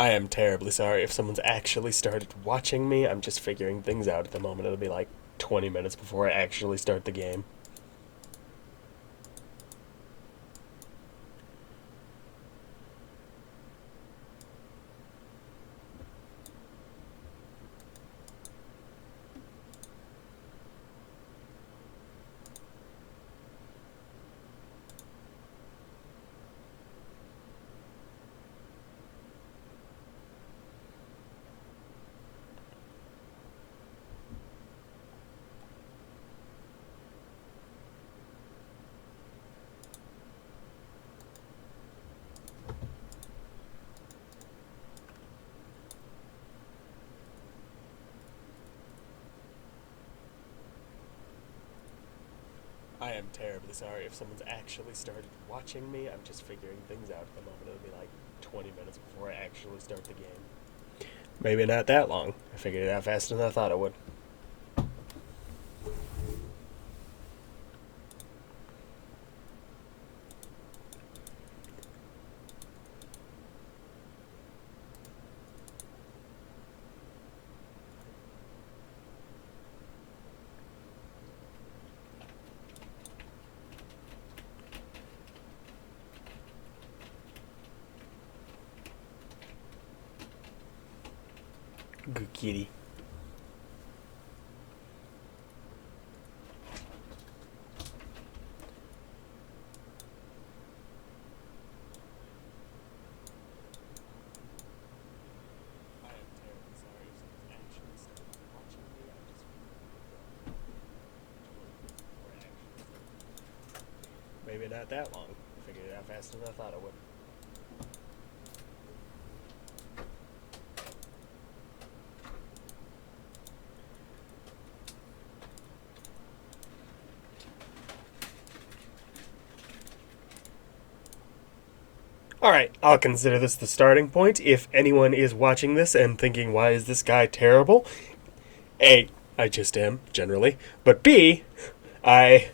I am terribly sorry if someone's actually started watching me. I'm just figuring things out at the moment. It'll be like 20 minutes before I actually start the game. I am terribly sorry if someone's actually started watching me. I'm just figuring things out at the moment. It'll be like 20 minutes before I actually start the game. Maybe not that long. I figured it out faster than I thought it would. Good kitty. Maybe not that long. I figured it out faster than I thought it would. Alright, I'll consider this the starting point. If anyone is watching this and thinking, why is this guy terrible? A, I just am, generally. But B, I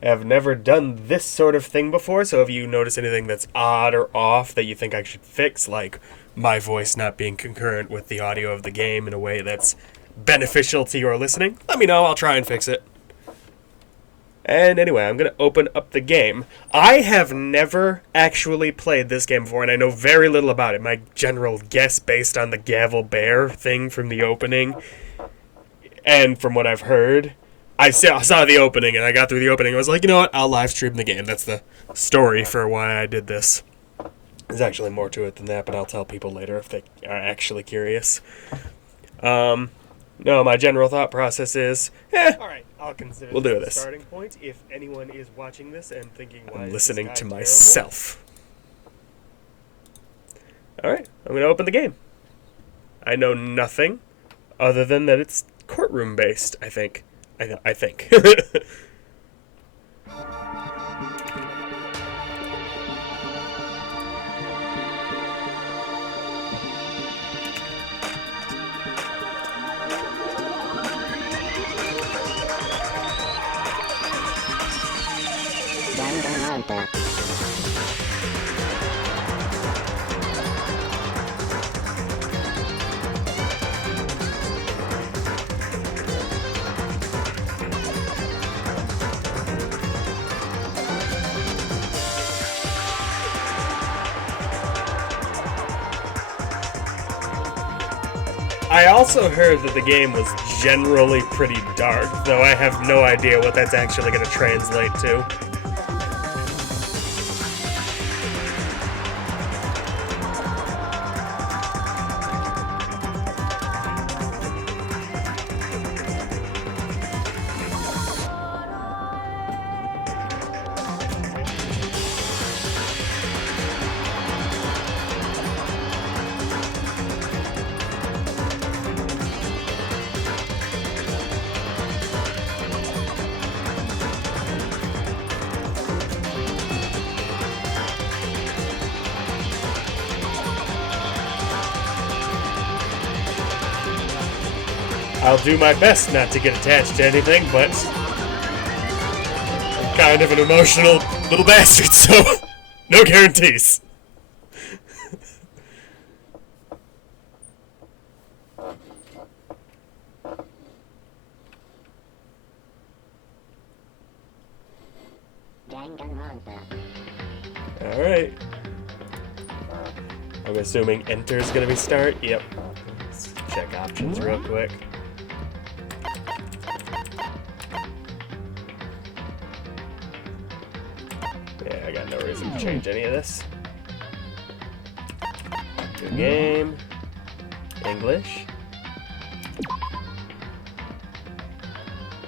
have never done this sort of thing before, so if you notice anything that's odd or off that you think I should fix, like my voice not being concurrent with the audio of the game in a way that's beneficial to your listening, let me know, I'll try and fix it. And anyway, I'm going to open up the game. I have never actually played this game before, and I know very little about it. My general guess based on the Gavel Bear thing from the opening, and from what I've heard, I saw the opening, and I got through the opening. I was like, you know what, I'll live stream the game. That's the story for why I did this. There's actually more to it than that, but I'll tell people later if they are actually curious. No, my general thought process is, alright, I'll consider we'll do this starting point. If anyone is watching this and thinking, why I'm listening to myself. Alright, I'm going to open the game. I know nothing other than that it's courtroom based, I think. I think. Danganronpa. I also heard that the game was generally pretty dark, though I have no idea what that's actually going to translate to. I'll do my best not to get attached to anything, but I'm kind of an emotional little bastard, so no guarantees. Alright. I'm assuming enter is gonna be start. Yep. Let's check options real quick. Yeah, I got no reason to change any of this. New game. English.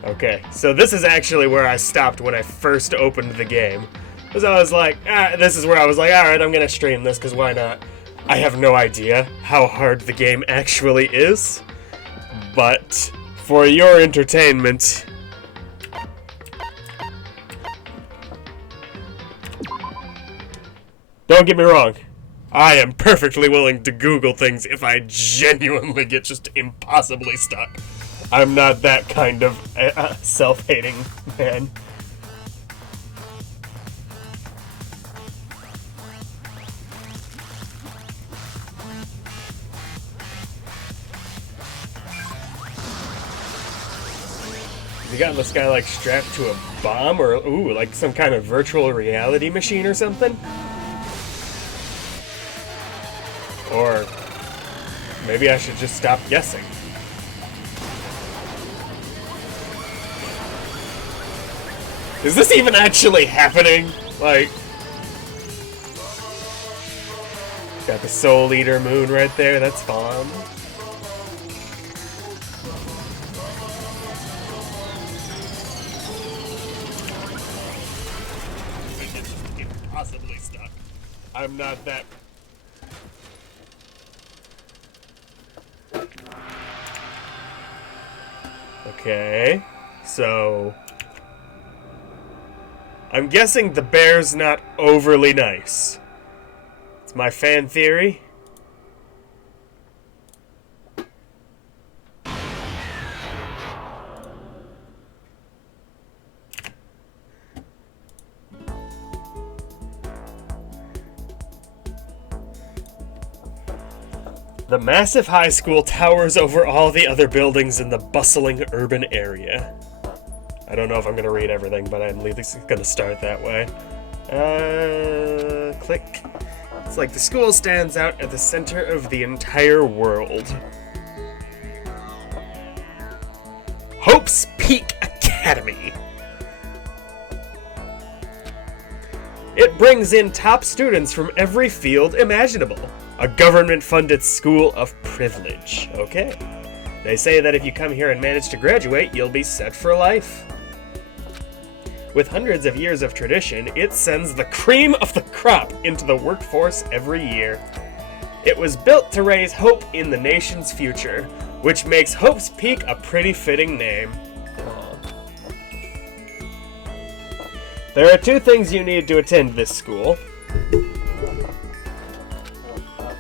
Okay, so this is actually where I stopped when I first opened the game. Because I was like, this is where I was like, alright, I'm gonna stream this, because why not? I have no idea how hard the game actually is. But, for your entertainment... Don't get me wrong. I am perfectly willing to Google things if I genuinely get just impossibly stuck. I'm not that kind of self-hating man. Has he gotten this guy like strapped to a bomb or ooh, like some kind of virtual reality machine or something? Or maybe I should just stop guessing. Is this even actually happening? Like, got the Soul Eater moon right there, that's fun. It's just impossibly stuck. I'm not that... Okay, so... I'm guessing the bear's not overly nice. It's my fan theory. The massive high school towers over all the other buildings in the bustling urban area. I don't know if I'm going to read everything, but I'm at least going to start that way. Click. It's like the school stands out at the center of the entire world. Hope's Peak Academy. It brings in top students from every field imaginable. A government-funded school of privilege. Okay. They say that if you come here and manage to graduate, you'll be set for life. With hundreds of years of tradition, it sends the cream of the crop into the workforce every year. It was built to raise hope in the nation's future, which makes Hope's Peak a pretty fitting name. There are two things you need to attend this school.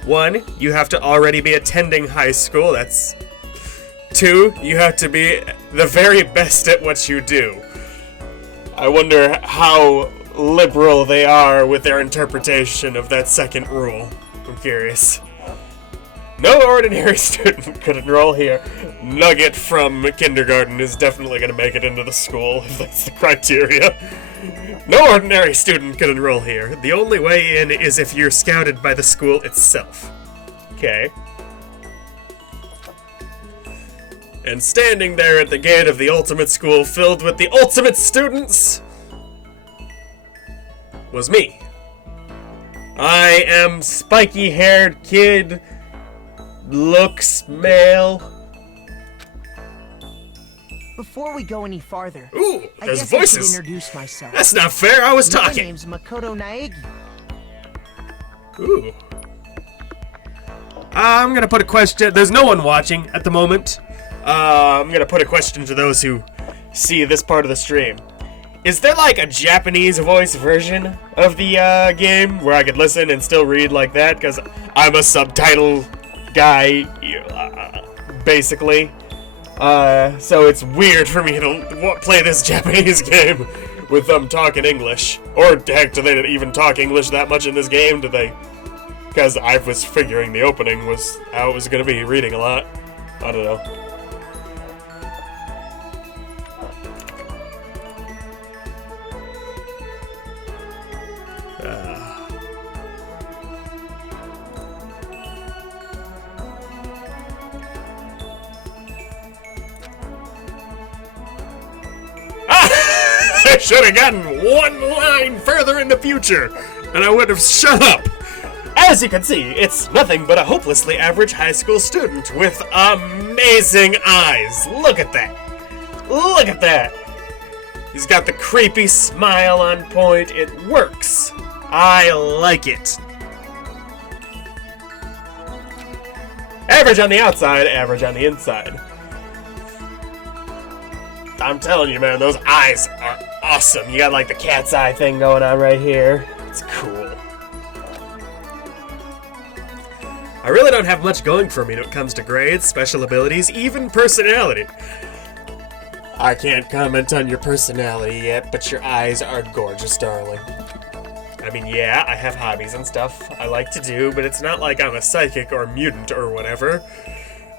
One, you have to already be attending high school. That's... Two, you have to be the very best at what you do. I wonder how liberal they are with their interpretation of that second rule. I'm curious. No ordinary student could enroll here. Nugget from kindergarten is definitely going to make it into the school, if that's the criteria. No ordinary student could enroll here. The only way in is if you're scouted by the school itself. Okay. And standing there at the gate of the ultimate school filled with the ultimate students was me. I am spiky-haired kid, looks male. Before we go any farther, Ooh, I there's guess voices. I should introduce myself. That's not fair, I was My talking. name's Makoto Naegi. Ooh. I'm gonna put a question. There's no one watching at the moment. I'm gonna put a question to those who see this part of the stream. Is there like a Japanese voice version of the game where I could listen and still read like that? Because I'm a subtitle guy, basically. So it's weird for me to play this Japanese game with them talking English. Or heck, do they even talk English that much in this game? Do they? Because I was figuring the opening was how it was going to be reading a lot. I don't know. I should have gotten one line further in the future, and I would have shut up. As you can see, it's nothing but a hopelessly average high school student with amazing eyes. Look at that. Look at that. He's got the creepy smile on point. It works. I like it. Average on the outside, average on the inside. I'm telling you, man, those eyes are awesome. You got like the cat's eye thing going on right here. It's cool. I really don't have much going for me when it comes to grades, special abilities, even personality. I can't comment on your personality yet, but your eyes are gorgeous, darling. I mean, yeah, I have hobbies and stuff I like to do, but it's not like I'm a psychic or mutant or whatever.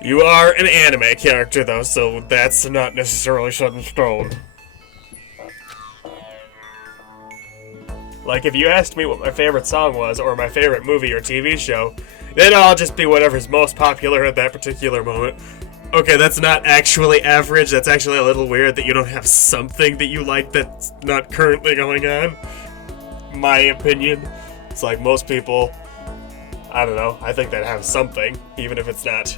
You are an anime character, though, so that's not necessarily set in stone. Like, if you asked me what my favorite song was, or my favorite movie or TV show, then I'll just be whatever's most popular at that particular moment. Okay, that's not actually average, that's actually a little weird that you don't have something that you like that's not currently going on. My opinion. It's like most people, I don't know, I think they'd have something, even if it's not.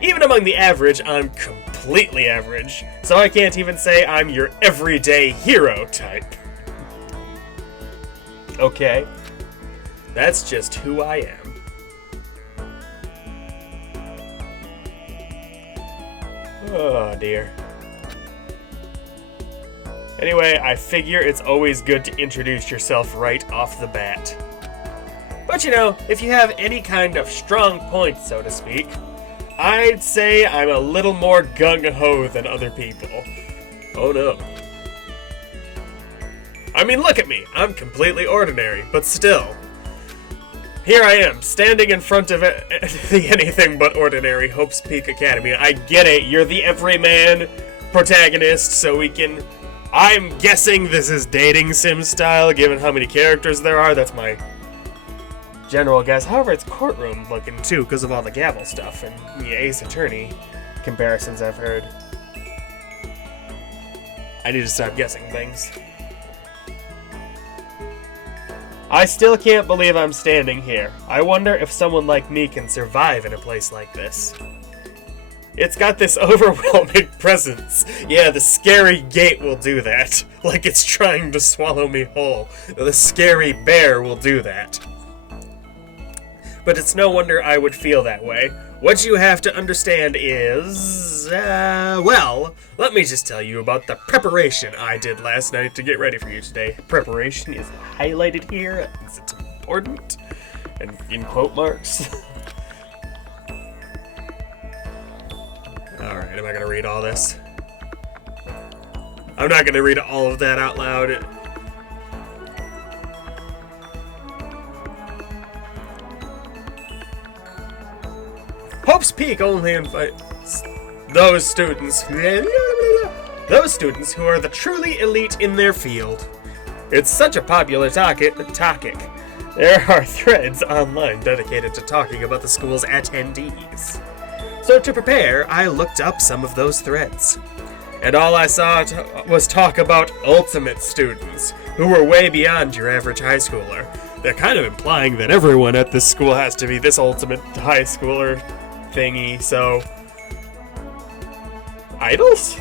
Even among the average, I'm completely average, so I can't even say I'm your everyday hero type. Okay? That's just who I am. Oh dear. Anyway, I figure it's always good to introduce yourself right off the bat. But you know, if you have any kind of strong point, so to speak, I'd say I'm a little more gung-ho than other people. Oh no. I mean, look at me. I'm completely ordinary, but still. Here I am, standing in front of the anything but ordinary Hope's Peak Academy. I get it, you're the everyman protagonist, so we can... I'm guessing this is dating sim style, given how many characters there are. That's my general guess. However, it's courtroom looking too, because of all the gavel stuff and the Ace Attorney comparisons I've heard. I need to stop guessing things. I still can't believe I'm standing here. I wonder if someone like me can survive in a place like this. It's got this overwhelming presence. Yeah, the scary gate will do that. Like it's trying to swallow me whole. The scary bear will do that. But it's no wonder I would feel that way. What you have to understand is... well, let me just tell you about the preparation I did last night to get ready for you today. Preparation is highlighted here, because it's important, and in quote marks. Alright, am I going to read all this? I'm not going to read all of that out loud. Hope's Peak only invites those students who are the truly elite in their field. It's such a popular topic. There are threads online dedicated to talking about the school's attendees. So to prepare, I looked up some of those threads. And all I saw was talk about ultimate students, who were way beyond your average high schooler. They're kind of implying that everyone at this school has to be this ultimate high schooler thingy, so... Idols?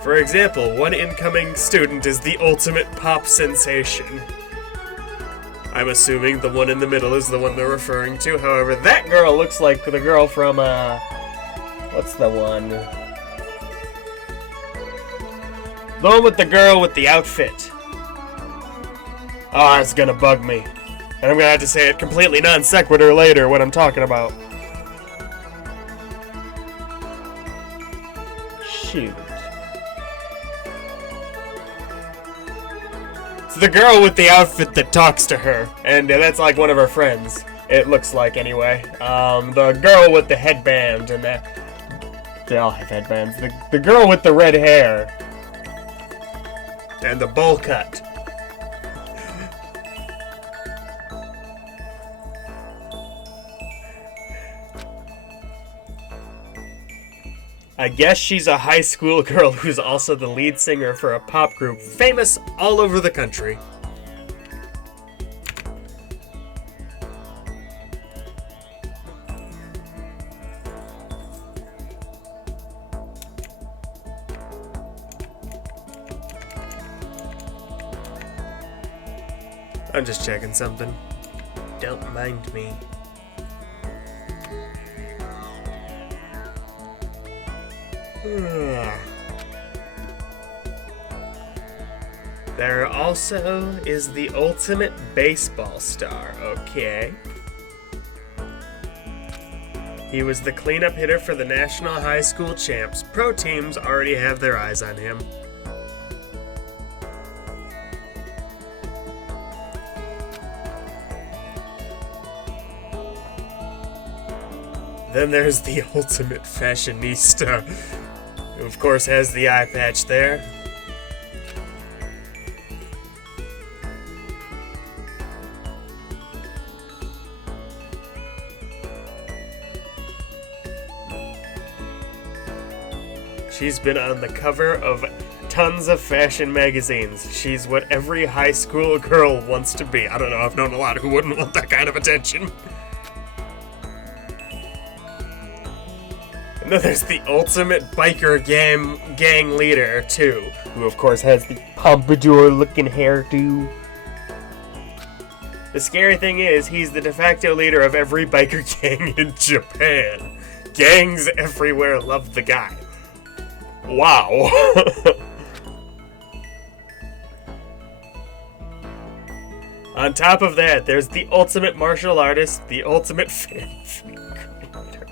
For example, one incoming student is the ultimate pop sensation. I'm assuming the one in the middle is the one they're referring to. However, that girl looks like the girl from, what's the one? The one with the girl with the outfit. Oh, it's gonna bug me. And I'm gonna have to say it completely non sequitur later what I'm talking about. Shoot. It's the girl with the outfit that talks to her, and that's like one of her friends. It looks like, anyway. The girl with the headband and that. They all have headbands. The girl with the red hair. And the bowl cut. I guess she's a high school girl who's also the lead singer for a pop group famous all over the country. I'm just checking something. Don't mind me. There also is the ultimate baseball star, okay? He was the cleanup hitter for the National High School Champs. Pro teams already have their eyes on him. Then there's the ultimate fashionista, who of course has the eye patch there. She's been on the cover of tons of fashion magazines. She's what every high school girl wants to be. I don't know, I've known a lot who wouldn't want that kind of attention. And then there's the ultimate biker gang leader, too, who of course has the pompadour-looking hairdo. The scary thing is, he's the de facto leader of every biker gang in Japan. Gangs everywhere love the guy. Wow. On top of that, there's the ultimate martial artist, the ultimate fanfic creator,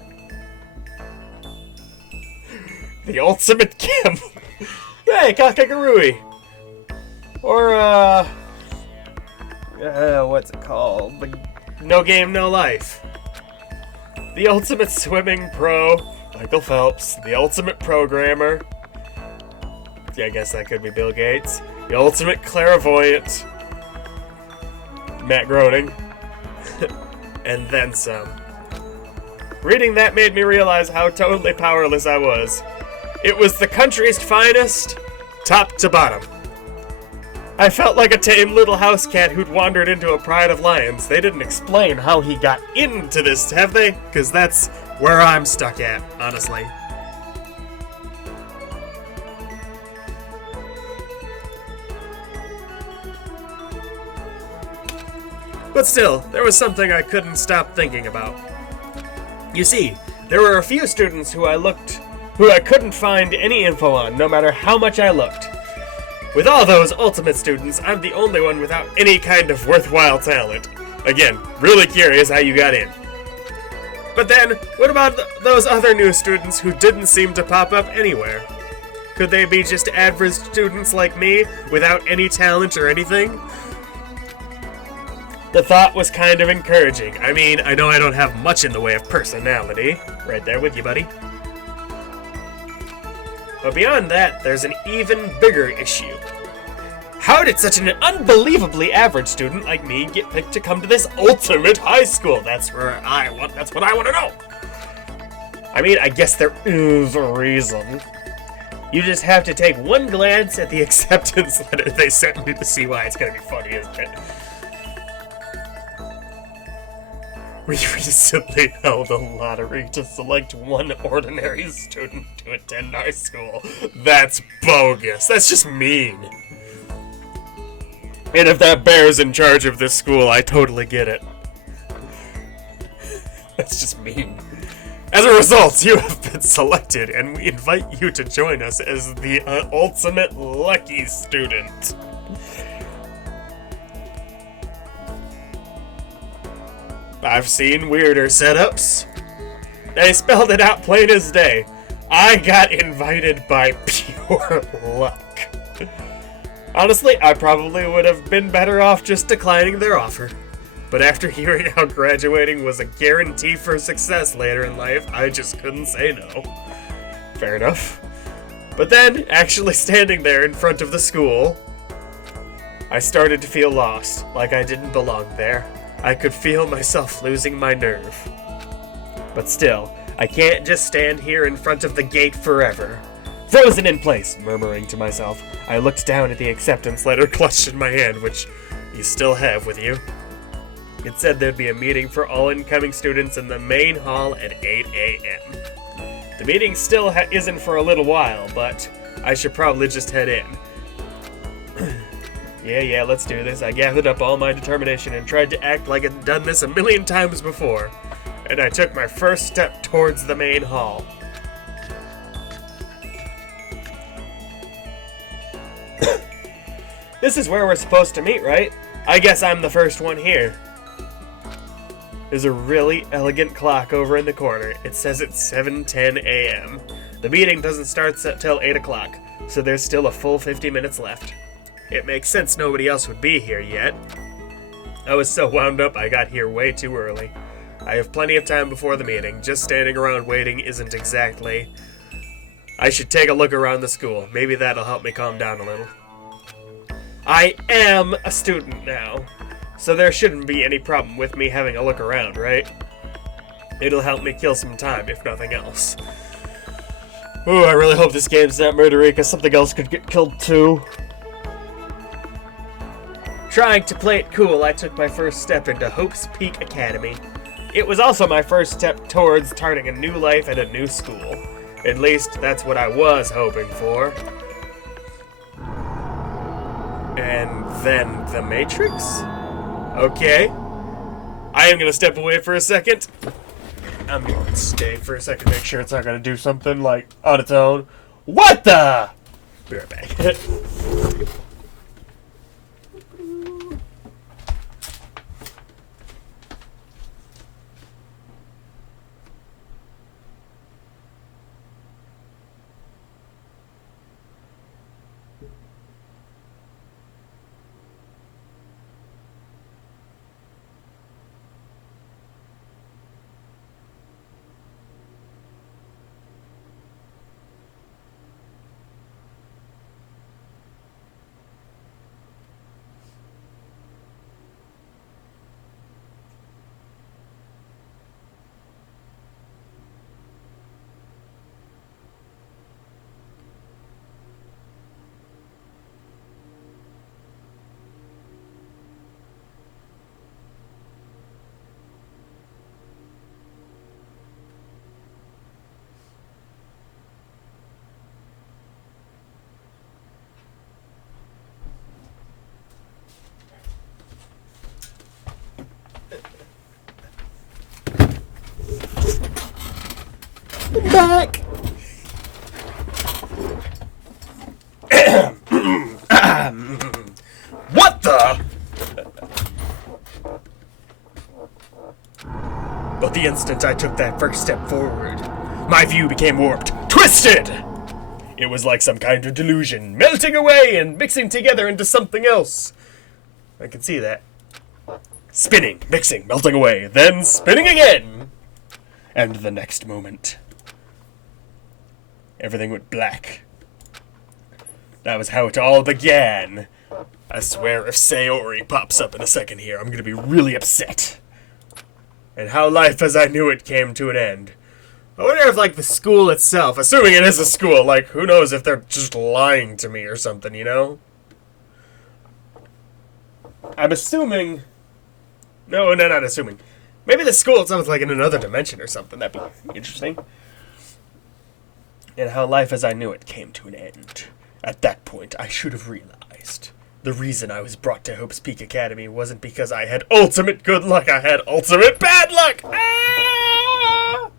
the ultimate gambler. Hey, Kakagarui. Or, what's it called? The No Game, No Life. The ultimate swimming pro, Michael Phelps. The ultimate programmer. Yeah, I guess that could be Bill Gates. The ultimate clairvoyant, Matt Groening. And then some. Reading that made me realize how totally powerless I was. It was the country's finest, top to bottom. I felt like a tame little house cat who'd wandered into a pride of lions. They didn't explain how he got into this, have they? Because that's where I'm stuck at, honestly. But still, there was something I couldn't stop thinking about. You see, there were a few students who I couldn't find any info on, no matter how much I looked. With all those ultimate students, I'm the only one without any kind of worthwhile talent. Again, really curious how you got in. But then, what about those other new students who didn't seem to pop up anywhere? Could they be just average students like me, without any talent or anything? The thought was kind of encouraging. I mean, I know I don't have much in the way of personality. Right there with you, buddy. But beyond that, there's an even bigger issue. How did such an unbelievably average student like me get picked to come to this ultimate high school? That's what I want to know. I mean, I guess there is a reason. You just have to take one glance at the acceptance letter they sent me to see why. It's gonna be funny, isn't it? We recently held a lottery to select one ordinary student to attend our school. That's bogus. That's just mean. And if that bear's in charge of this school, I totally get it. That's just mean. As a result, you have been selected, and we invite you to join us as the ultimate lucky student. I've seen weirder setups. They spelled it out plain as day. I got invited by pure luck. Honestly, I probably would have been better off just declining their offer. But after hearing how graduating was a guarantee for success later in life, I just couldn't say no. Fair enough. But then, actually standing there in front of the school, I started to feel lost, like I didn't belong there. I could feel myself losing my nerve. But still, I can't just stand here in front of the gate forever. Frozen in place, murmuring to myself, I looked down at the acceptance letter clutched in my hand, which you still have with you. It said there'd be a meeting for all incoming students in the main hall at 8 a.m. The meeting still isn't for a little while, but I should probably just head in. Yeah, let's do this. I gathered up all my determination and tried to act like I'd done this a million times before. And I took my first step towards the main hall. This is where we're supposed to meet, right? I guess I'm the first one here. There's a really elegant clock over in the corner. It says it's 7:10 a.m. The meeting doesn't start till 8 o'clock, so there's still a full 50 minutes left. It makes sense nobody else would be here yet. I was so wound up I got here way too early. I have plenty of time before the meeting. Just standing around waiting isn't exactly... I should take a look around the school. Maybe that'll help me calm down a little. I am a student now, so there shouldn't be any problem with me having a look around, right? It'll help me kill some time, if nothing else. Ooh, I really hope this game's not murdery, because something else could get killed too. Trying to play it cool, I took my first step into Hope's Peak Academy. It was also my first step towards starting a new life at a new school. At least, that's what I was hoping for. And then the Matrix? Okay. I am gonna step away for a second. I'm gonna stay for a second, make sure it's not gonna do something like on its own. What the? Be right back. Back. What the? But the instant I took that first step forward, my view became warped, twisted! It was like some kind of delusion, melting away and mixing together into something else. I can see that. Spinning, mixing, melting away, then spinning again! And the next moment, everything went black. That was how it all began. I swear if Sayori pops up in a second here, I'm gonna be really upset. And how life as I knew it came to an end. I wonder if, like, the school itself, assuming it is a school, like, who knows if they're just lying to me or something, you know? I'm assuming... No, not assuming. Maybe the school itself is, like, in another dimension or something. That'd be interesting. And how life as I knew it came to an end. At that point, I should have realized the reason I was brought to Hope's Peak Academy wasn't because I had ultimate good luck, I had ultimate bad luck! Ah!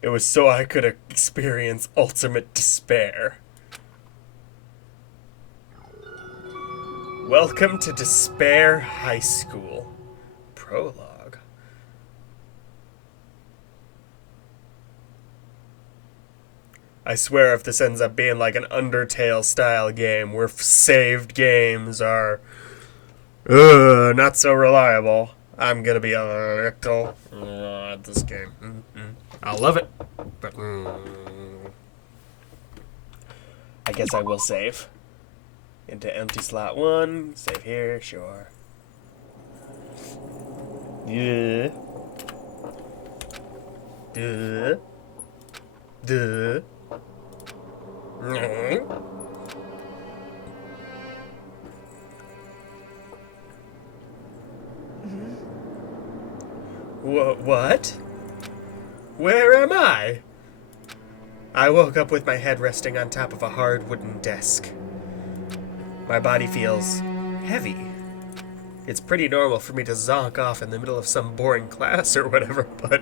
It was so I could experience ultimate despair. Welcome to Despair High School. Prologue. I swear if this ends up being like an Undertale-style game where saved games are not so reliable, I'm gonna be a little at this game. I'll love it, but I guess I will save. Into empty slot 1, save here, sure. Yeah. Duh. Duh. What? Where am I? I woke up with my head resting on top of a hard wooden desk. My body feels heavy. It's pretty normal for me to zonk off in the middle of some boring class or whatever, but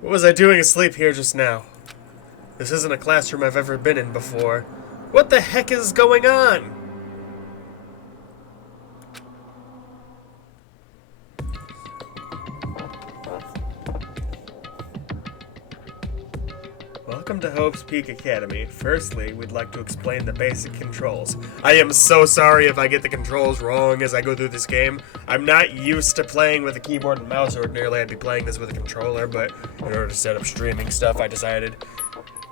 what was I doing asleep here just now? This isn't a classroom I've ever been in before. What the heck is going on? Welcome to Hope's Peak Academy. Firstly, we'd like to explain the basic controls. I am so sorry if I get the controls wrong as I go through this game. I'm not used to playing with a keyboard and mouse. Ordinarily, I'd be playing this with a controller, but in order to set up streaming stuff, I decided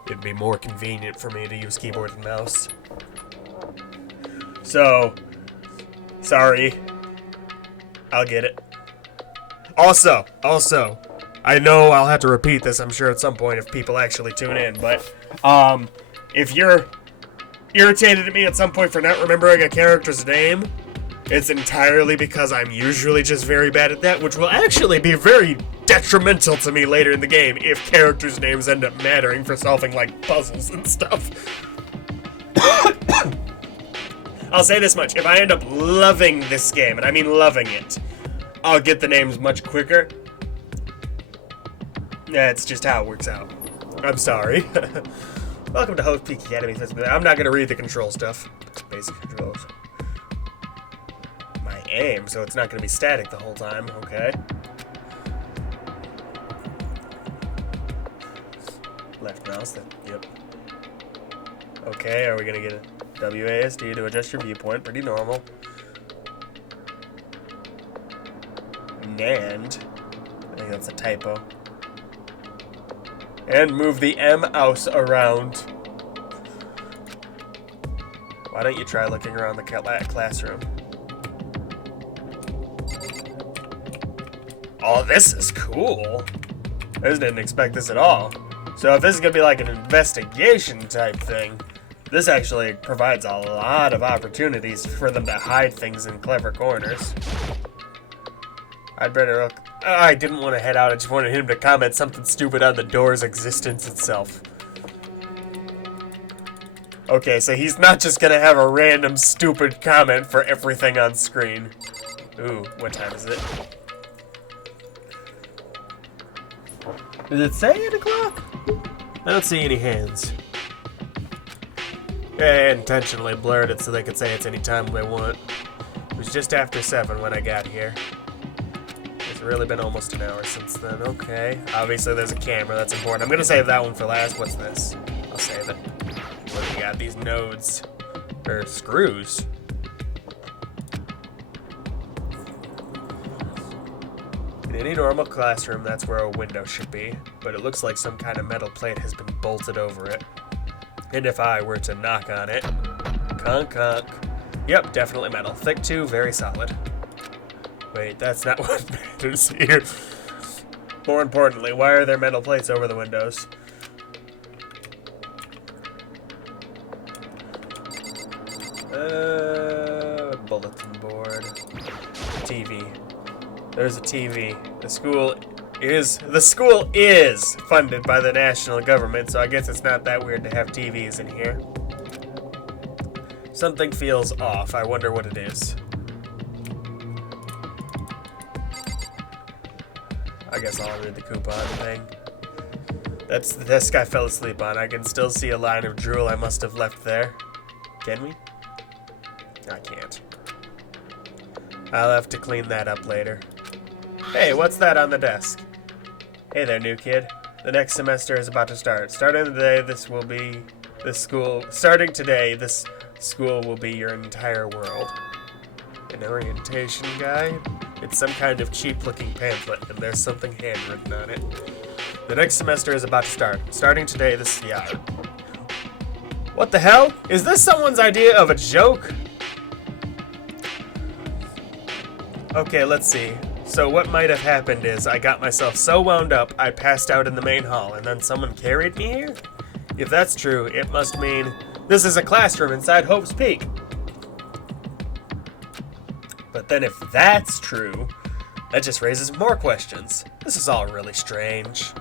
it'd be more convenient for me to use keyboard and mouse. So, sorry. I'll get it. Also, I know I'll have to repeat this, I'm sure, at some point if people actually tune in, but if you're irritated at me at some point for not remembering a character's name, it's entirely because I'm usually just very bad at that, which will actually be very detrimental to me later in the game if characters' names end up mattering for solving, like, puzzles and stuff. I'll say this much, if I end up loving this game, and I mean loving it, I'll get the names much quicker. That's just how it works out. I'm sorry. Welcome to Hope's Peak Academy. I'm not going to read the control stuff. It's basic controls. My aim, so it's not going to be static the whole time. Okay. Left mouse, then. Yep. Okay, are we going to get a WASD to adjust your viewpoint? Pretty normal. NAND. I think that's a typo. And move the mouse around. Why don't you try looking around the classroom? Oh, this is cool. I just didn't expect this at all. So if this is going to be like an investigation type thing, this actually provides a lot of opportunities for them to hide things in clever corners. I'd better look. I didn't want to head out. I just wanted him to comment something stupid on the door's existence itself. Okay, so he's not just going to have a random stupid comment for everything on screen. Ooh, what time is it? Does it say 8 o'clock? I don't see any hands. I intentionally blurred it so they could say it's any time they want. It was just after 7 when I got here. It's really been almost an hour since then. Okay. Obviously, there's a camera. That's important. I'm going to save that one for last. What's this? I'll save it. What do we got? These nodes. Or screws. In any normal classroom, that's where a window should be. But it looks like some kind of metal plate has been bolted over it. And if I were to knock on it... Conk, conk. Yep, definitely metal. Thick too, very solid. Wait, that's not what matters here. More importantly, why are there metal plates over the windows? Bulletin board. TV. There's a TV. The school is funded by the national government, so I guess it's not that weird to have TVs in here. Something feels off. I wonder what it is. I guess I'll read the coupon thing. That's the desk I fell asleep on. I can still see a line of drool I must have left there. Can we? I can't. I'll have to clean that up later. Hey, what's that on the desk? Hey there, new kid. The next semester is about to start. Starting today, this school will be your entire world. An orientation guide? It's some kind of cheap-looking pamphlet, and there's something handwritten on it. The next semester is about to start. Starting today, What the hell? Is this someone's idea of a joke? Okay, let's see. So what might have happened is I got myself so wound up I passed out in the main hall and then someone carried me here? If that's true, it must mean this is a classroom inside Hope's Peak. But then if that's true, that just raises more questions. This is all really strange.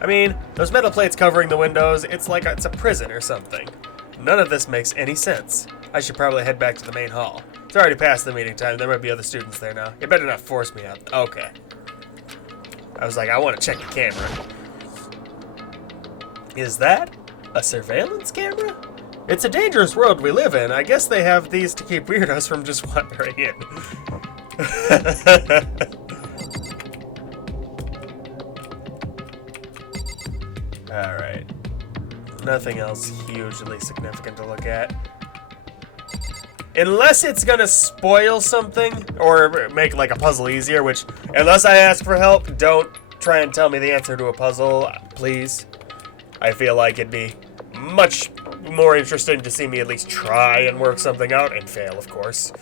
I mean, those metal plates covering the windows, it's like it's a prison or something. None of this makes any sense. I should probably head back to the main hall. It's already past the meeting time. There might be other students there now. You better not force me out. Okay. I was like, I want to check the camera. Is that a surveillance camera? It's a dangerous world we live in. I guess they have these to keep weirdos from just wandering in. Alright. Nothing else hugely significant to look at. Unless it's gonna spoil something, or make like a puzzle easier, which, unless I ask for help, don't try and tell me the answer to a puzzle, please. I feel like it'd be much more interesting to see me at least try and work something out, and fail, of course.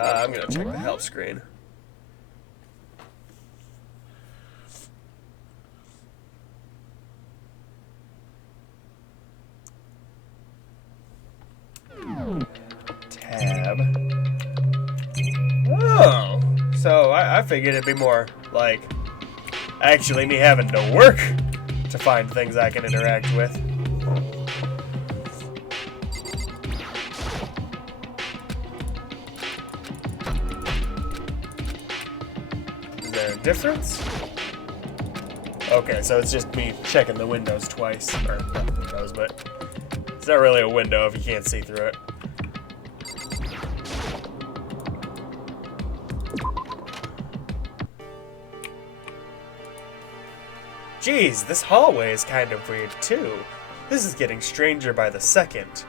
I'm gonna check the help screen. Tab. Oh, so I figured it'd be more like actually me having to work to find things I can interact with. Is there a difference? Okay, so it's just me checking the windows twice, or not windows, but it's not really a window if you can't see through it. Geez, this hallway is kind of weird too. This is getting stranger by the second.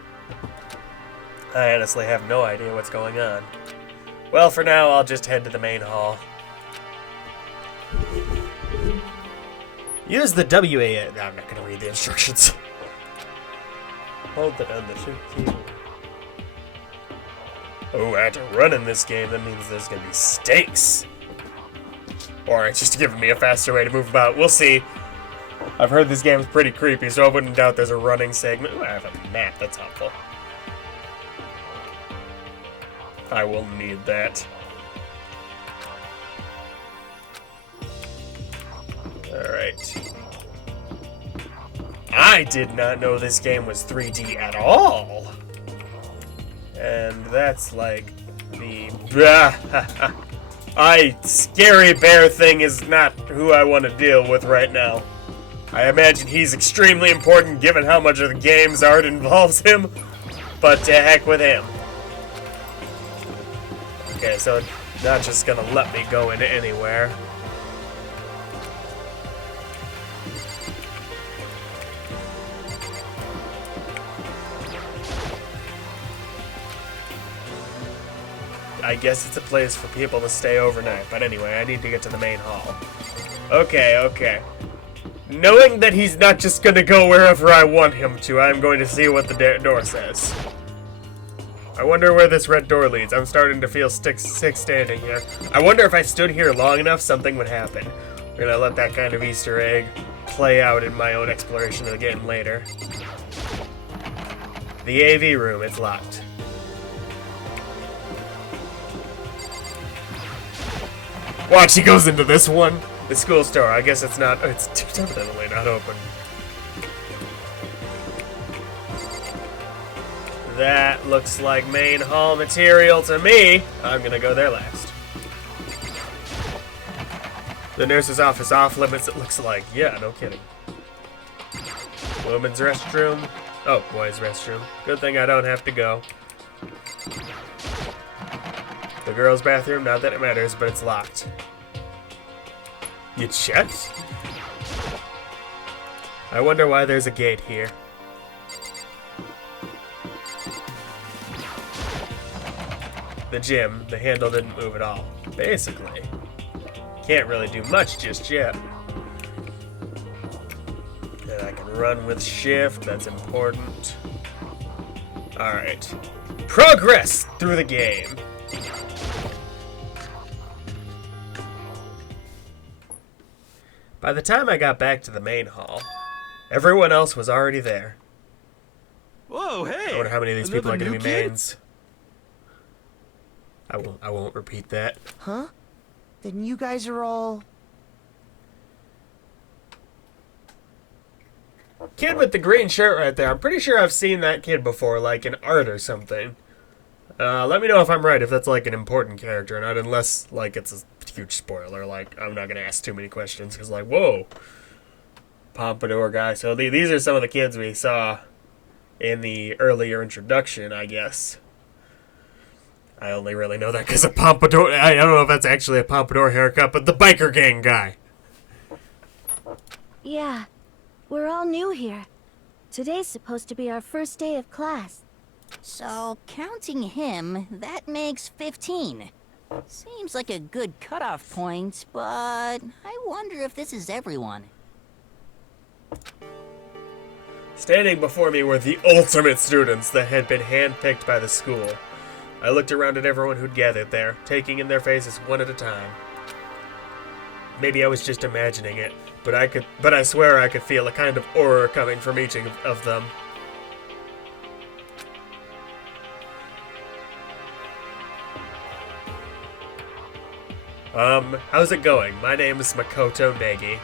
I honestly have no idea what's going on. Well, for now, I'll just head to the main hall. Use the WA... No, I'm not going to read the instructions. Hold it on the shift key. Oh, I had to run in this game. That means there's going to be stakes. Or it's just giving me a faster way to move about. We'll see. I've heard this game's pretty creepy, so I wouldn't doubt there's a running segment. Ooh, I have a map. That's helpful. I will need that. Alright. I did not know this game was 3D at all. And that's like the... scary bear thing is not who I want to deal with right now. I imagine he's extremely important given how much of the game's art involves him, but to heck with him. Okay, so not just gonna let me go into anywhere. I guess it's a place for people to stay overnight, but anyway, I need to get to the main hall. Okay, okay. Knowing that he's not just gonna go wherever I want him to, I'm going to see what the door says. I wonder where this red door leads. I'm starting to feel sick standing here. I wonder if I stood here long enough, something would happen. I'm gonna let that kind of Easter egg play out in my own exploration of the game later. The AV room, it's locked. Watch, he goes into this one. The school store. I guess it's not. It's definitely not open. That looks like main hall material to me. I'm gonna go there last. The nurse's office off limits, it looks like. Yeah, no kidding. Women's restroom. Oh, boys' restroom. Good thing I don't have to go. The girls' bathroom, not that it matters, but it's locked. You checked? I wonder why there's a gate here. The gym, the handle didn't move at all. Basically. Can't really do much just yet. And I can run with shift, that's important. Alright. Progress through the game. By the time I got back to the main hall, everyone else was already there. Whoa, hey! I wonder how many of these people are going to be kid? mains. I won't repeat that. Huh? Then you guys are all... Kid with the green shirt right there. I'm pretty sure I've seen that kid before, like in art or something. Let me know if I'm right, if that's like an important character or not, unless like it's a huge spoiler. Like, I'm not going to ask too many questions, because like, whoa. Pompadour guy. So these are some of the kids we saw in the earlier introduction, I guess. I only really know that because of Pompadour. I don't know if that's actually a Pompadour haircut, but the biker gang guy. Yeah, we're all new here. Today's supposed to be our first day of class. So, counting him, that makes 15. Seems like a good cutoff point, but I wonder if this is everyone. Standing before me were the ultimate students that had been handpicked by the school. I looked around at everyone who'd gathered there, taking in their faces one at a time. Maybe I was just imagining it, but I swear I could feel a kind of aura coming from each of them. How's it going? My name is Makoto Negi.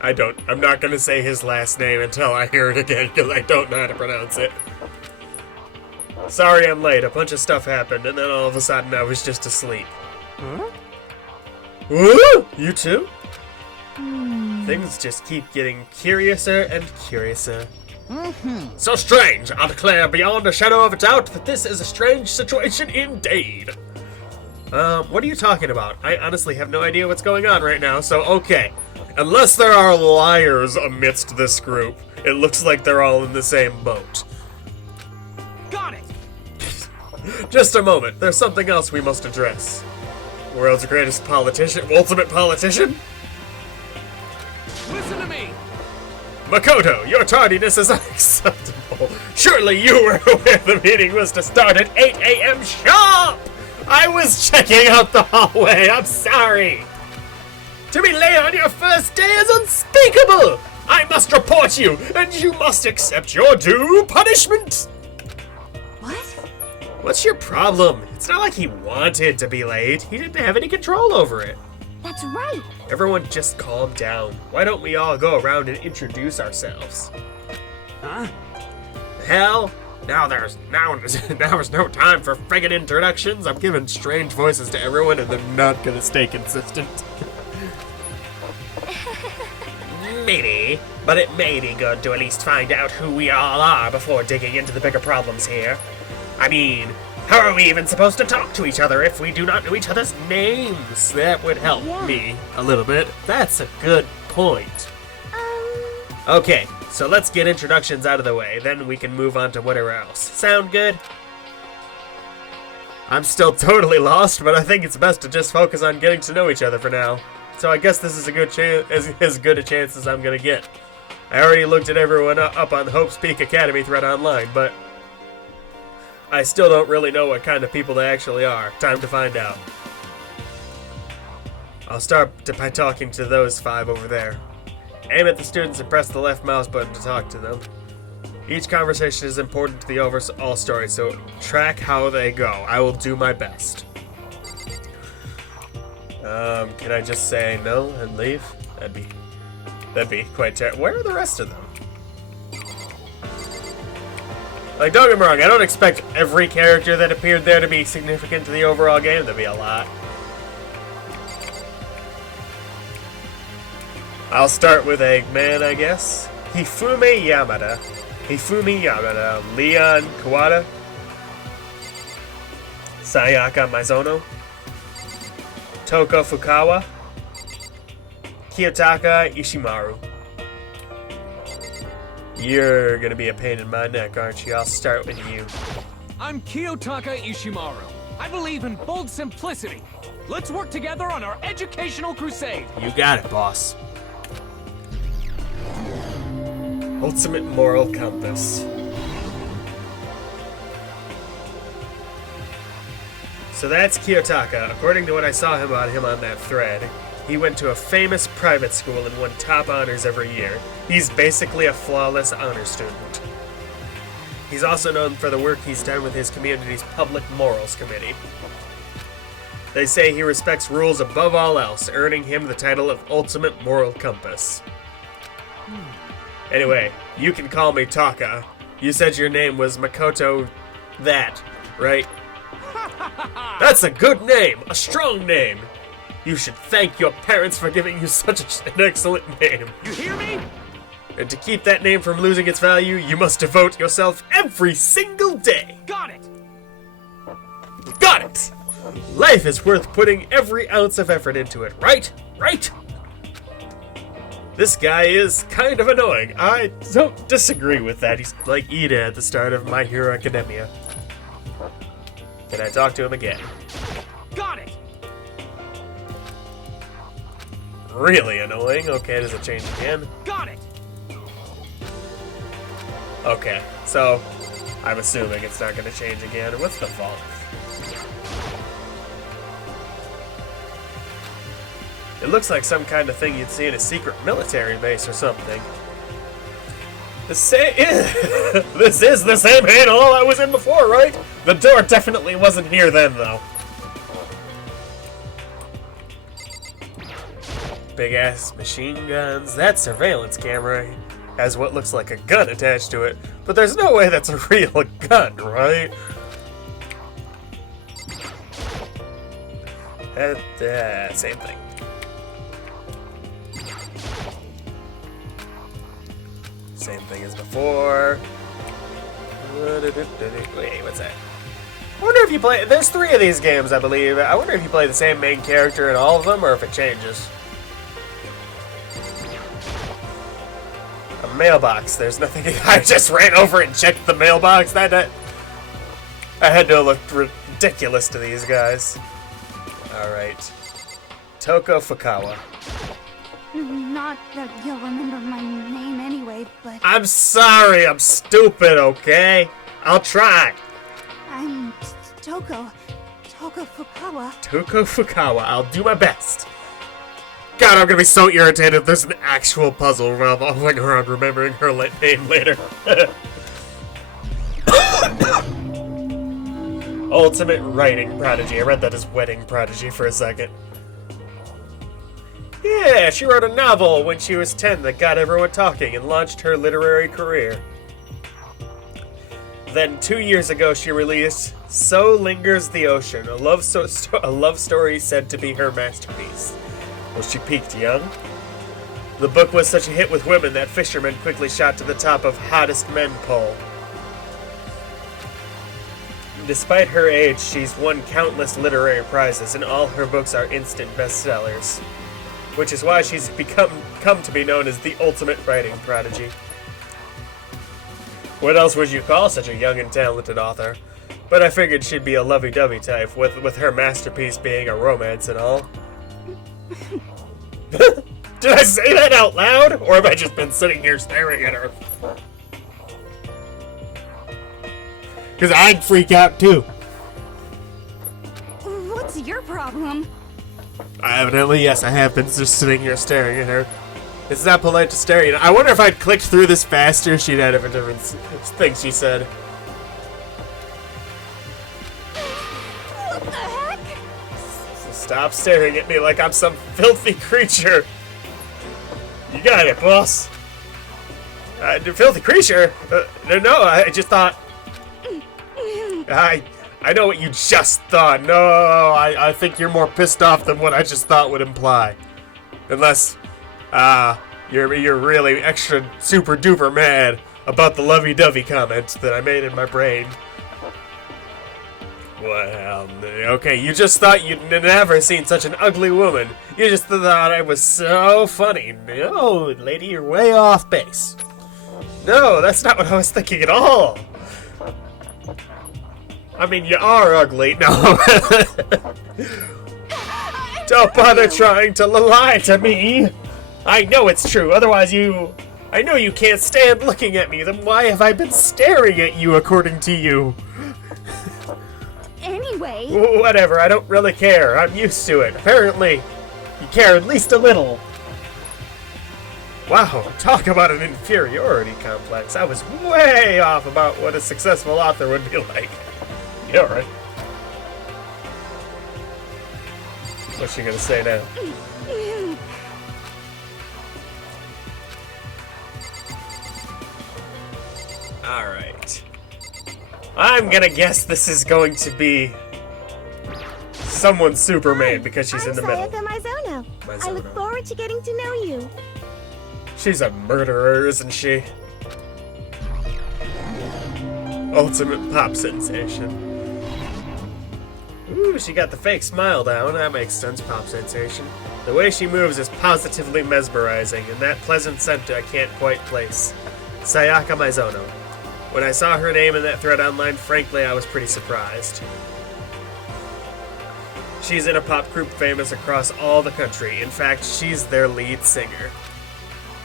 I'm not gonna say his last name until I hear it again, because I don't know how to pronounce it. Sorry I'm late, a bunch of stuff happened, and then all of a sudden I was just asleep. Huh? Woo! You too? Things just keep getting curiouser and curiouser. So strange, I declare beyond a shadow of a doubt that this is a strange situation indeed. What are you talking about? I honestly have no idea what's going on right now, so okay. Unless there are liars amidst this group, it looks like they're all in the same boat. Got it! Just a moment, there's something else we must address. World's greatest politician, ultimate politician? Listen to me! Makoto, your tardiness is unacceptable. Surely you were aware the meeting was to start at 8 a.m. sharp! I was checking out the hallway, I'm sorry. To be late on your first day is unspeakable! I must report you, and you must accept your due punishment! What? What's your problem? It's not like he wanted to be late. He didn't have any control over it. That's right. Everyone just calm down. Why don't we all go around and introduce ourselves? Huh? Hell, now there's no time for friggin' introductions. I'm giving strange voices to everyone and they're not gonna stay consistent. Maybe, but it may be good to at least find out who we all are before digging into the bigger problems here. I mean, how are we even supposed to talk to each other if we do not know each other's names? That would help me a little bit. That's a good point. Okay, so let's get introductions out of the way, then we can move on to whatever else. Sound good? I'm still totally lost, but I think it's best to just focus on getting to know each other for now. So I guess this is a good chance, as good a chance as I'm gonna get. I already looked at everyone up on the Hope's Peak Academy thread online, but I still don't really know what kind of people they actually are. Time to find out. I'll start by talking to those 5 over there. Aim at the students and press the left mouse button to talk to them. Each conversation is important to the overall story, so track how they go. I will do my best. Can I just say no and leave? That'd be quite terrible. Where are the rest of them? Like, don't get me wrong, I don't expect every character that appeared there to be significant to the overall game. There'd be a lot. I'll start with Eggman, I guess. Hifumi Yamada, Leon Kawada, Sayaka Mizono, Toko Fukawa, Kiyotaka Ishimaru. You're gonna be a pain in my neck, aren't you? I'll start with you. I'm Kiyotaka Ishimaru. I believe in bold simplicity. Let's work together on our educational crusade. You got it, boss. Ultimate moral compass. So that's Kiyotaka. According to what I saw about him on that thread, he went to a famous private school and won top honors every year. He's basically a flawless honor student. He's also known for the work he's done with his community's Public Morals Committee. They say he respects rules above all else, earning him the title of Ultimate Moral Compass. Anyway, you can call me Taka. You said your name was Makoto that, right? That's a good name, a strong name. You should thank your parents for giving you such an excellent name. You hear me? And to keep that name from losing its value, you must devote yourself every single day. Got it! Got it! Life is worth putting every ounce of effort into it, right? Right? This guy is kind of annoying. I don't disagree with that. He's like Ida at the start of My Hero Academia. Can I talk to him again? Got it! Really annoying. Okay, does it change again? Got it! Okay, so I'm assuming it's not going to change again. What's the vault? It looks like some kind of thing you'd see in a secret military base or something. This is the same handle I was in before, right? The door definitely wasn't here then, though. Big-ass machine guns. That surveillance camera has what looks like a gun attached to it, but there's no way that's a real gun, right? Same thing. Same thing as before. Wait, what's that? I wonder if you play... There's 3 of these games, I believe. I wonder if you play the same main character in all of them, or if it changes. A mailbox. There's nothing... I just ran over and checked the mailbox. I had to look ridiculous to these guys. Alright. Toko Fukawa. Not that you'll remember my name anyway, but I'm sorry, I'm stupid, okay? I'll try. I'm Toko Fukawa. Toko Fukawa, I'll do my best. God, I'm gonna be so irritated if there's an actual puzzle revolving around remembering her name later. Ultimate writing prodigy. I read that as wedding prodigy for a second. Yeah, she wrote a novel when she was 10 that got everyone talking and launched her literary career. Then 2 years ago she released So Lingers the Ocean, a love story said to be her masterpiece. Was she peaked young? The book was such a hit with women that fishermen quickly shot to the top of hottest men poll. Despite her age, she's won countless literary prizes and all her books are instant bestsellers. Which is why she's come to be known as the ultimate writing prodigy. What else would you call such a young and talented author? But I figured she'd be a lovey-dovey type, with her masterpiece being a romance and all. Did I say that out loud? Or have I just been sitting here staring at her? Because I'd freak out too. What's your problem? Evidently, yes, I have been just sitting here staring at her. It's not polite to stare at. I wonder if I'd clicked through this faster, she'd have a different thing she said. What the heck? So stop staring at me like I'm some filthy creature. You got it, boss. Filthy creature? No, I just thought... I know what you just thought. No, I think you're more pissed off than what I just thought would imply. Unless, you're really extra super duper mad about the lovey-dovey comment that I made in my brain. Well, okay, you just thought you'd never seen such an ugly woman. You just thought I was so funny. No, lady, you're way off base. No, that's not what I was thinking at all. I mean, you are ugly. No. Don't bother trying to lie to me. I know it's true. Otherwise I know you can't stand looking at me. Then why have I been staring at you according to you? Anyway, right? Whatever, I don't really care. I'm used to it. Apparently, you care at least a little. Wow, talk about an inferiority complex. I was way off about what a successful author would be like. Yeah, right. What's she gonna say now? Alright. I'm gonna guess this is going to be someone Superman because she's in the middle. I'm Sayaka Mizuno. I look Mizuno. forward to getting to know you. She's a murderer, isn't she? Ultimate pop sensation. Ooh, she got the fake smile down. That makes sense, pop sensation. The way she moves is positively mesmerizing, and that pleasant scent I can't quite place. Sayaka Mizuno. When I saw her name in that thread online, frankly, I was pretty surprised. She's in a pop group famous across all the country. In fact, she's their lead singer.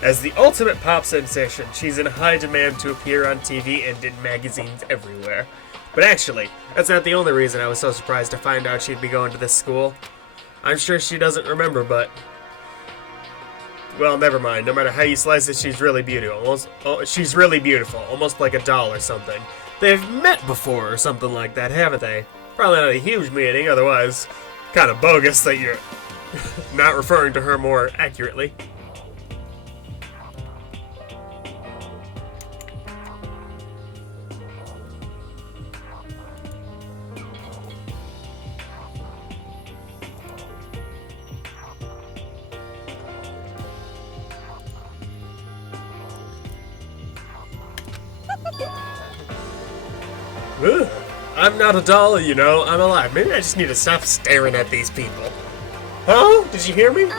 As the ultimate pop sensation, she's in high demand to appear on TV and in magazines everywhere. But actually, that's not the only reason I was so surprised to find out she'd be going to this school. I'm sure she doesn't remember, but... well, never mind. No matter how you slice it, she's really beautiful. She's really beautiful, almost like a doll or something. They've met before or something like that, haven't they? Probably not a huge meeting, otherwise kind of bogus that you're not referring to her more accurately. Ugh, I'm not a doll, you know. I'm alive. Maybe I just need to stop staring at these people. Huh? Did you hear me?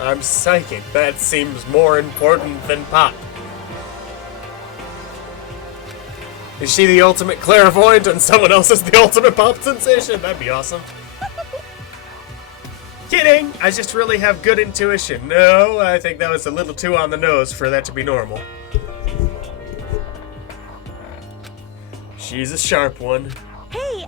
I'm psychic. That seems more important than pop. Is she the ultimate clairvoyant and someone else is the ultimate pop sensation? That'd be awesome. Kidding! I just really have good intuition. No, I think that was a little too on the nose for that to be normal. She's a sharp one. Hey,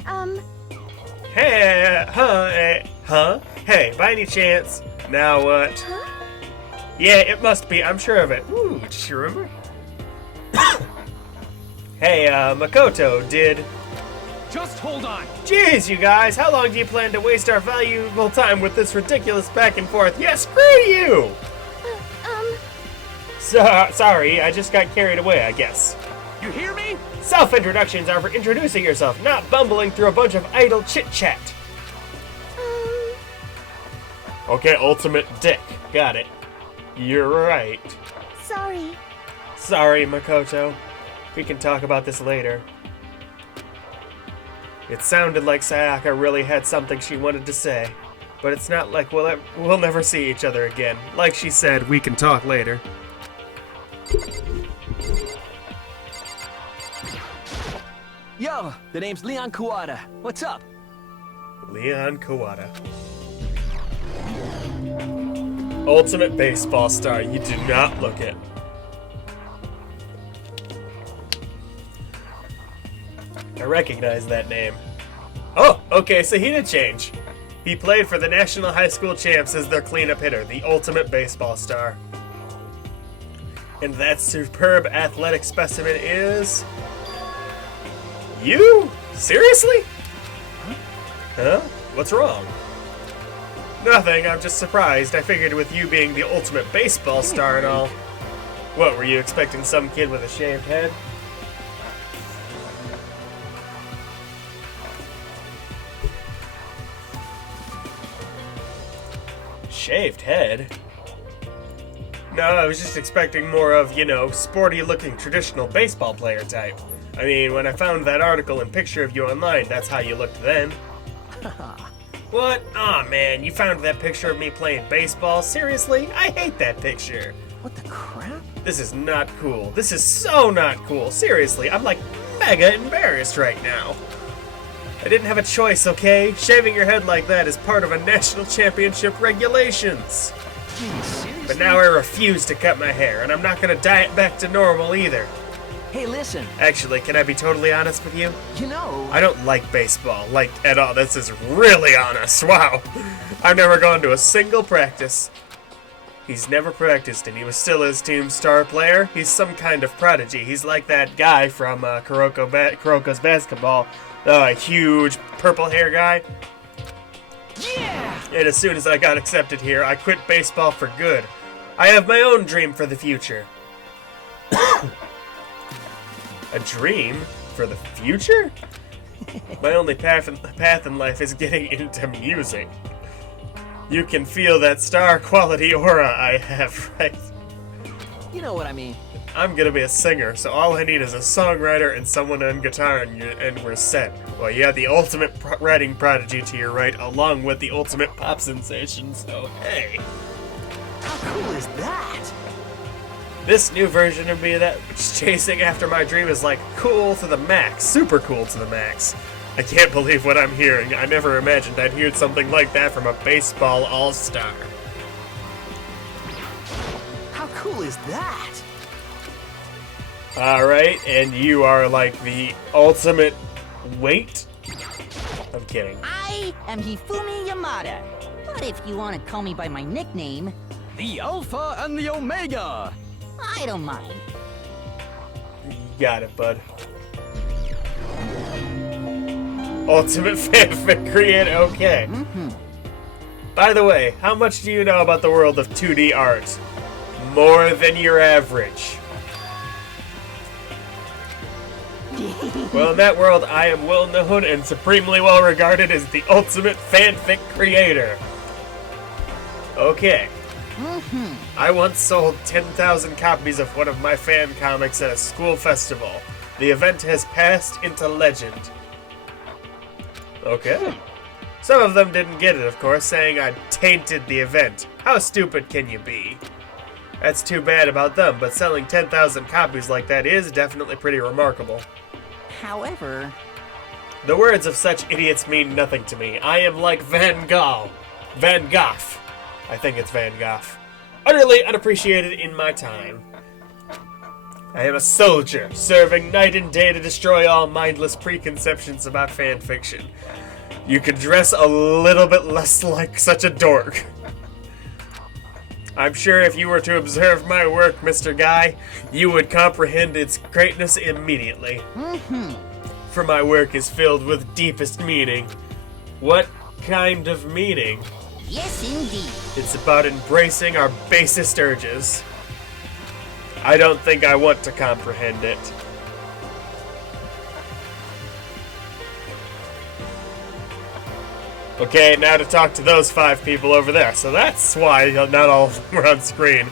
Hey, by any chance? Now what? Huh? Yeah, it must be. I'm sure of it. Ooh, did she remember? Hey, Makoto, did... Just hold on. Jeez, you guys, how long do you plan to waste our valuable time with this ridiculous back and forth? Yeah, screw you! Sorry, I just got carried away, I guess. You hear me? Self-introductions are for introducing yourself, not bumbling through a bunch of idle chit-chat. Okay, ultimate dick. Got it. You're right. Sorry. Sorry, Makoto. We can talk about this later. It sounded like Sayaka really had something she wanted to say, but it's not like we'll never see each other again. Like she said, we can talk later. Yo, the name's Leon Kawada. What's up? Leon Kawada. Ultimate baseball star, you do not look it. I recognize that name. Oh, okay, so he did change. He played for the National High School Champs as their cleanup hitter, the ultimate baseball star. And that superb athletic specimen is... you? Seriously? Huh? What's wrong? Nothing, I'm just surprised. I figured with you being the ultimate baseball star and all. What, were you expecting some kid with a shaved head? Shaved head? No, I was just expecting more of, you know, sporty-looking traditional baseball player type. I mean, when I found that article and picture of you online, that's how you looked then. What? Aw, man, you found that picture of me playing baseball? Seriously? I hate that picture. What the crap? This is not cool. This is so not cool. Seriously, I'm like mega embarrassed right now. I didn't have a choice, okay? Shaving your head like that is part of a national championship regulations. Seriously? But now I refuse to cut my hair, and I'm not gonna dye it back to normal either. Hey, listen. Actually, can I be totally honest with you? You know... I don't like baseball, like, at all. This is really honest. Wow. I've never gone to a single practice. He's never practiced, and he was still his team's star player. He's some kind of prodigy. He's like that guy from Kuroko's basketball, the huge purple hair guy. Yeah! And as soon as I got accepted here, I quit baseball for good. I have my own dream for the future. A dream for the future? My only path in life is getting into music. You can feel that star quality aura I have, right? You know what I mean. I'm gonna be a singer, so all I need is a songwriter and someone on guitar, and we're set. Well, you have the ultimate writing prodigy to your right, along with the ultimate pop sensation, so hey. How cool is that? This new version of me that's chasing after my dream is like cool to the max, super cool to the max. I can't believe what I'm hearing. I never imagined I'd hear something like that from a baseball all-star. How cool is that? Alright, and you are like the ultimate weight? I'm kidding. I am Hifumi Yamada. But if you want to call me by my nickname, The Alpha and the Omega! I don't mind. You got it, bud. Ultimate fanfic creator, okay. By the way, how much do you know about the world of 2D art? More than your average. Well, in that world, I am well known and supremely well regarded as the ultimate fanfic creator. Okay. I once sold 10,000 copies of one of my fan comics at a school festival. The event has passed into legend. Okay. Some of them didn't get it, of course, saying I tainted the event. How stupid can you be? That's too bad about them, but selling 10,000 copies like that is definitely pretty remarkable. However, The words of such idiots mean nothing to me. I am like Van Gogh. Van Gogh. I think it's Van Gogh. Utterly unappreciated in my time. I am a soldier, serving night and day to destroy all mindless preconceptions about fan fiction. You could dress a little bit less like such a dork. I'm sure if you were to observe my work, Mr. Guy, you would comprehend its greatness immediately. For my work is filled with deepest meaning. What kind of meaning? yes indeed. It's about embracing our basest urges. I don't think I want to comprehend it. Okay, now to talk to those 5 people over there. So that's why not all of them are on screen.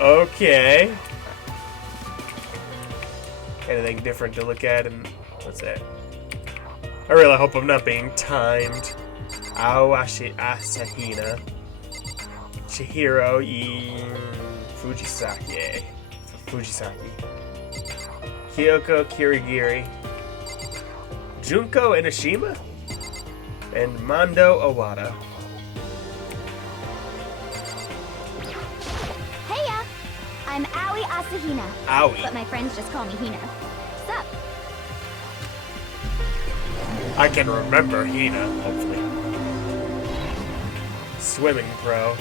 Okay. Anything different to look at? And what's that? I really hope I'm not being timed. Asahina. Chihiro Fujisaki. Kyoko Kirigiri. Junko Enoshima? And Mondo Owada. Heya! I'm Aoi Asahina. Owie. But my friends just call me Hina. Sup? I can remember Hina, hopefully. Swimming pro.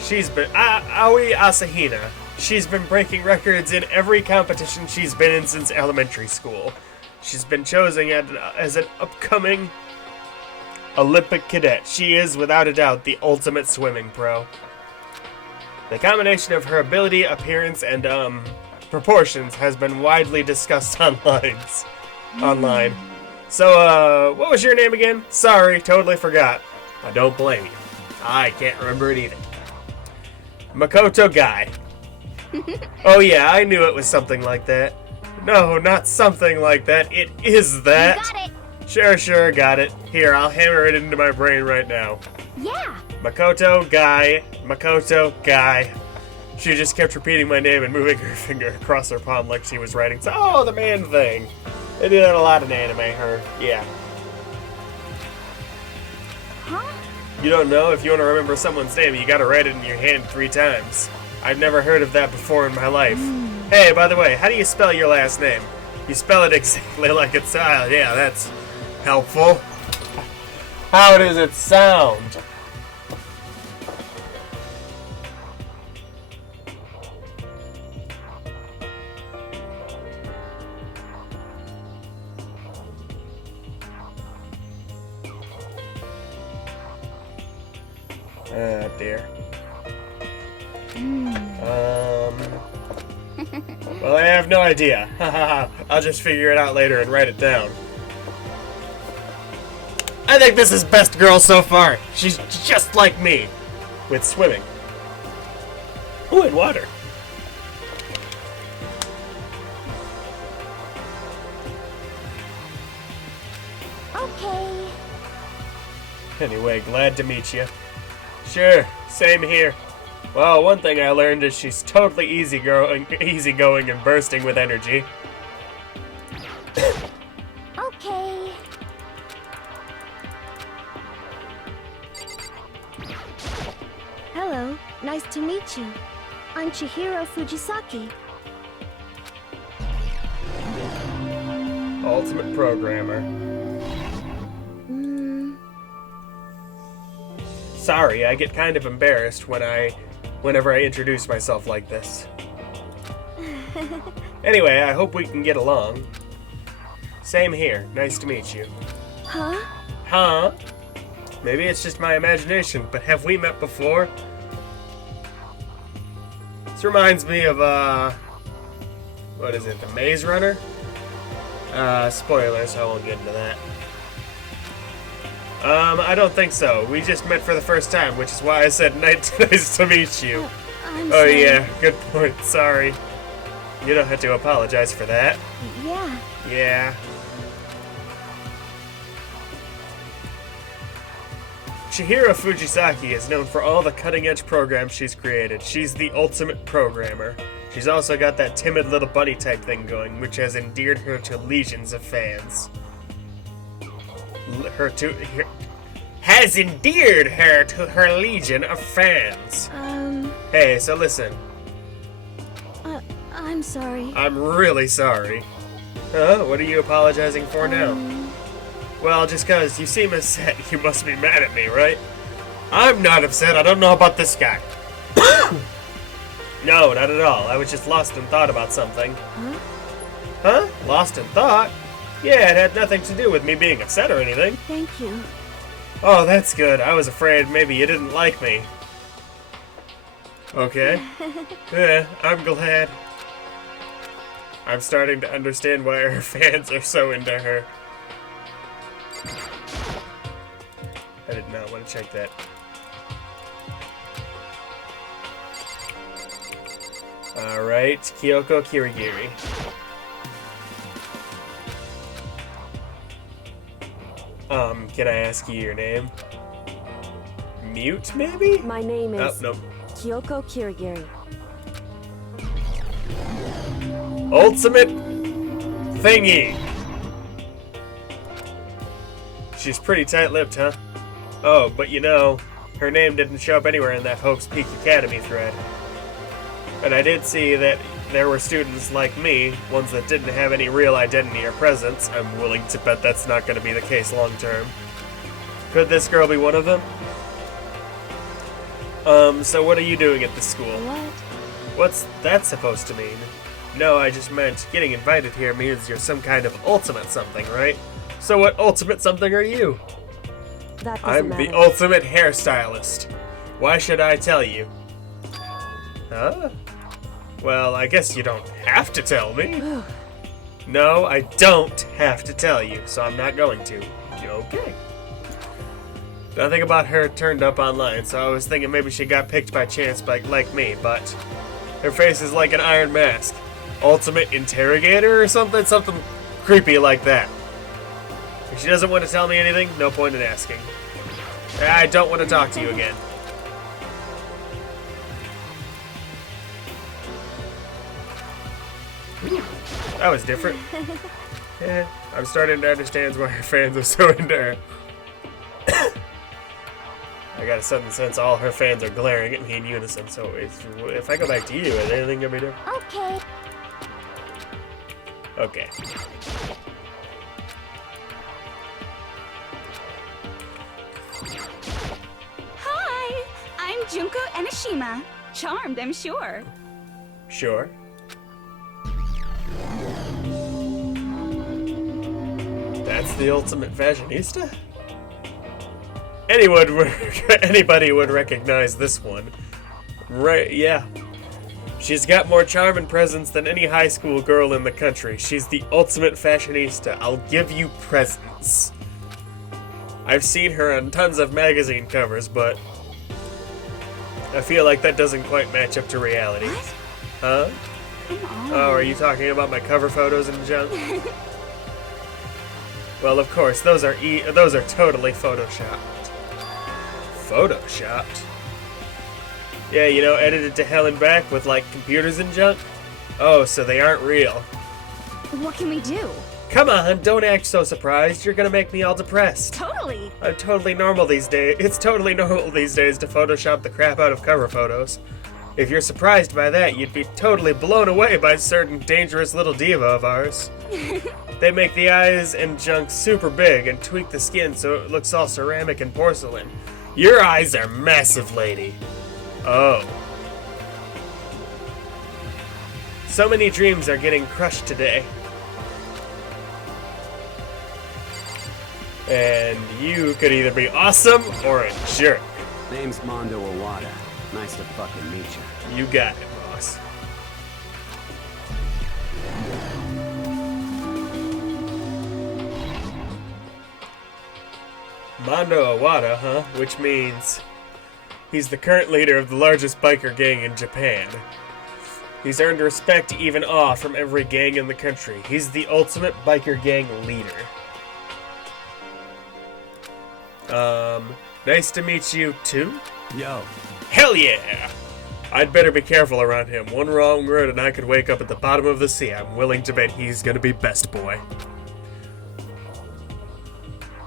She's been Aoi Asahina. She's been breaking records in every competition she's been in since elementary school. She's been chosen as an upcoming Olympic cadet. She is, without a doubt, the ultimate swimming pro. The combination of her ability, appearance, and proportions has been widely discussed online. So, what was your name again? Sorry, totally forgot. I don't blame you. I can't remember it either. Makoto Guy. Oh yeah, I knew it was something like that. No, not something like that. It is that. You got it! Sure, got it. Here, I'll hammer it into my brain right now. Yeah! Makoto Guy. She just kept repeating my name and moving her finger across her palm like she was writing. Oh, the man thing. They do that a lot in anime, yeah. Huh? You don't know? If you want to remember someone's name, you gotta write it in your hand 3 times. I've never heard of that before in my life. Hey, by the way, how do you spell your last name? You spell it exactly like it's yeah, that's helpful. How does it sound? Oh dear. Well, I have no idea. I'll just figure it out later and write it down. I think this is best girl so far. She's just like me. With swimming. Ooh, and water. Okay. Anyway, glad to meet you. Sure, same here. Well, one thing I learned is she's totally easygoing and bursting with energy. Okay. Hello, nice to meet you. I'm Chihiro Fujisaki. Ultimate programmer. Sorry, I get kind of embarrassed whenever I introduce myself like this. Anyway, I hope we can get along. Same here. Nice to meet you. Huh? Huh? Maybe it's just my imagination, but have we met before? This reminds me of, what is it, The Maze Runner? Spoilers, I won't get into that. I don't think so. We just met for the first time, which is why I said nice to meet you. I'm Oh sorry. yeah, good point, sorry. You don't have to apologize for that. Yeah. Yeah. Chihiro Fujisaki is known for all the cutting-edge programs she's created. She's the ultimate programmer. She's also got that timid little bunny type thing going, which has endeared her to legions of fans. Has endeared her to her legion of fans. Hey, so listen. I'm sorry. I'm really sorry. Huh? What are you apologizing for now? Well, just cause you seem upset, you must be mad at me, right? I'm not upset, I don't know about this guy. No, not at all. I was just lost in thought about something. Huh? Huh? Lost in thought? Yeah, it had nothing to do with me being upset or anything. Thank you. Oh, that's good. I was afraid maybe you didn't like me. Okay. Yeah, I'm glad. I'm starting to understand why her fans are so into her. I did not want to check that. Alright, Kyoko Kirigiri. Can I ask you your name? Mute, maybe? My name is Oh, no. Kyoko Kirigiri. Ultimate thingy. She's pretty tight-lipped, huh? Oh, but you know, her name didn't show up anywhere in that Hope's Peak Academy thread. And I did see that there were students like me, ones that didn't have any real identity or presence. I'm willing to bet that's not going to be the case long term. Could this girl be one of them? So what are you doing at this school? What? What's that supposed to mean? No, I just meant getting invited here means you're some kind of ultimate something, right? So what ultimate something are you? That doesn't I'm matter. the ultimate hairstylist. Why should I tell you? Huh? Well, I guess you don't have to tell me. No, I don't have to tell you, so I'm not going to. Okay. Nothing about her turned up online, so I was thinking maybe she got picked by chance like me, but her face is like an iron mask. Ultimate interrogator or something? Something creepy like that. If she doesn't want to tell me anything, no point in asking. I don't want to talk to you again. That was different. Yeah, I'm starting to understand why her fans are so into her. I got a sudden sense all her fans are glaring at me in unison, so if I go back to you, is anything gonna be different? Okay. Okay. Hi, I'm Junko Enoshima. Charmed, I'm sure. Sure. That's the ultimate fashionista? Anybody would recognize this one. Right, yeah. She's got more charm and presence than any high school girl in the country. She's the ultimate fashionista. I'll give you presents. I've seen her on tons of magazine covers, but I feel like that doesn't quite match up to reality. What? Huh? Come on. Oh, are you talking about my cover photos and junk? Well, of course, those are totally photoshopped. Photoshopped? Yeah, you know, edited to hell and back with, like, computers and junk? Oh, so they aren't real. What can we do? Come on, don't act so surprised. You're gonna make me all depressed. Totally. I'm totally normal these days. It's totally normal these days to Photoshop the crap out of cover photos. If you're surprised by that, you'd be totally blown away by certain dangerous little diva of ours. They make the eyes and junk super big and tweak the skin so it looks all ceramic and porcelain. Your eyes are massive, lady. Oh. So many dreams are getting crushed today. And you could either be awesome or a jerk. Name's Mondo Iwata. Nice to fucking meet you. You got it, boss. Mondo Iwata, huh? Which means he's the current leader of the largest biker gang in Japan. He's earned respect, even awe, from every gang in the country. He's the ultimate biker gang leader. Nice to meet you, too? Yo. Hell yeah! I'd better be careful around him. One wrong word and I could wake up at the bottom of the sea. I'm willing to bet he's gonna be best boy.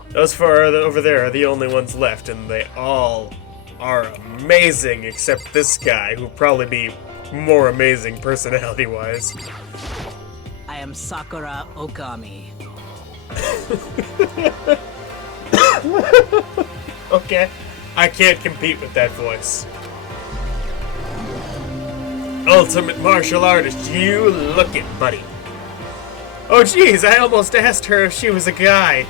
Those four over there are the only ones left, and they all are amazing, except this guy, who'll probably be more amazing personality-wise. I am Sakura Okami. Okay, I can't compete with that voice. Ultimate martial artist, you look it, buddy. Oh geez, I almost asked her if she was a guy.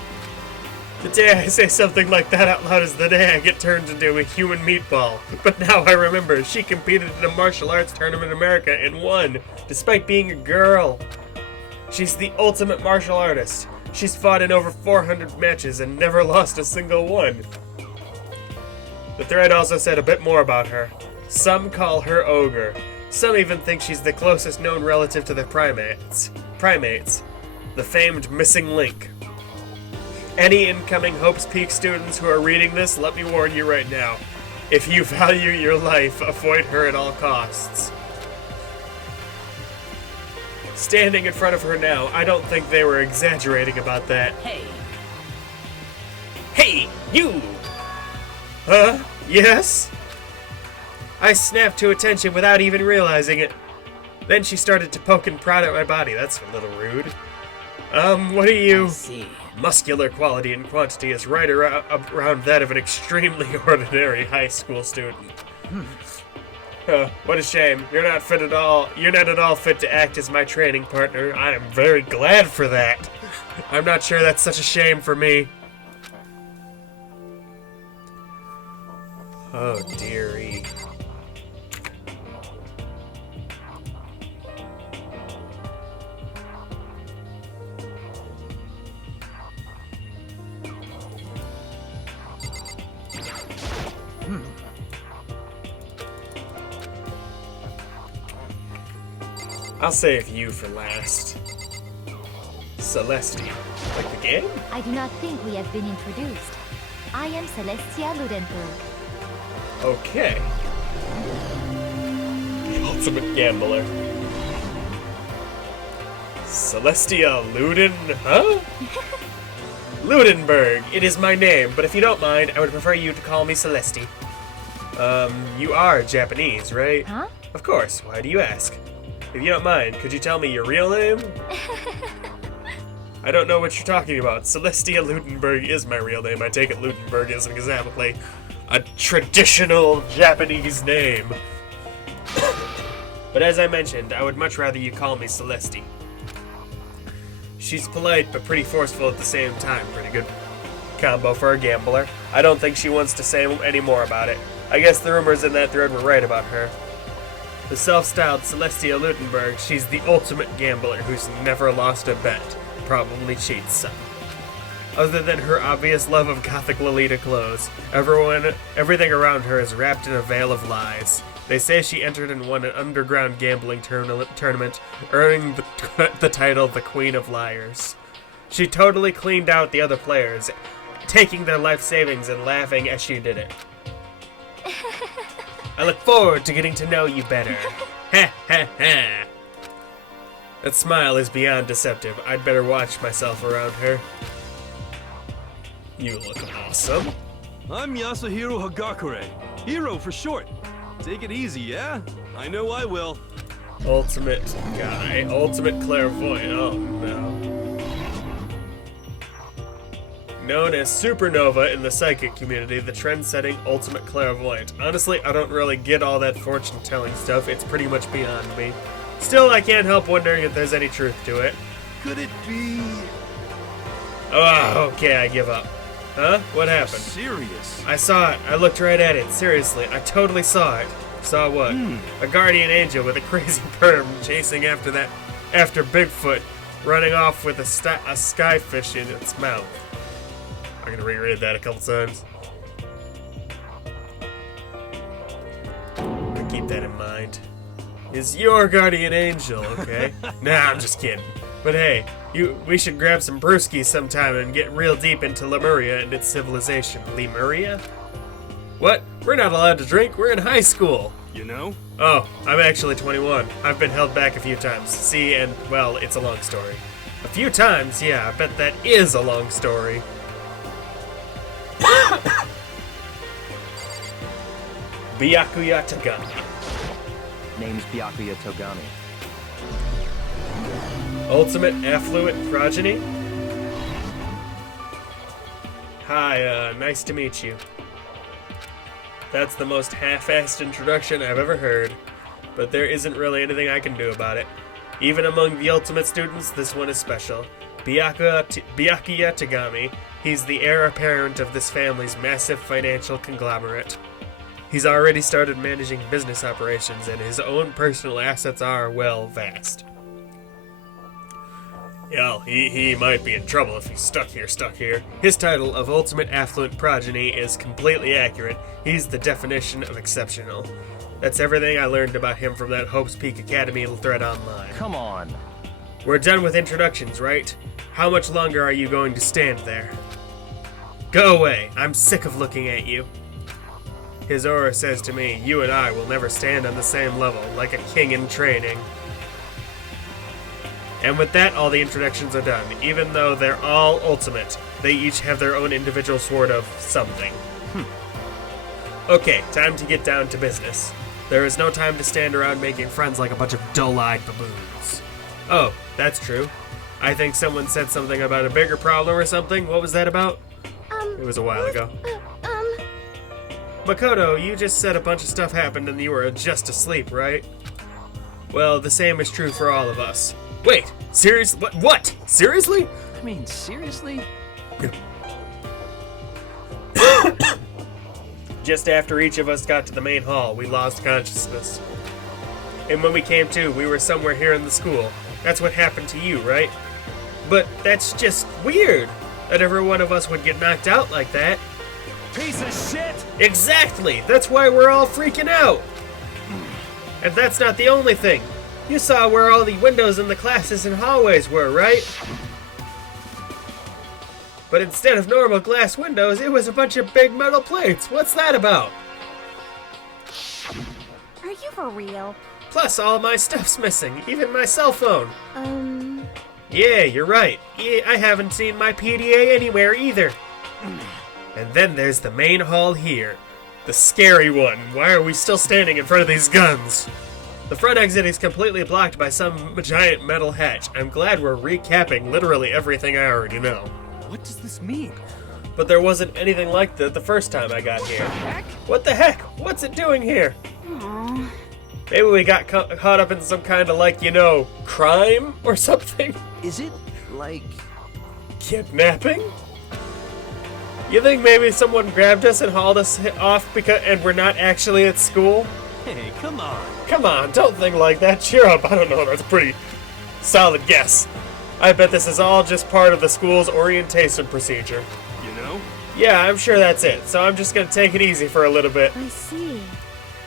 The day I say something like that out loud is the day I get turned into a human meatball. But now I remember, she competed in a martial arts tournament in America and won, despite being a girl. She's the ultimate martial artist. She's fought in over 400 matches and never lost a single one. The thread also said a bit more about her. Some call her Ogre. Some even think she's the closest known relative to the primates, the famed missing link. Any incoming Hope's Peak students who are reading this, let me warn you right now. If you value your life, avoid her at all costs. Standing in front of her now, I don't think they were exaggerating about that. Hey. Hey, you! Huh? Yes? I snapped to attention without even realizing it. Then she started to poke and prod at my body. That's a little rude. What are you? I see. Muscular quality and quantity is right around that of an extremely ordinary high school student. What a shame. You're not at all fit to act as my training partner. I am very glad for that. I'm not sure that's such a shame for me. Oh, dearie. I'll save you for last. Celestia. Like the game? I do not think we have been introduced. I am Celestia Ludenberg. Okay. The ultimate gambler. Celestia Luden, huh? Ludenberg, it is my name, but if you don't mind, I would prefer you to call me Celesti. You are Japanese, right? Huh? Of course, why do you ask? if you don't mind, could you tell me your real name? I don't know what you're talking about. Celestia Ludenberg is my real name. I take it Ludenberg isn't exactly a traditional Japanese name. But as I mentioned, I would much rather you call me Celeste. She's polite, but pretty forceful at the same time. Pretty good combo for a gambler. I don't think she wants to say any more about it. I guess the rumors in that thread were right about her. The self-styled Celestia Ludenberg, she's the ultimate gambler who's never lost a bet. Probably cheats some. Other than her obvious love of gothic Lolita clothes, everything around her is wrapped in a veil of lies. They say she entered and won an underground gambling tournament, earning the title the Queen of Liars. She totally cleaned out the other players, taking their life savings and laughing as she did it. I look forward to getting to know you better. Ha ha ha. That smile is beyond deceptive. I'd better watch myself around her. You look awesome. I'm Yasuhiro Hagakure. Hero for short. Take it easy, yeah? I know I will. Ultimate guy. Ultimate clairvoyant. Oh no. Known as Supernova in the psychic community, the trend-setting ultimate clairvoyant. Honestly, I don't really get all that fortune-telling stuff. It's pretty much beyond me. Still, I can't help wondering if there's any truth to it. Could it be... Oh, okay, I give up. Huh? What happened? Serious? I saw it. I looked right at it. Seriously, I totally saw it. Saw what? A guardian angel with a crazy perm chasing after Bigfoot, running off with a skyfish in its mouth. I'm gonna reread that a couple times. But keep that in mind. Is your guardian angel, okay? Nah, I'm just kidding. But hey, we should grab some brewskis sometime and get real deep into Lemuria and its civilization. Lemuria? What? We're not allowed to drink. We're in high school. You know? Oh, I'm actually 21. I've been held back a few times. See, and, well, it's a long story. A few times? Yeah, I bet that is a long story. Byakuya Tagami. Name's Byakuya Togami. Ultimate affluent progeny? Hi, nice to meet you. That's the most half-assed introduction I've ever heard, but there isn't really anything I can do about it. Even among the ultimate students, this one is special. Byakuya Tagami, he's the heir apparent of this family's massive financial conglomerate. He's already started managing business operations, and his own personal assets are, well, vast. Yeah, he might be in trouble if he's stuck here. His title of Ultimate Affluent Progeny is completely accurate. He's the definition of exceptional. That's everything I learned about him from that Hope's Peak Academy thread online. Come on. We're done with introductions, right? How much longer are you going to stand there? Go away. I'm sick of looking at you. His aura says to me, you and I will never stand on the same level, like a king in training. And with that, all the introductions are done. Even though they're all ultimate, they each have their own individual sort of something. Okay, time to get down to business. There is no time to stand around making friends like a bunch of dull-eyed baboons. Oh, that's true. I think someone said something about a bigger problem or something. What was that about? It was a while ago. Makoto, you just said a bunch of stuff happened and you were just asleep, right? Well, the same is true for all of us. Wait, seriously? What? Seriously? I mean, seriously? Just after each of us got to the main hall, we lost consciousness. And when we came to, we were somewhere here in the school. That's what happened to you, right? But that's just weird, that every one of us would get knocked out like that. Piece of shit! Exactly! That's why we're all freaking out! And that's not the only thing. You saw where all the windows in the classes and hallways were, right? But instead of normal glass windows, it was a bunch of big metal plates. What's that about? Are you for real? Plus, all my stuff's missing, even my cell phone. Yeah, you're right. Yeah, I haven't seen my PDA anywhere either. And then there's the main hall here. The scary one. Why are we still standing in front of these guns? The front exit is completely blocked by some giant metal hatch. I'm glad we're recapping literally everything I already know. What does this mean? But there wasn't anything like that the first time I got here. What the heck? What's it doing here? Aww. Maybe we got caught up in some kind of, like, you know, crime or something? Is it, like... Kidnapping? You think maybe someone grabbed us and hauled us off and we're not actually at school? Hey, come on. Come on, don't think like that. Cheer up. I don't know, that's a pretty solid guess. I bet this is all just part of the school's orientation procedure. You know? Yeah, I'm sure that's it, so I'm just gonna take it easy for a little bit. I see.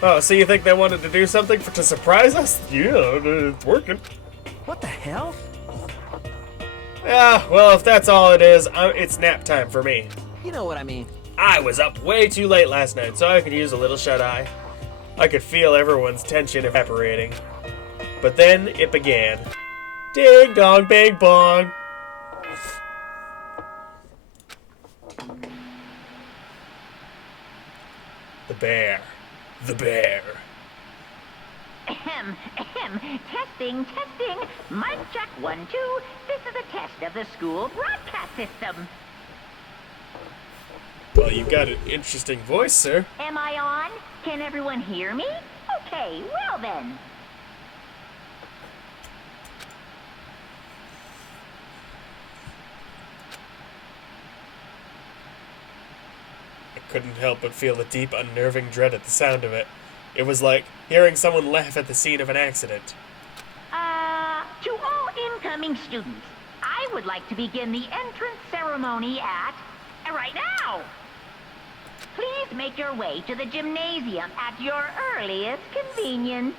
Oh, so you think they wanted to do something to surprise us? Yeah, it's working. What the hell? Yeah, well, if that's all it is, it's nap time for me. You know what I mean. I was up way too late last night, so I could use a little shut-eye. I could feel everyone's tension evaporating. But then it began. Ding dong, bang bong. The bear. The bear. Ahem, ahem. Testing, testing. Mic check 1, 2. This is a test of the school broadcast system. Well, you've got an interesting voice, sir. Am I on? Can everyone hear me? Okay, well then. I couldn't help but feel a deep, unnerving dread at the sound of it. It was like hearing someone laugh at the scene of an accident. To all incoming students, I would like to begin the entrance ceremony right now. Please make your way to the gymnasium at your earliest convenience.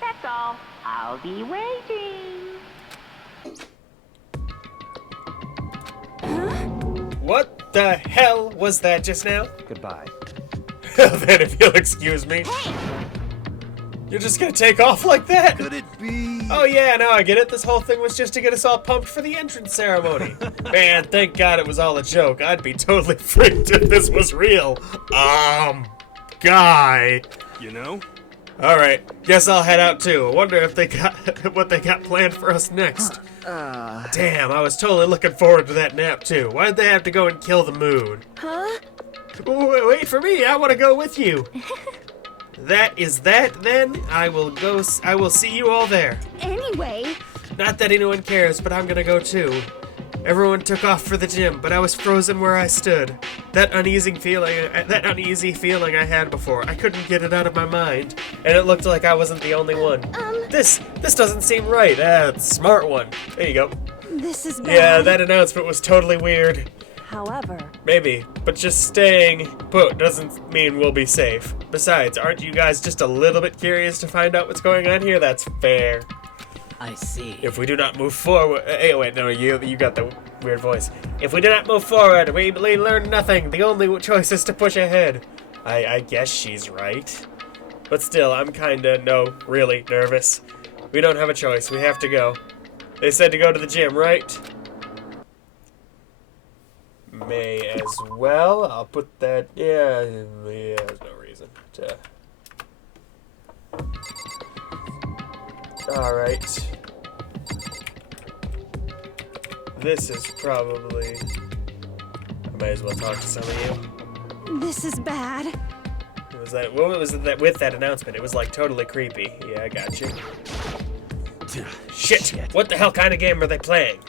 That's all. I'll be waiting. What the hell was that just now? Goodbye. Then if you'll excuse me. You're just gonna take off like that? Could it be? Oh yeah, now I get it. This whole thing was just to get us all pumped for the entrance ceremony. Man, thank God it was all a joke. I'd be totally freaked if this was real. Guy. You know? Alright, guess I'll head out too. I wonder if they got what they got planned for us next. Damn, I was totally looking forward to that nap too. Why'd they have to go and kill the moon? Huh? Wait for me, I want to go with you. That is that then. I will see you all there. Anyway, Not that anyone cares, but I'm gonna go too. Everyone took off for the gym, but I was frozen where I stood. That uneasy feeling I had before, I couldn't get it out of my mind, and it looked like I wasn't the only one. This doesn't seem right. Smart one. There you go. this is bad. Yeah, that announcement was totally weird. However, Maybe, but just staying put doesn't mean we'll be safe. Besides, aren't you guys just a little bit curious to find out what's going on here? That's fair. I see. If we do not move forward... Hey, wait, no, you got the weird voice. If we do not move forward, we learn nothing. The only choice is to push ahead. I guess she's right. But still, I'm kinda, really nervous. We don't have a choice. We have to go. They said to go to the gym, right? May as well. I'll put that... Yeah, there's no reason to... Alright. This is probably... I might as well talk to some of you. This is bad. What was that with that announcement? It was like totally creepy. Yeah, I got you. Shit! What the hell kind of game are they playing?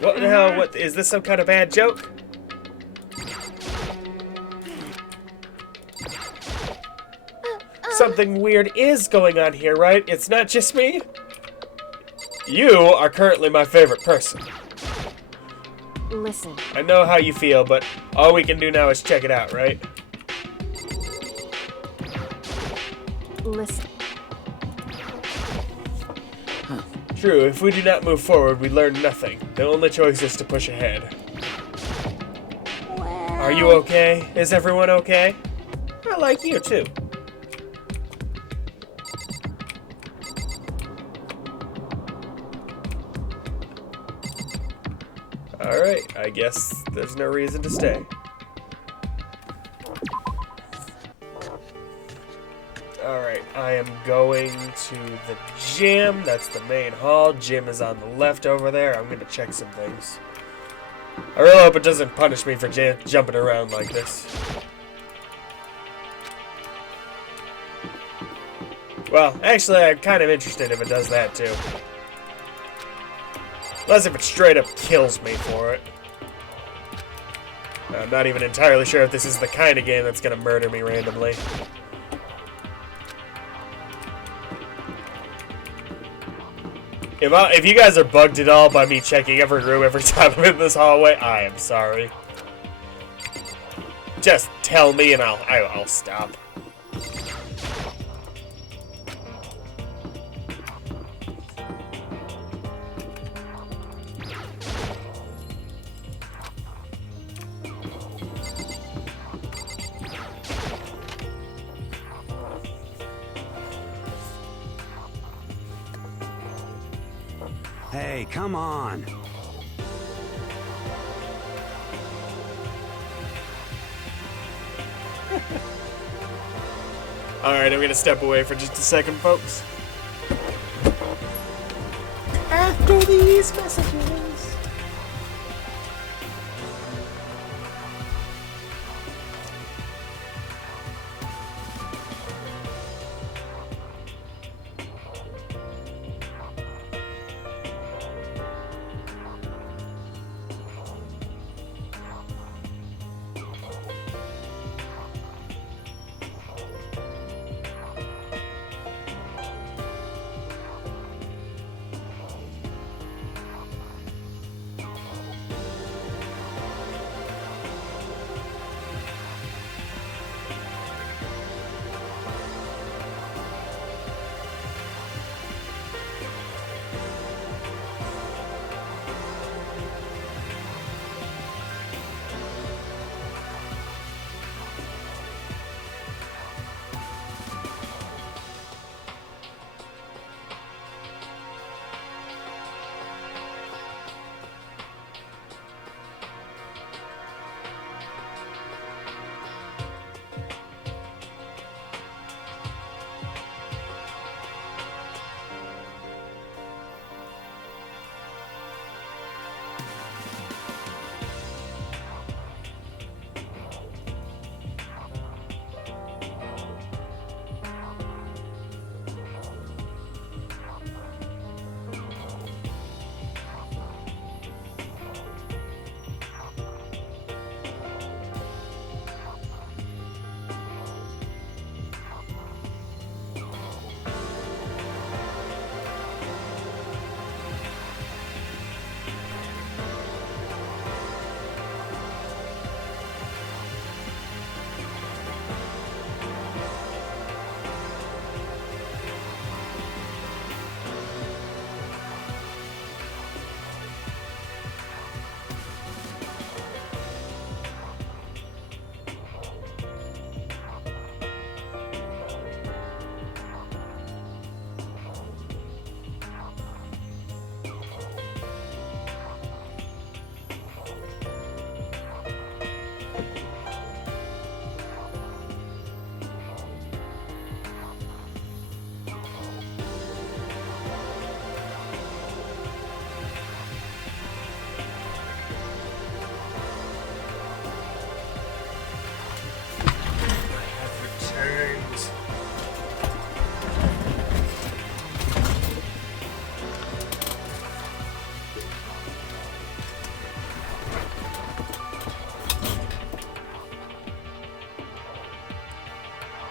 What the hell? What is this? Some kind of bad joke? Something weird is going on here, right? It's not just me? You are currently my favorite person. listen. I know how you feel, but all we can do now is check it out, right? Listen. True, if we do not move forward, we learn nothing. The only choice is to push ahead. Are you okay? Is everyone okay? I like you, too. Alright, I guess there's no reason to stay. I am going to the gym. That's the main hall. Gym is on the left over there. I'm going to check some things. I really hope it doesn't punish me for jumping around like this. Well, actually, I'm kind of interested if it does that, too. Unless if it straight up kills me for it. I'm not even entirely sure if this is the kind of game that's going to murder me randomly. If you guys are bugged at all by me checking every room every time I'm in this hallway, I am sorry. Just tell me and I'll stop. Hey, come on. Alright, I'm gonna step away for just a second, folks. After these messages.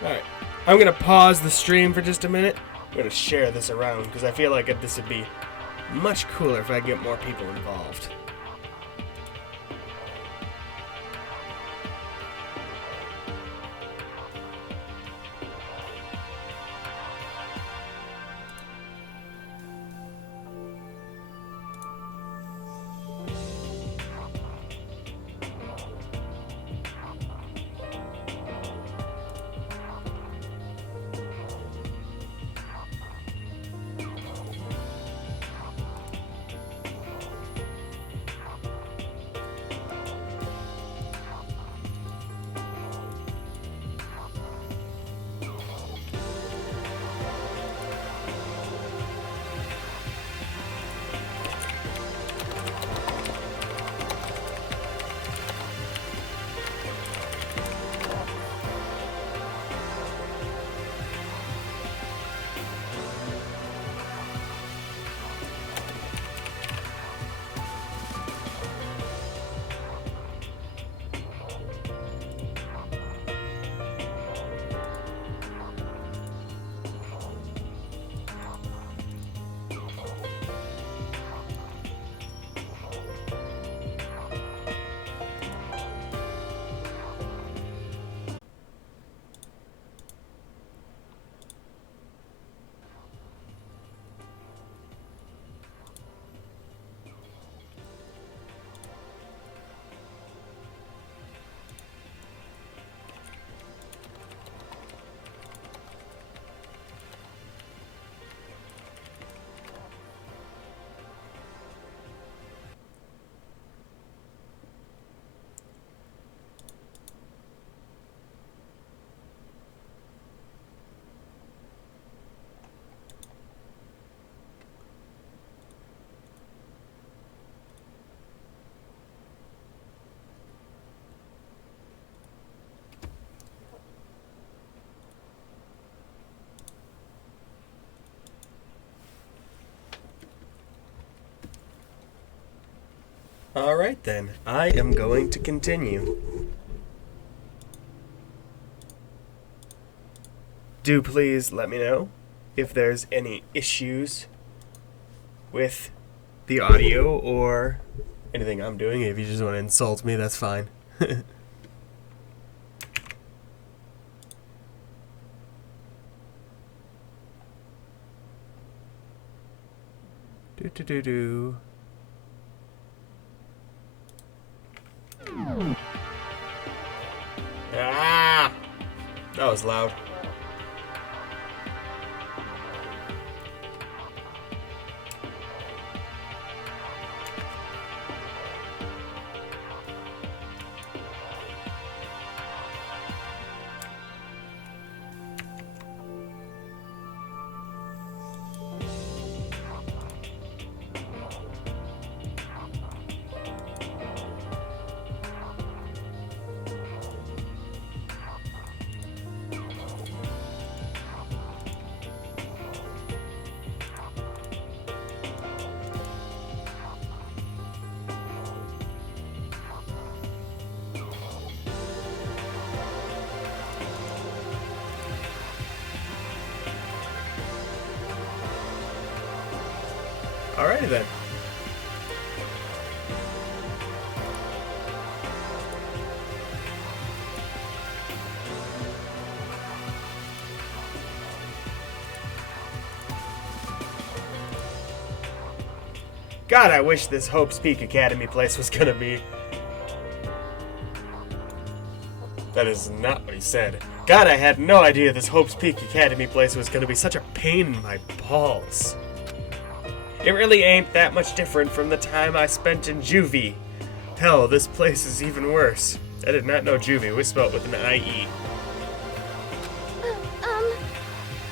Alright, I'm going to pause the stream for just a minute. I'm going to share this around because I feel like this would be much cooler if I get more people involved. Alright then, I am going to continue. Do please let me know if there's any issues with the audio or anything I'm doing. If you just want to insult me, that's fine. Do. Ah! That was loud. Alrighty then. God, I wish this Hope's Peak Academy place was gonna be... That is not what he said. God, I had no idea this Hope's Peak Academy place was gonna be such a pain in my balls. It really ain't that much different from the time I spent in Juvie. Hell, this place is even worse. I did not know Juvie was spelled with an I-E.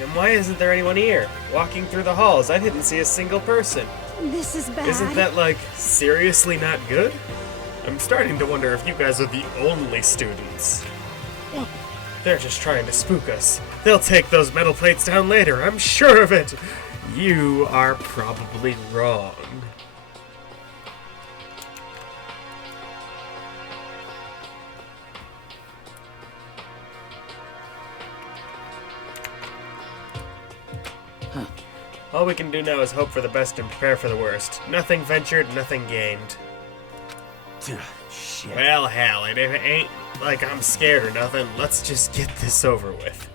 And why isn't there anyone here? Walking through the halls, I didn't see a single person. This is bad. Isn't that, like, seriously not good? I'm starting to wonder if you guys are the only students. They're just trying to spook us. They'll take those metal plates down later, I'm sure of it. You are probably wrong. Huh. All we can do now is hope for the best and prepare for the worst. Nothing ventured, nothing gained. Shit. Well, hell, and if it ain't like I'm scared or nothing, let's just get this over with.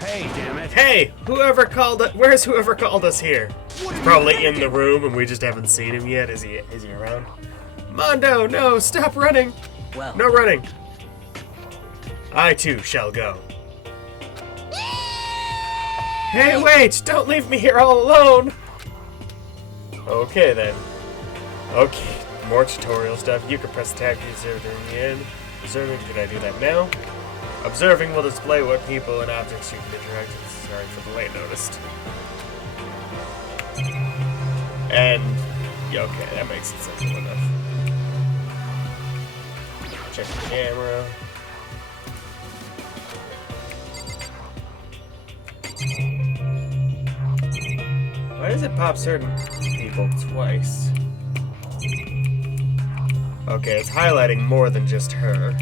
Hey, damn it. Hey, whoever called it? Where's whoever called us here? He's probably in the room and we just haven't seen him yet. Is he around? Mondo, no, stop running. Well, No running. I too shall go. Hey, wait! Don't leave me here all alone! Okay then. Okay, more tutorial stuff. You can press tab to observe in the end. Observing, did I do that now? Observing will display what people and objects you can interact with. Sorry for the late noticed. And, yeah, okay, that makes it simple enough. Check the camera. Why does it pop certain people twice? Okay, it's highlighting more than just her.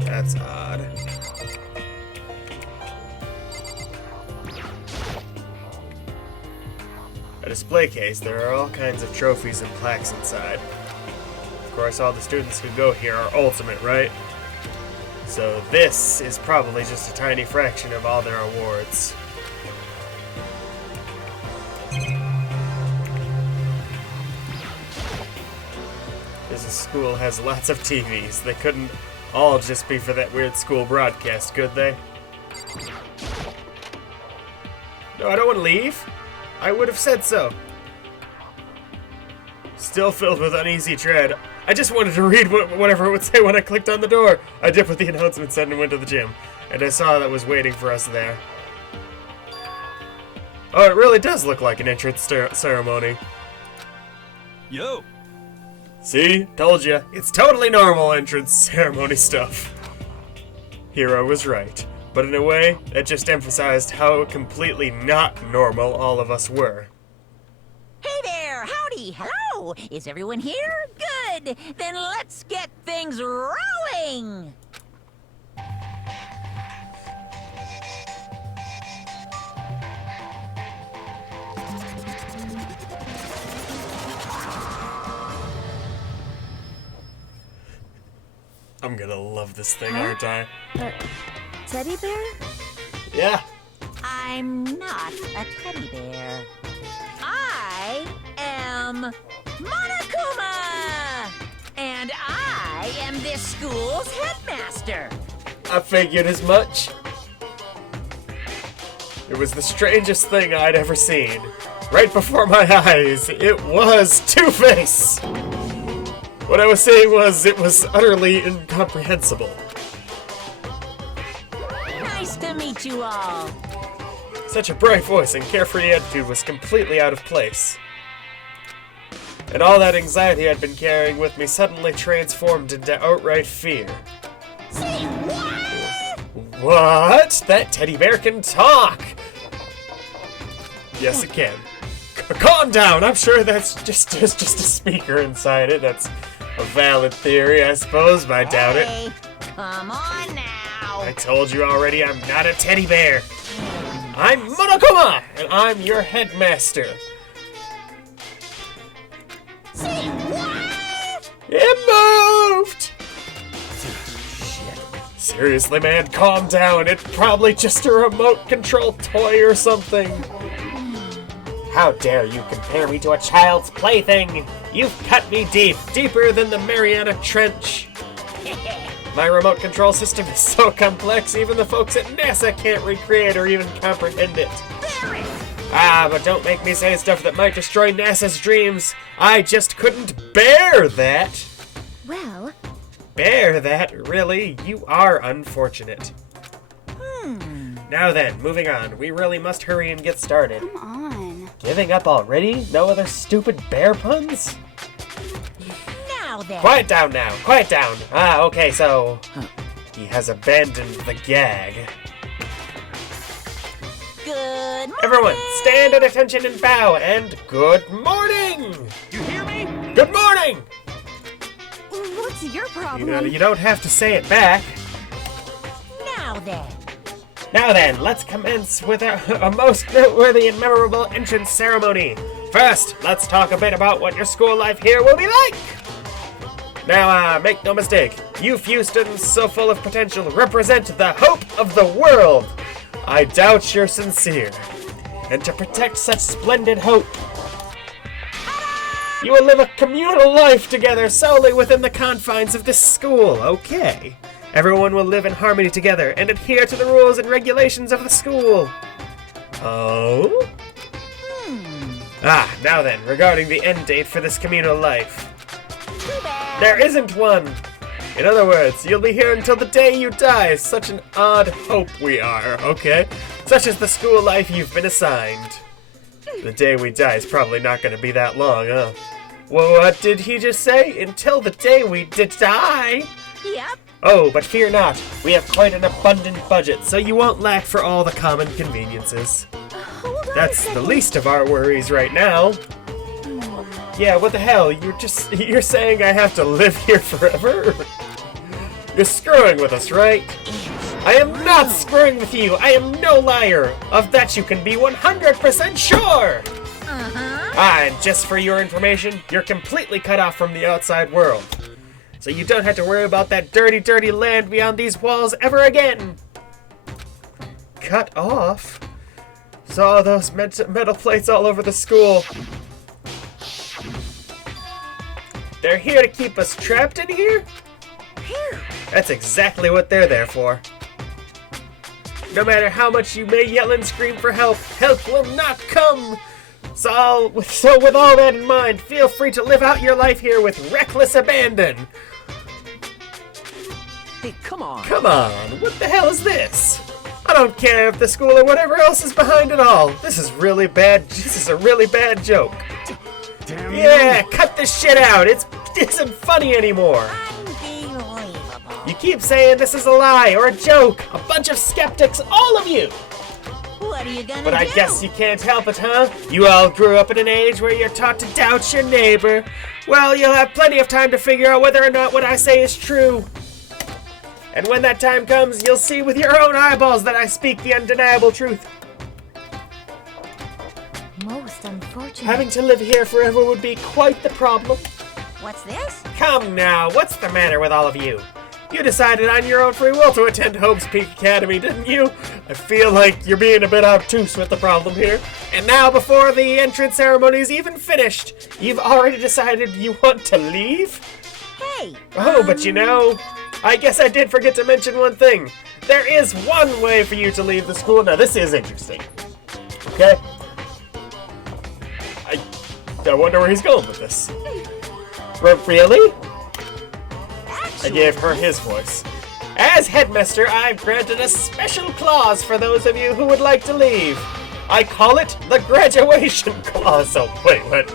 That's odd. A display case, there are all kinds of trophies and plaques inside. Of course, all the students who go here are ultimate, right? So this is probably just a tiny fraction of all their awards. This school has lots of TVs. They couldn't all just be for that weird school broadcast, could they? No, I don't want to leave. I would have said so. Still filled with uneasy tread. I just wanted to read whatever it would say when I clicked on the door. I did what the announcement said and went to the gym. And I saw that was waiting for us there. Oh, it really does look like an entrance ceremony. Yo! See? Told ya. It's totally normal entrance ceremony stuff. Hero was right. But in a way, that just emphasized how completely not normal all of us were. Hey there! Howdy Howdy, hello! Is everyone here? Good! Then let's get things rolling! I'm gonna love this thing, aren't I? Teddy bear? Yeah. I'm not a teddy bear. I am Monokuma! And I am this school's headmaster. I figured as much. It was the strangest thing I'd ever seen. Right before my eyes, it was Two-Face! What I was saying was, it was utterly incomprehensible. Nice to meet you all. Such a bright voice and carefree attitude was completely out of place. And all that anxiety I'd been carrying with me suddenly transformed into outright fear. Say what? What? That teddy bear can talk! Yes, it can. Calm down! I'm sure that's just a speaker inside it. That's a valid theory, I suppose, but I doubt it. Come on now. I told you already, I'm not a teddy bear. I'm Monokuma, and I'm your headmaster. Say what? It moved! Shit. Seriously, man, calm down. It's probably just a remote control toy or something. How dare you compare me to a child's plaything? You've cut me deep, deeper than the Mariana Trench. My remote control system is so complex, even the folks at NASA can't recreate or even comprehend it. Ah, but don't make me say stuff that might destroy NASA's dreams. I just couldn't bear that. Well... Bear that? Really? You are unfortunate. Now then, moving on. We really must hurry and get started. Come on. Giving up already? No other stupid bear puns? Now then. Quiet down now. Quiet down. Ah, okay, so... He has abandoned the gag. Good morning. Everyone, stand at attention and bow, and good morning! You hear me? Good morning! What's your problem? You don't have to say it back. Now then. Now then, let's commence with a most noteworthy and memorable entrance ceremony. First, let's talk a bit about what your school life here will be like. Now, make no mistake, you few students so full of potential represent the hope of the world. I doubt you're sincere. And to protect such splendid hope, you will live a communal life together solely within the confines of this school, okay? Everyone will live in harmony together and adhere to the rules and regulations of the school. Oh? Ah, now then, regarding the end date for this communal life. There isn't one! In other words, you'll be here until the day you die. Such an odd hope we are, okay? Such is the school life you've been assigned. The day we die is probably not going to be that long, huh? Well, what did he just say? Until the day we did die? Yep. Oh, but fear not. We have quite an abundant budget, so you won't lack for all the common conveniences. That's the least of our worries right now. Yeah, what the hell? You're saying I have to live here forever? You're screwing with us, right? I am not screwing with you. I am no liar. Of that you can be 100% sure. Ah, and just for your information, you're completely cut off from the outside world. So you don't have to worry about that dirty, dirty land beyond these walls ever again. Cut off? Saw those metal plates all over the school. They're here to keep us trapped in here? That's exactly what they're there for. No matter how much you may yell and scream for help, help will not come. So with all that in mind, feel free to live out your life here with reckless abandon. Hey, come on. Come on, what the hell is this? I don't care if the school or whatever else is behind it all. This is really bad. This is a really bad joke. Damn Yeah, cut this shit out. It isn't funny anymore. You keep saying this is a lie or a joke. A bunch of skeptics, all of you. What are you gonna But do? I guess you can't help it, huh? You all grew up in an age where you're taught to doubt your neighbor. Well, you'll have plenty of time to figure out whether or not what I say is true. And when that time comes, you'll see with your own eyeballs that I speak the undeniable truth. Most unfortunate. Having to live here forever would be quite the problem. What's this? Come now, what's the matter with all of you? You decided on your own free will to attend Hope's Peak Academy, didn't you? I feel like you're being a bit obtuse with the problem here. And now, before the entrance ceremony is even finished, you've already decided you want to leave? Hey! Oh, but you know, I guess I did forget to mention one thing. There is one way for you to leave the school. Now, this is interesting. Okay? I wonder where he's going with this. Really? I gave her his voice. As headmaster, I've granted a special clause for those of you who would like to leave. I call it the graduation clause. So, wait, what?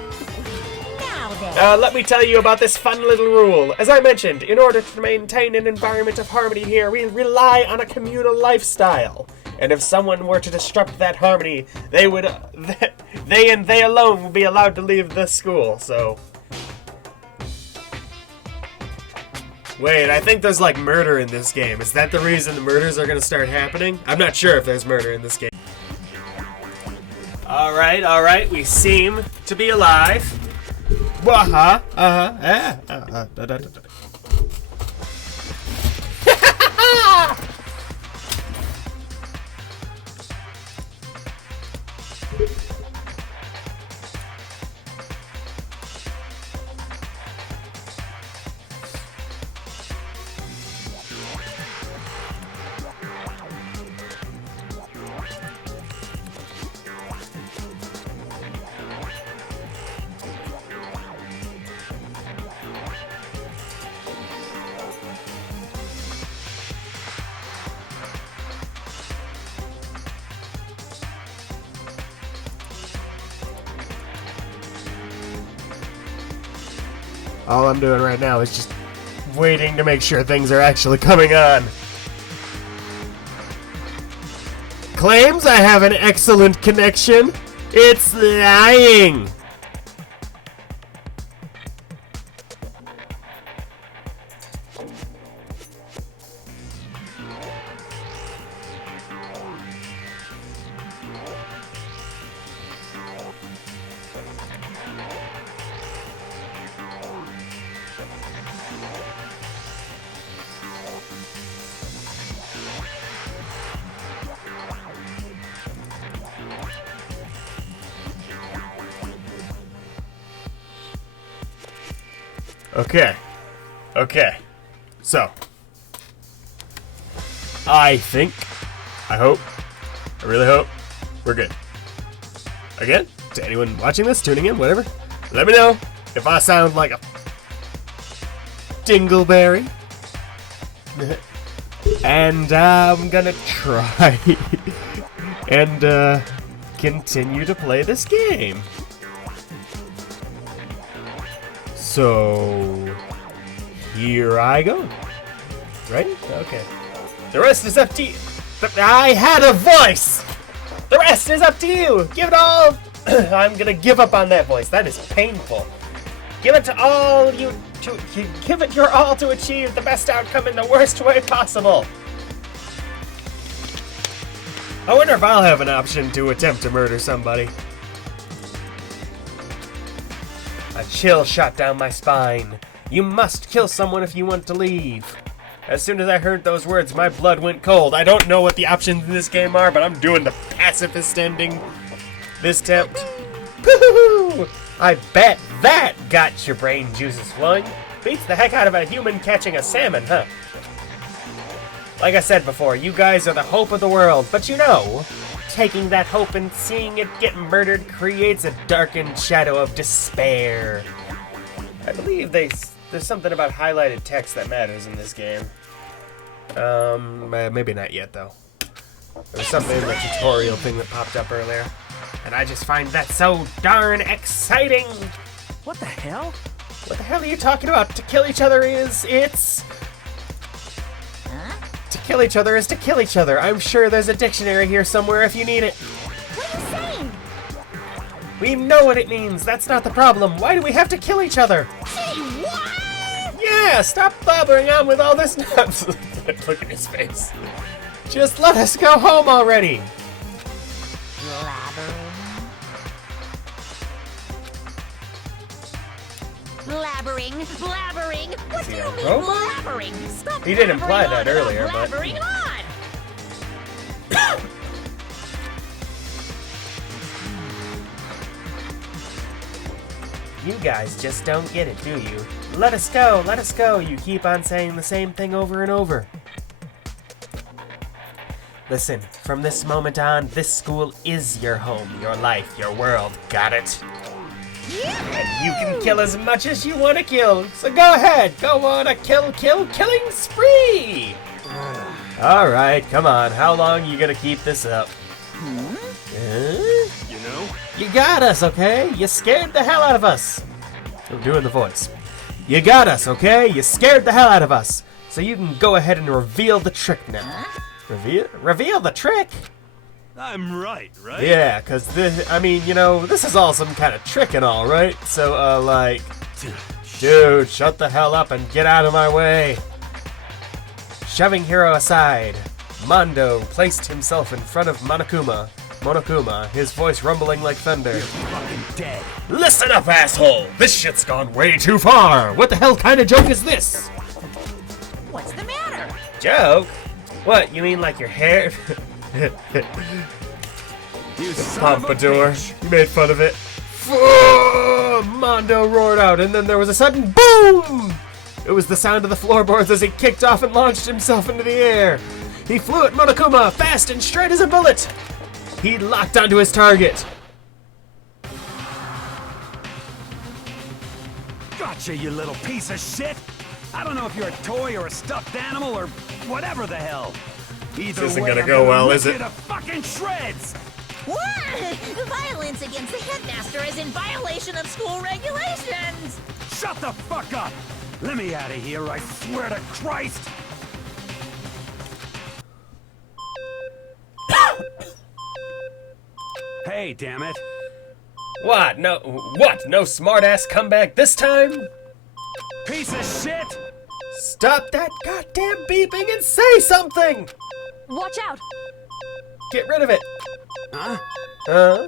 Let me tell you about this fun little rule. As I mentioned, in order to maintain an environment of harmony here, we rely on a communal lifestyle. And if someone were to disrupt that harmony, they and they alone would be allowed to leave the school, so... Wait, I think there's like murder in this game. Is that the reason the murders are gonna start happening? I'm not sure if there's murder in this game. Alright, we seem to be alive. All I'm doing right now is just waiting to make sure things are actually coming on. Claims I have an excellent connection. It's lying. Okay. So, I hope, I really hope, we're good. Again, to anyone watching this, tuning in, whatever, let me know if I sound like a dingleberry. And I'm gonna try and continue to play this game. So, here I go. Ready? Okay. The rest is up to you. I had a voice! The rest is up to you! Give it all... I'm gonna give up on that voice. That is painful. Give it to all you... give it your all to achieve the best outcome in the worst way possible. I wonder if I'll have an option to attempt to murder somebody. A chill shot down my spine. You must kill someone if you want to leave. As soon as I heard those words, my blood went cold. I don't know what the options in this game are, but I'm doing the pacifist ending this attempt. Woo-hoo-hoo! I bet that got your brain juices flowing. Beats the heck out of a human catching a salmon, huh? Like I said before, you guys are the hope of the world, but you know, taking that hope and seeing it get murdered creates a darkened shadow of despair. I believe there's something about highlighted text that matters in this game. Maybe not yet, though. There was something in the tutorial thing that popped up earlier, and I just find that so darn exciting! What the hell? What the hell are you talking about? To kill each other it's... Huh? To kill each other is to kill each other. I'm sure there's a dictionary here somewhere if you need it. We know what it means. That's not the problem. Why do we have to kill each other? Say what? Yeah, stop blabbering on with all this nonsense. Look at his face. Just let us go home already. Blabbering, blabbering. What do you mean robot? blabbering? Stop He did imply blabbering that on earlier, about but- blabbering on. You guys just don't get it, do you? Let us go, let us go. You keep on saying the same thing over and over. Listen, from this moment on, this school is your home, your life, your world. Got it? And you can kill as much as you want to kill. So go ahead, go on a killing spree. All right, come on. How long you gonna keep this up? You know? You got us, okay? You scared the hell out of us. I'm doing the voice. You got us, okay? You scared the hell out of us. So you can go ahead and reveal the trick now. Reveal the trick? I'm right? Yeah, because this, I mean, you know, this is all some kind of trick and all, right? So, like, dude, shut the hell up and get out of my way. Shoving Hiro aside, Mondo placed himself in front of Monokuma, his voice rumbling like thunder. You're fucking dead. Listen up, asshole! This shit's gone way too far! What the hell kind of joke is this? What's the matter? Joke? What, you mean like your hair? You son of a Pompadour. bitch. You made fun of it. Mondo roared out, and then there was a sudden boom! It was the sound of the floorboards as he kicked off and launched himself into the air. He flew at Monokuma, fast and straight as a bullet. He locked onto his target. Gotcha, you little piece of shit. I don't know if you're a toy or a stuffed animal or whatever the hell. Either This isn't way, gonna I'm go well, rip is it? you to fucking shreds. What? Violence against the headmaster is in violation of school regulations. Shut the fuck up. Let me out of here, I swear to Christ. Hey, damn it. What? No smartass comeback this time? Piece of shit! Stop that goddamn beeping and say something! Watch out! Get rid of it. Huh?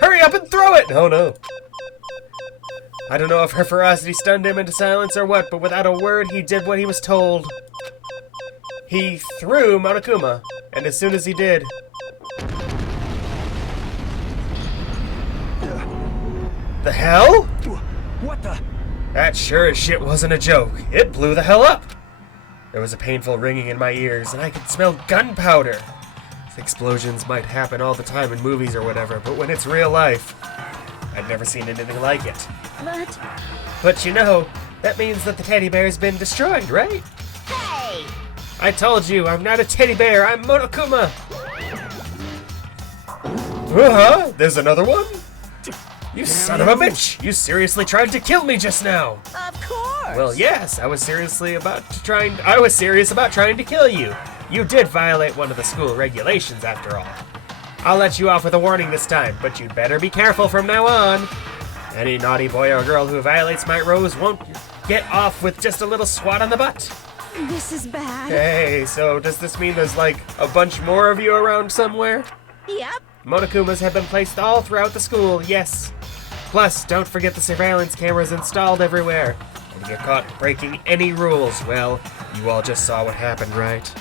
Hurry up and throw it! Oh no. I don't know if her ferocity stunned him into silence or what, but without a word, he did what he was told. He threw Monokuma, and as soon as he did... The hell? What the? That sure as shit wasn't a joke. It blew the hell up. There was a painful ringing in my ears, and I could smell gunpowder. Explosions might happen all the time in movies or whatever, but when it's real life, I'd never seen anything like it. But you know, that means that the teddy bear's been destroyed, right? Hey! I told you, I'm not a teddy bear, I'm Monokuma! There's another one? You son of a bitch! You seriously tried to kill me just now! Of course! Well, yes, I was serious about trying to kill you. You did violate one of the school regulations, after all. I'll let you off with a warning this time, but you'd better be careful from now on. Any naughty boy or girl who violates my rules won't get off with just a little swat on the butt. This is bad. Hey, so does this mean there's like a bunch more of you around somewhere? Yep. Monokumas have been placed all throughout the school, yes. Plus, don't forget the surveillance cameras installed everywhere. And if you're caught breaking any rules, well, you all just saw what happened, right?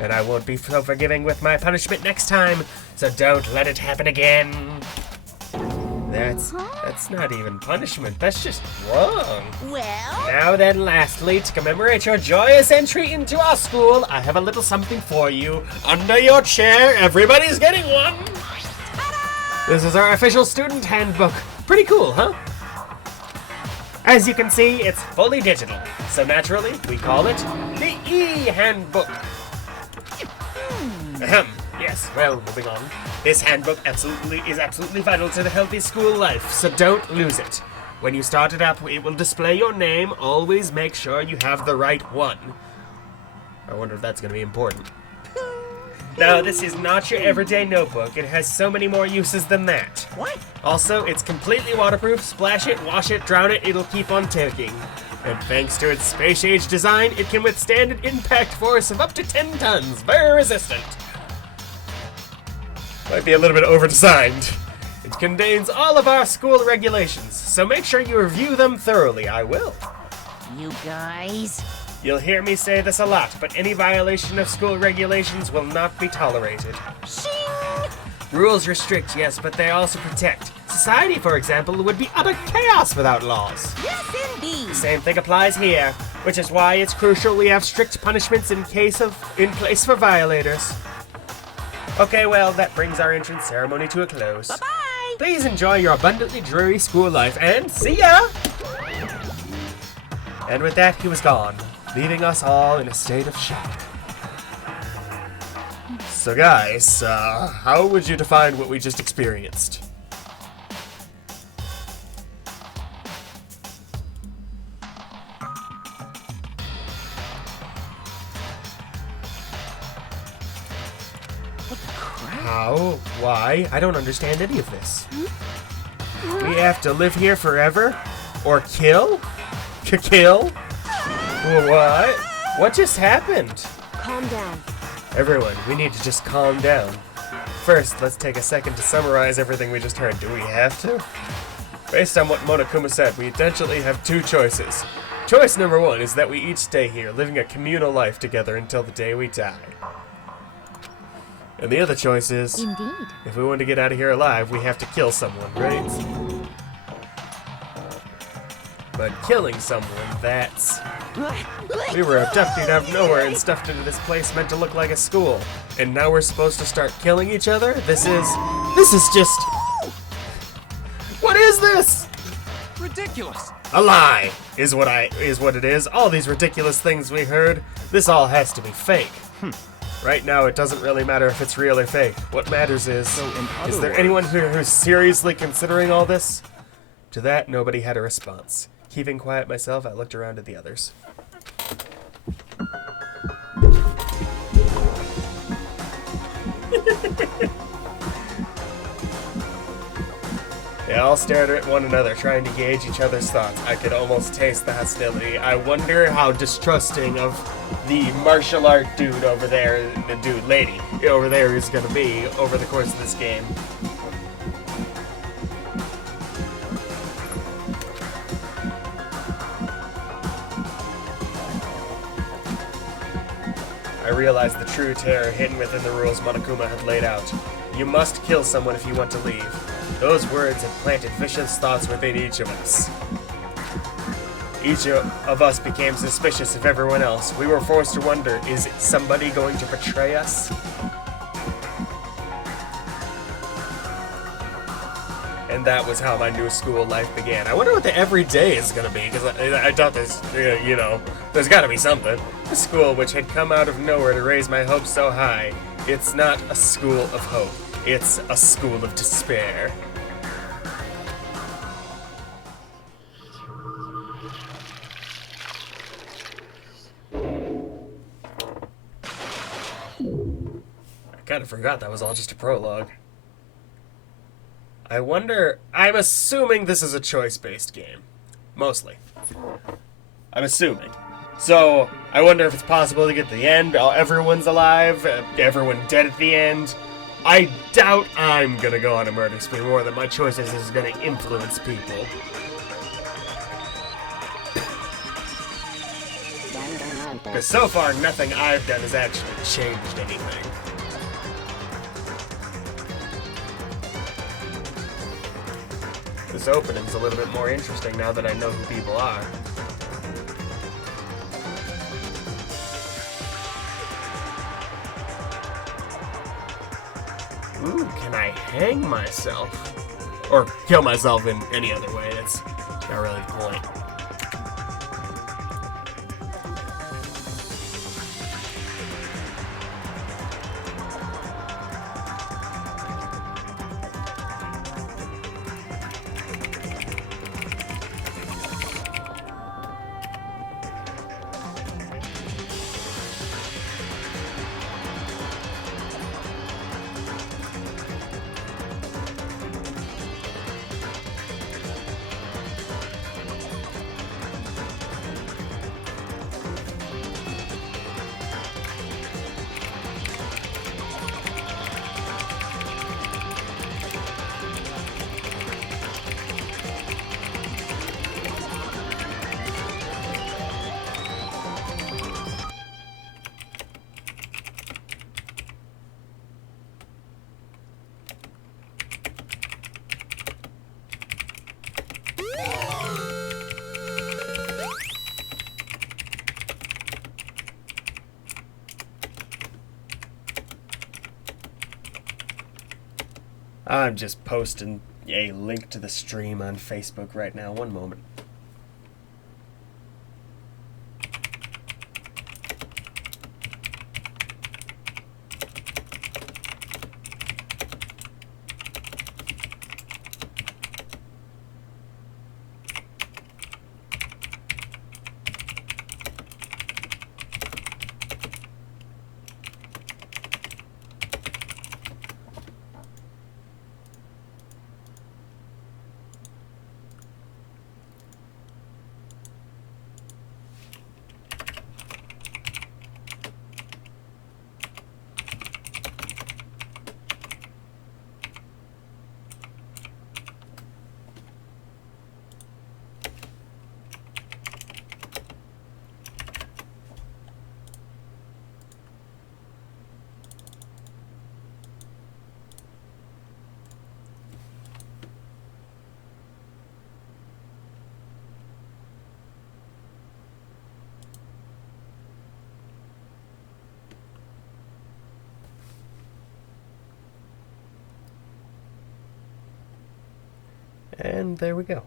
And I won't be so forgiving with my punishment next time, so don't let it happen again. That's not even punishment, that's just wrong. Well? Now then, lastly, to commemorate your joyous entry into our school, I have a little something for you. Under your chair, everybody's getting one! This is our official student handbook. Pretty cool, huh? As you can see, it's fully digital, so naturally, we call it the E-Handbook. Yes, well, moving on. This handbook is absolutely vital to the healthy school life, so don't lose it. When you start it up, it will display your name. Always make sure you have the right one. I wonder if that's going to be important. Now, this is not your everyday notebook. It has so many more uses than that. What? Also, it's completely waterproof. Splash it, wash it, drown it, it'll keep on taking. And thanks to its space-age design, it can withstand an impact force of up to 10 tons. Very resistant. Might be a little bit over-designed. It contains all of our school regulations, so make sure you review them thoroughly. I will. You guys? You'll hear me say this a lot, but any violation of school regulations will not be tolerated. Shing! Rules restrict, yes, but they also protect. Society, for example, would be utter chaos without laws. Yes, indeed! Same thing applies here, which is why it's crucial we have strict punishments in place for violators. Okay, well, that brings our entrance ceremony to a close. Bye-bye! Please enjoy your abundantly dreary school life, and see ya! And with that, he was gone, leaving us all in a state of shock. So guys, how would you define what we just experienced? What the crap? How? Why? I don't understand any of this. We have to live here forever? Or kill? Kill? What? What just happened? Calm down. Everyone, we need to just calm down. First, let's take a second to summarize everything we just heard. Do we have to? Based on what Monokuma said, we essentially have two choices. Choice number one is that we each stay here, living a communal life together until the day we die. And the other choice is, Indeed. if we want to get out of here alive, we have to kill someone, right? But killing someone, that's... We were abducted out of nowhere and stuffed into this place meant to look like a school. And now we're supposed to start killing each other? This is just... What is this? Ridiculous. A lie is what it is. All these ridiculous things we heard, this all has to be fake. Right now, it doesn't really matter if it's real or fake. What matters is there anyone here who's seriously considering all this? To that, nobody had a response. Keeping quiet myself, I looked around at the others. They all stared at one another, trying to gauge each other's thoughts. I could almost taste the hostility. I wonder how distrusting of the martial art dude over there, the lady over there is gonna be over the course of this game. I realized the true terror hidden within the rules Monokuma had laid out. You must kill someone if you want to leave. Those words had planted vicious thoughts within each of us. Each of us became suspicious of everyone else. We were forced to wonder, is somebody going to betray us? And that was how my new school life began. I wonder what the everyday is going to be, because I thought there's, there's got to be something. A school which had come out of nowhere to raise my hopes so high. It's not a school of hope. It's a school of despair. I kind of forgot that was all just a prologue. I wonder... I'm assuming this is a choice-based game. Mostly. I'm assuming. So, I wonder if it's possible to get to the end, everyone's alive, everyone dead at the end. I doubt I'm gonna go on a murder spree more than my choices is gonna influence people. Because so far, nothing I've done has actually changed anything. This opening's a little bit more interesting now that I know who people are. Ooh, can I hang myself? Or kill myself in any other way, that's not really the point. I'm just posting a link to the stream on Facebook right now. One moment. And there we go.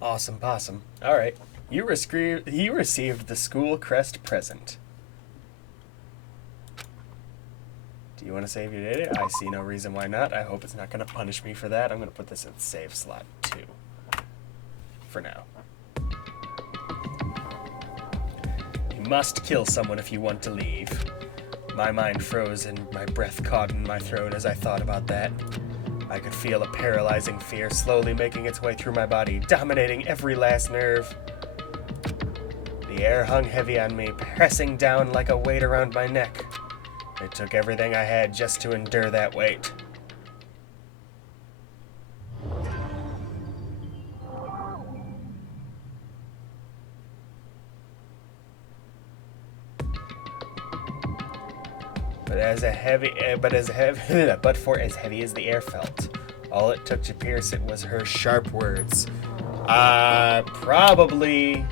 Awesome possum. Alright. You received the school crest present. Do you want to save your data? I see no reason why not. I hope it's not going to punish me for that. I'm going to put this in save slot 2. For now. You must kill someone if you want to leave. My mind froze and my breath caught in my throat as I thought about that. I could feel a paralyzing fear slowly making its way through my body, dominating every last nerve. The air hung heavy on me, pressing down like a weight around my neck. It took everything I had just to endure that weight. But for as heavy as the air felt, all it took to pierce it was her sharp words. Probably...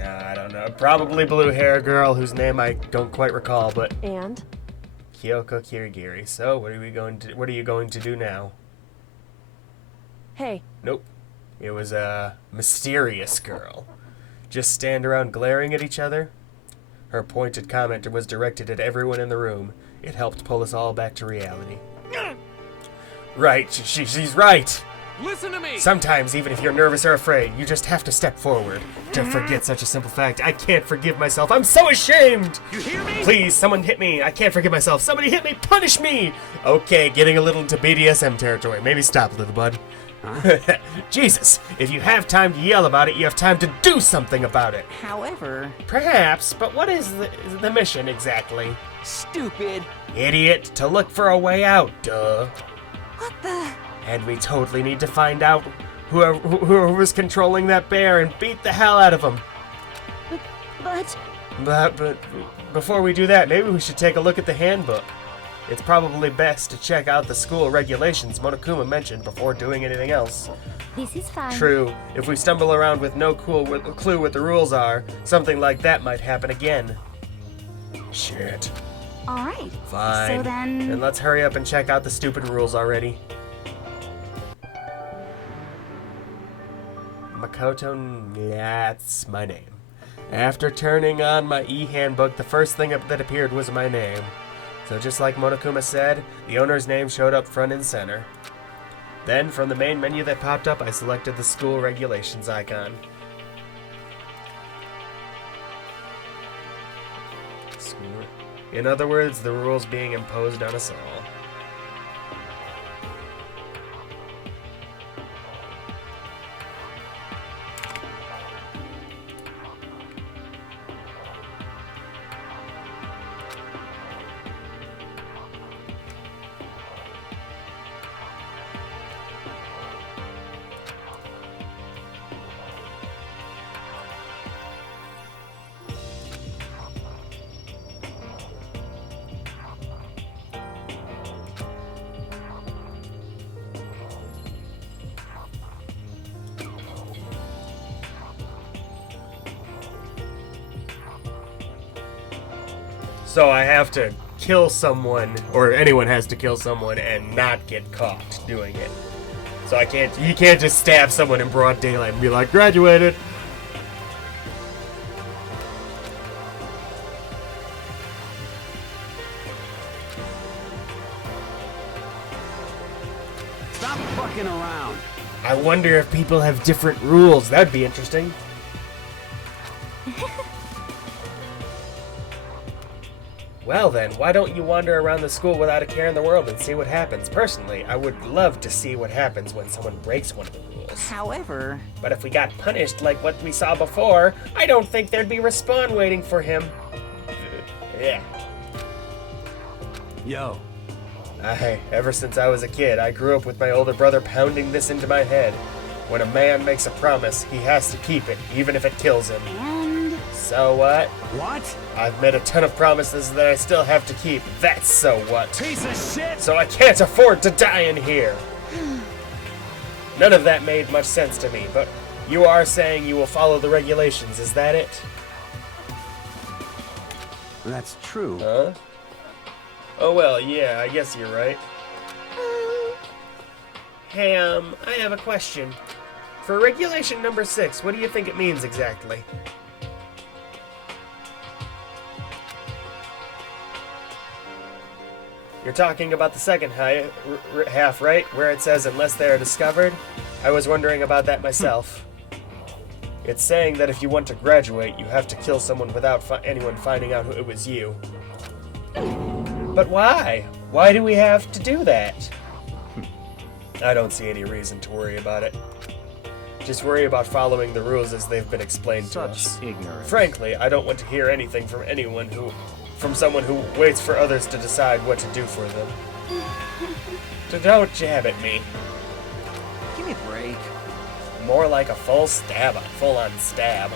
I don't know. Probably blue hair girl whose name I don't quite recall, but... And? Kyoko Kirigiri. So, what are you going to do now? Hey. Nope. It was a mysterious girl. Just stand around glaring at each other? Her pointed comment was directed at everyone in the room. It helped pull us all back to reality. Right, she's right. Listen to me! Sometimes, even if you're nervous or afraid, you just have to step forward. To forget such a simple fact, I can't forgive myself. I'm so ashamed! You hear me? Please, someone hit me. I can't forgive myself. Somebody hit me. Punish me! Okay, getting a little into BDSM territory. Maybe stop, little bud. Huh? Jesus, if you have time to yell about it, you have time to do something about it. However... Perhaps, but what is the mission exactly? Stupid. Idiot, to look for a way out, duh. What the... And we totally need to find out whoever was controlling that bear and beat the hell out of him. But before we do that, maybe we should take a look at the handbook. It's probably best to check out the school regulations Monokuma mentioned before doing anything else. This is fine. True. If we stumble around with no clue what the rules are, something like that might happen again. Shit. Alright. Fine. So then... And let's hurry up and check out the stupid rules already. Makoto, that's my name. After turning on my e-handbook, the first thing that appeared was my name. So just like Monokuma said, the owner's name showed up front and center. Then, from the main menu that popped up, I selected the school regulations icon. In other words, the rules being imposed on us all. So I have to kill someone, or anyone has to kill someone and not get caught doing it. So you can't just stab someone in broad daylight and be like, graduated. Stop fucking around. I wonder if people have different rules. That'd be interesting. Well then, why don't you wander around the school without a care in the world and see what happens? Personally, I would love to see what happens when someone breaks one of the rules. However... But if we got punished like what we saw before, I don't think there'd be respawn waiting for him. Yeah. Yo. Ever since I was a kid, I grew up with my older brother pounding this into my head. When a man makes a promise, he has to keep it, even if it kills him. And... So what? What? I've made a ton of promises that I still have to keep. That's so what? Piece of shit! So I can't afford to die in here. None of that made much sense to me, but you are saying you will follow the regulations, is that it? That's true. Huh? Oh well, yeah, I guess you're right. Hey, I have a question. For regulation number 6, what do you think it means exactly? You're talking about the second half, right? Where it says, unless they are discovered? I was wondering about that myself. It's saying that if you want to graduate, you have to kill someone without anyone finding out it was you. But why? Why do we have to do that? I don't see any reason to worry about it. Just worry about following the rules as they've been explained to us. Such ignorance. Frankly, I don't want to hear anything from someone who waits for others to decide what to do for them. So don't jab at me. Give me a break. More like a full-on stab.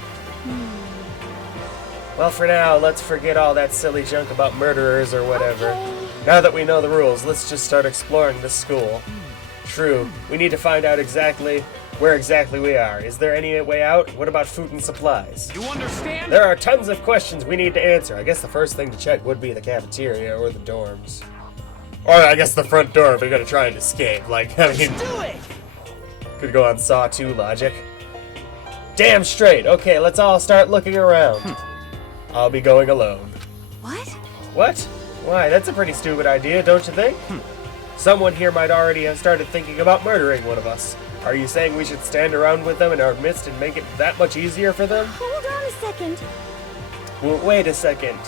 Well, for now, let's forget all that silly junk about murderers or whatever. Okay. Now that we know the rules, let's just start exploring this school. True, we need to find out where exactly we are. Is there any way out? What about food and supplies? You understand? There are tons of questions we need to answer. I guess the first thing to check would be the cafeteria or the dorms. Or I guess the front door if we're gonna try and escape. Like, I mean, Do it! could go on Saw 2 logic. Damn straight. Okay, let's all start looking around. I'll be going alone. What? What? Why, that's a pretty stupid idea, don't you think? Someone here might already have started thinking about murdering one of us. Are you saying we should stand around with them in our midst and make it that much easier for them? Hold on a second. Well, wait a second.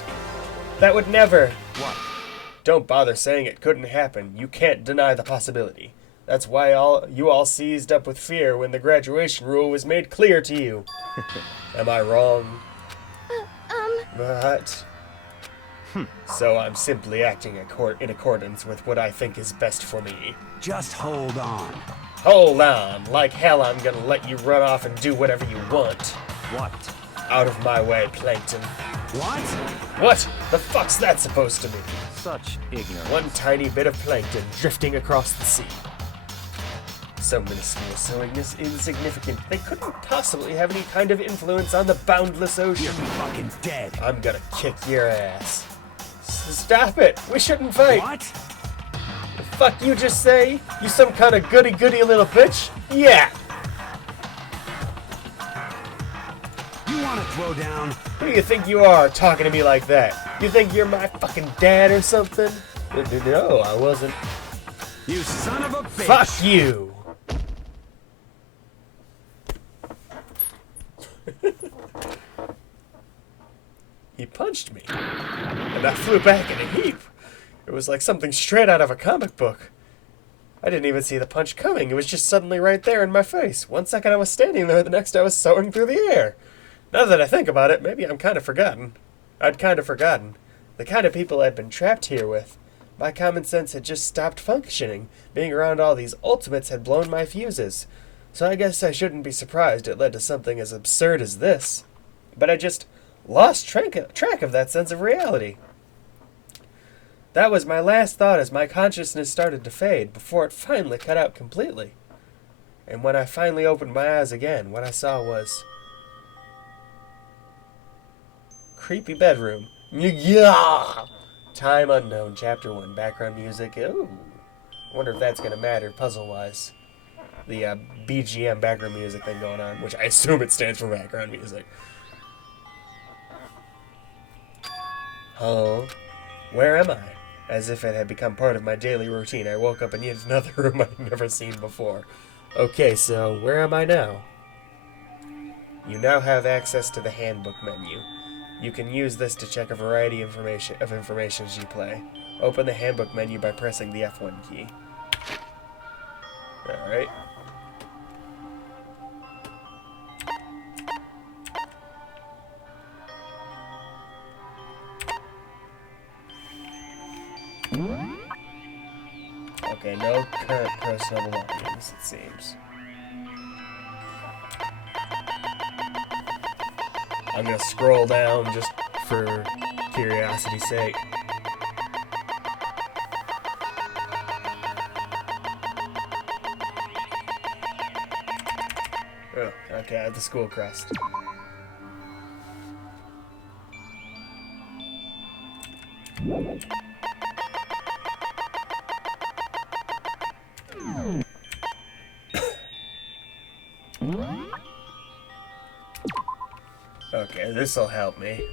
That would never... What? Don't bother saying it couldn't happen. You can't deny the possibility. That's why you all seized up with fear when the graduation rule was made clear to you. Am I wrong? But... So I'm simply acting in accordance with what I think is best for me. Just hold on. Hold on. Like hell I'm gonna let you run off and do whatever you want. What? Out of my way, Plankton. What? What the fuck's that supposed to mean? Such ignorance. One tiny bit of plankton drifting across the sea. So minuscule, so insignificant, they couldn't possibly have any kind of influence on the boundless ocean. You're fucking dead. I'm gonna kick your ass. Stop it! We shouldn't fight! What? The fuck you just say? You some kind of goody-goody little bitch? Yeah! You want to throw down? Who do you think you are talking to me like that? You think you're my fucking dad or something? No, I wasn't. You son of a bitch! Fuck you! He punched me, and I flew back in a heap. It was like something straight out of a comic book. I didn't even see the punch coming. It was just suddenly right there in my face. 1 second I was standing there, the next I was soaring through the air. Now that I think about it, maybe I'd kind of forgotten. The kind of people I'd been trapped here with. My common sense had just stopped functioning. Being around all these ultimates had blown my fuses. So I guess I shouldn't be surprised it led to something as absurd as this. But I just lost track of that sense of reality. That was my last thought as my consciousness started to fade before it finally cut out completely. And when I finally opened my eyes again, what I saw was... creepy bedroom. Yeah! Time unknown, chapter 1, background music. Ooh. I wonder if that's gonna matter puzzle-wise. The BGM background music thing going on, which I assume it stands for background music. Oh, where am I? As if it had become part of my daily routine, I woke up in yet another room I'd never seen before. Okay, so where am I now? You now have access to the handbook menu. You can use this to check a variety of information as you play. Open the handbook menu by pressing the F1 key. Alright. Okay, no current personal belongings, it seems. I'm gonna scroll down just for curiosity's sake. Oh, okay, at the school crest. Okay, this'll help me.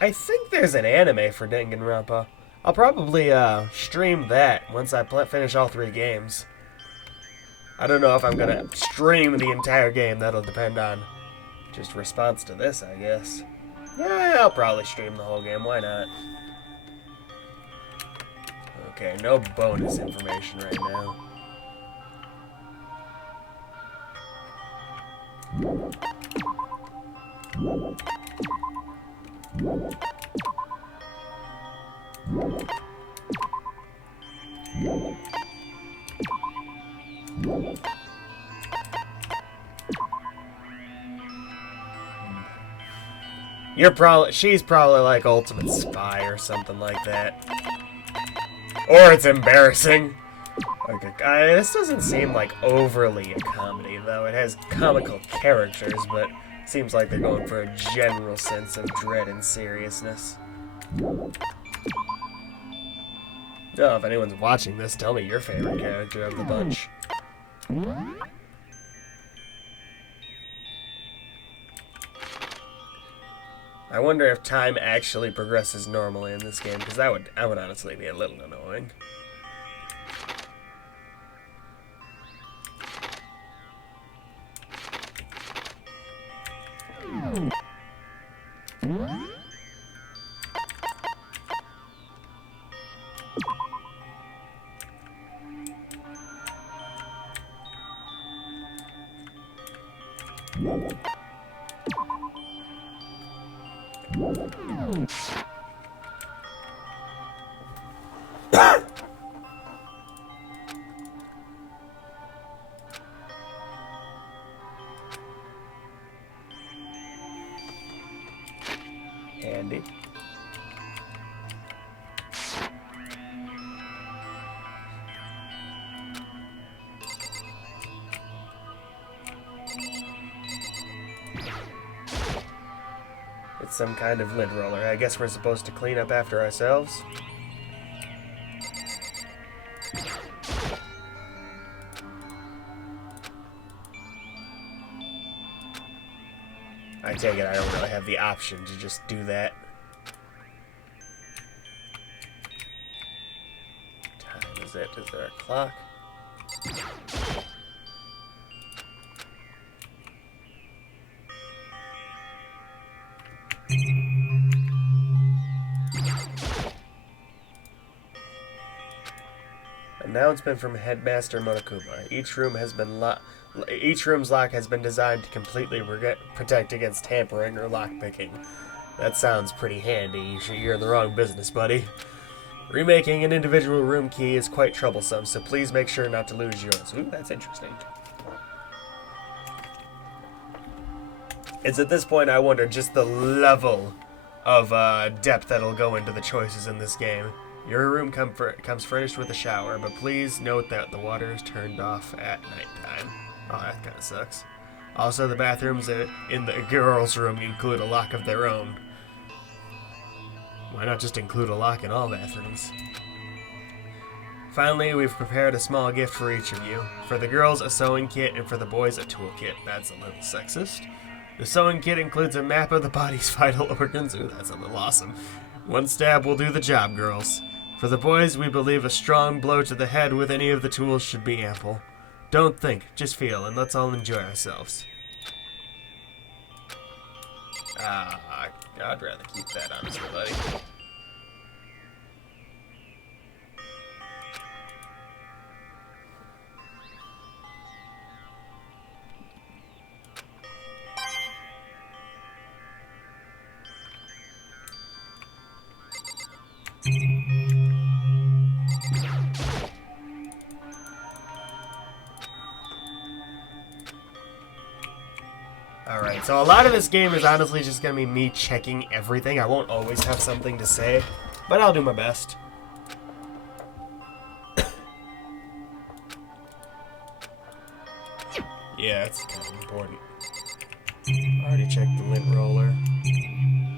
I think there's an anime for Danganronpa. I'll probably stream that once I finish all 3 games. I don't know if I'm gonna stream the entire game. That'll depend on just response to this, I guess. Yeah, I'll probably stream the whole game. Why not? Okay, no bonus information right now. She's probably like Ultimate Spy or something like that. Or it's embarrassing. Okay, this doesn't seem like overly a comedy, though. It has comical characters, but it seems like they're going for a general sense of dread and seriousness. Oh, if anyone's watching this, tell me your favorite character of the bunch. I wonder if time actually progresses normally in this game, because that would honestly be a little annoying. Handy. It's some kind of lid roller. I guess we're supposed to clean up after ourselves. I take it I don't really have the option to just do that. What time is it? Is there a clock? Announcement from Headmaster Monokuma. Each room's lock has been designed to completely protect against tampering or lockpicking. That sounds pretty handy. You're in the wrong business, buddy. Remaking an individual room key is quite troublesome, so please make sure not to lose yours. Ooh, that's interesting. It's at this point I wonder just the level of depth that'll go into the choices in this game. Your room comes furnished with a shower, but please note that the water is turned off at nighttime. Oh, that kind of sucks. Also, the bathrooms in the girls' room include a lock of their own. Why not just include a lock in all bathrooms? Finally, we've prepared a small gift for each of you. For the girls, a sewing kit, and for the boys, a tool kit. That's a little sexist. The sewing kit includes a map of the body's vital organs. Ooh, that's a little awesome. One stab will do the job, girls. For the boys, we believe a strong blow to the head with any of the tools should be ample. Don't think, just feel, and let's all enjoy ourselves. I'd rather keep that, honestly, buddy. Alright, so a lot of this game is honestly just gonna be me checking everything. I won't always have something to say, but I'll do my best. Yeah, it's kind of important. Already checked the lint roller.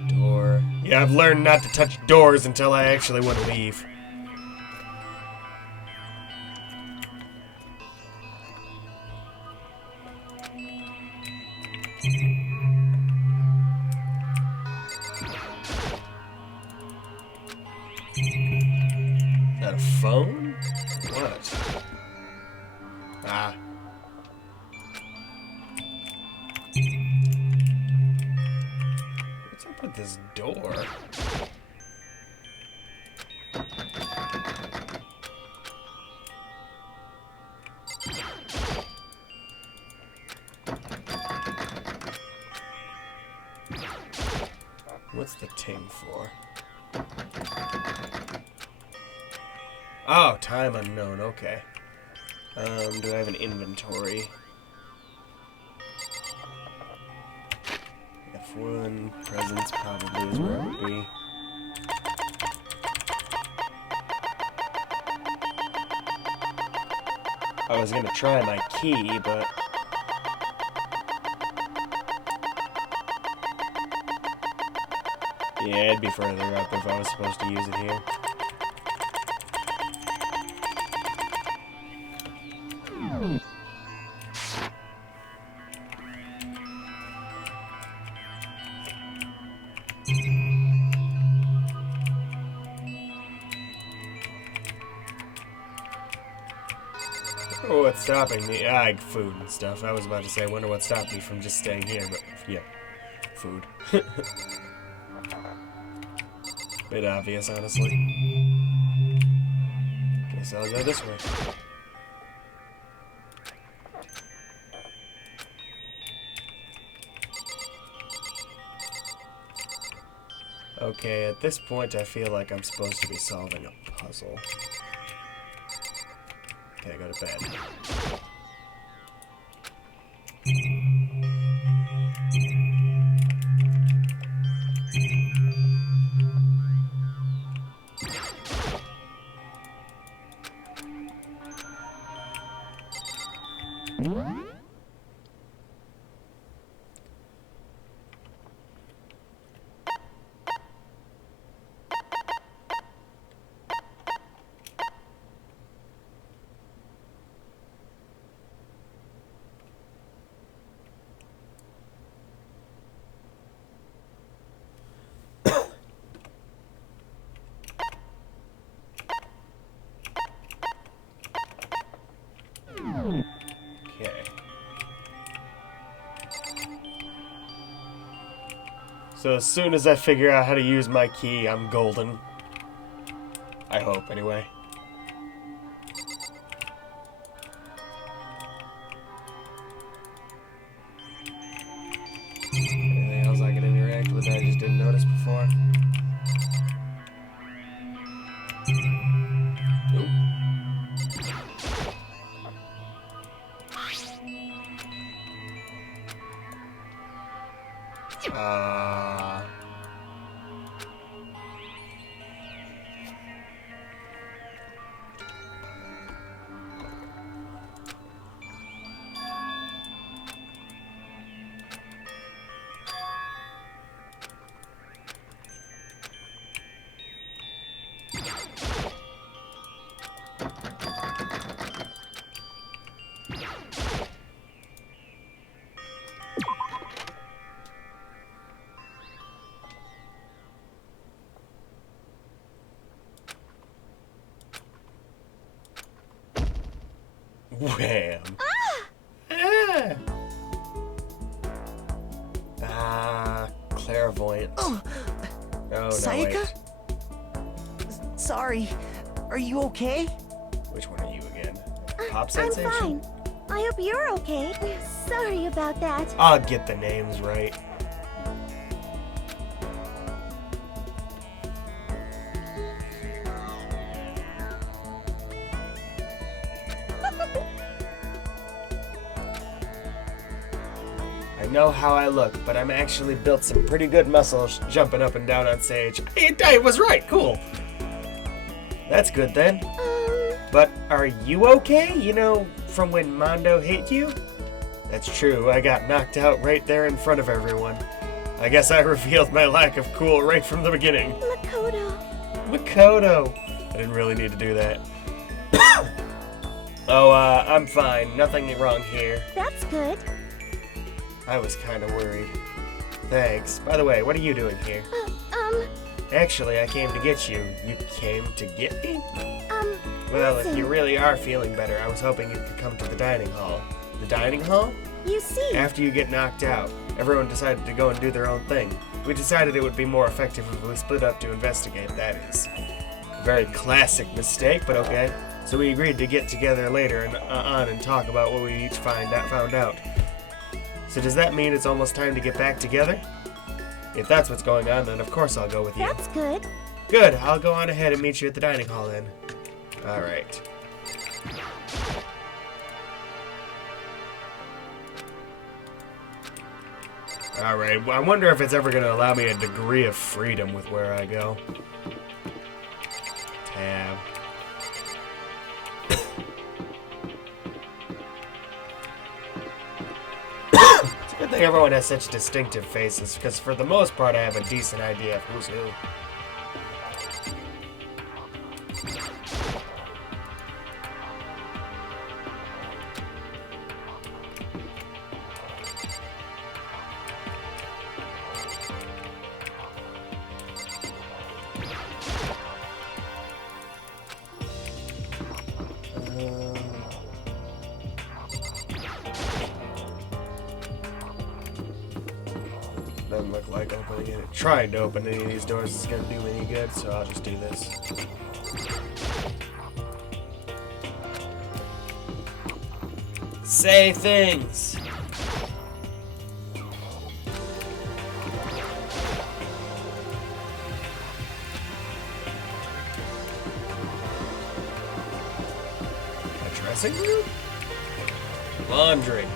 Door. Yeah, I've learned not to touch doors until I actually want to leave. Is that a phone? What? Ah. What's up with this door? What's the ting for? Oh, time unknown, okay. Do I have an inventory? F1, presents probably is where it would be. I was gonna try my key, but... yeah, it'd be further up if I was supposed to use it here. Oh, what's stopping me? Food and stuff. I was about to say, I wonder what stopped me from just staying here, but yeah, food. Bit obvious, honestly. Guess I'll go this way. Okay, at this point I feel like I'm supposed to be solving a puzzle. Okay, go to bed. So as soon as I figure out how to use my key, I'm golden. I hope, anyway. Anything else I can interact with that I just didn't notice before? Nope. Wham. Clairvoyant. Oh, no, Sayaka? wait. Sorry. Are you okay? Which one are you again? Pop I'm sensation? fine. I hope you're okay. Sorry about that. I'll get the names right. I know how I look, but I'm actually built some pretty good muscles jumping up and down on stage. I was right, cool. That's good then. But are you okay? You know, from when Mondo hit you? That's true, I got knocked out right there in front of everyone. I guess I revealed my lack of cool right from the beginning. Makoto! I didn't really need to do that. Oh, I'm fine. Nothing wrong here. That's good. I was kind of worried. Thanks. By the way, what are you doing here? Actually, I came to get you. You came to get me? Well, if you really are feeling better, I was hoping you could come to the dining hall. The dining hall? You see. After you get knocked out, everyone decided to go and do their own thing. We decided it would be more effective if we split up to investigate, that is. A very classic mistake, but okay. So we agreed to get together later and talk about what we each found out. So does that mean it's almost time to get back together? If that's what's going on, then of course I'll go with you. That's good. Good, I'll go on ahead and meet you at the dining hall then. Alright. Alright, I wonder if it's ever going to allow me a degree of freedom with where I go. Tab. It's a good thing everyone has such distinctive faces, because for the most part I have a decent idea of who's who. Doesn't look like opening it. Trying to open any of these doors is going to do any good, so I'll just do this. Say things! A dressing room? Laundry.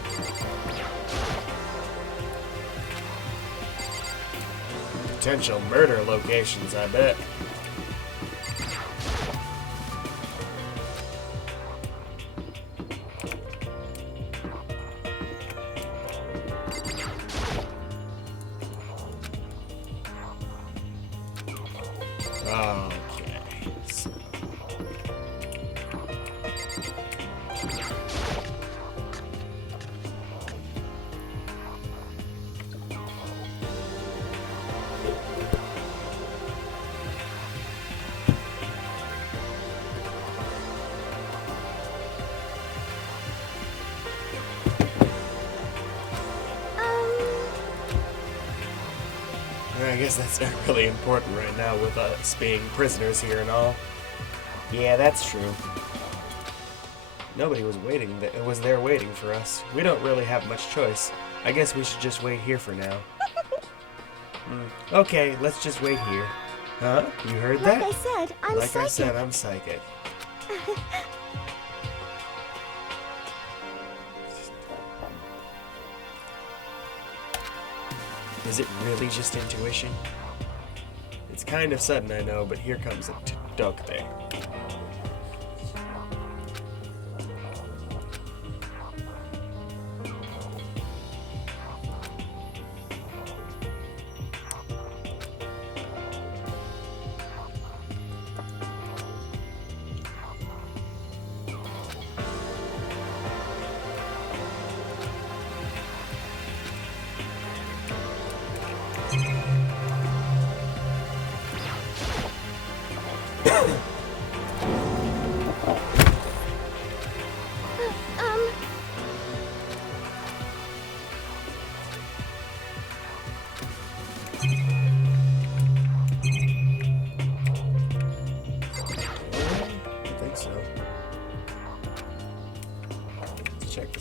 Potential murder locations, I bet. Okay, so... I guess that's not really important right now with us being prisoners here and all. Yeah, that's true. Nobody was there waiting for us. We don't really have much choice. I guess we should just wait here for now. Okay, let's just wait here. Huh? You heard that? Like I said, I'm psychic. Like I said, I'm psychic. Is it really just intuition? It's kind of sudden, I know, but here comes a dog there.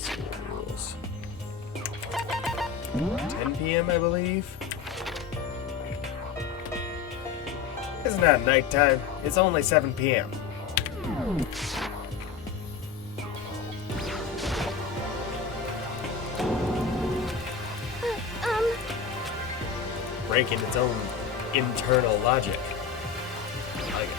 school rules. 10 p.m. I believe. It's not nighttime. It's only 7 p.m. Breaking its own internal logic. I like it.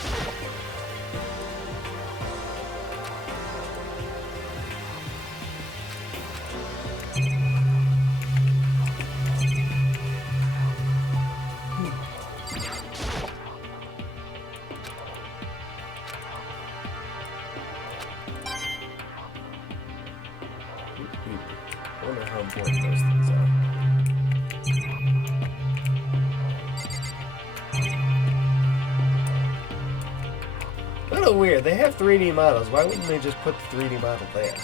I wonder how important those things are. A little weird. They have 3D models. Why wouldn't they just put the 3D model there?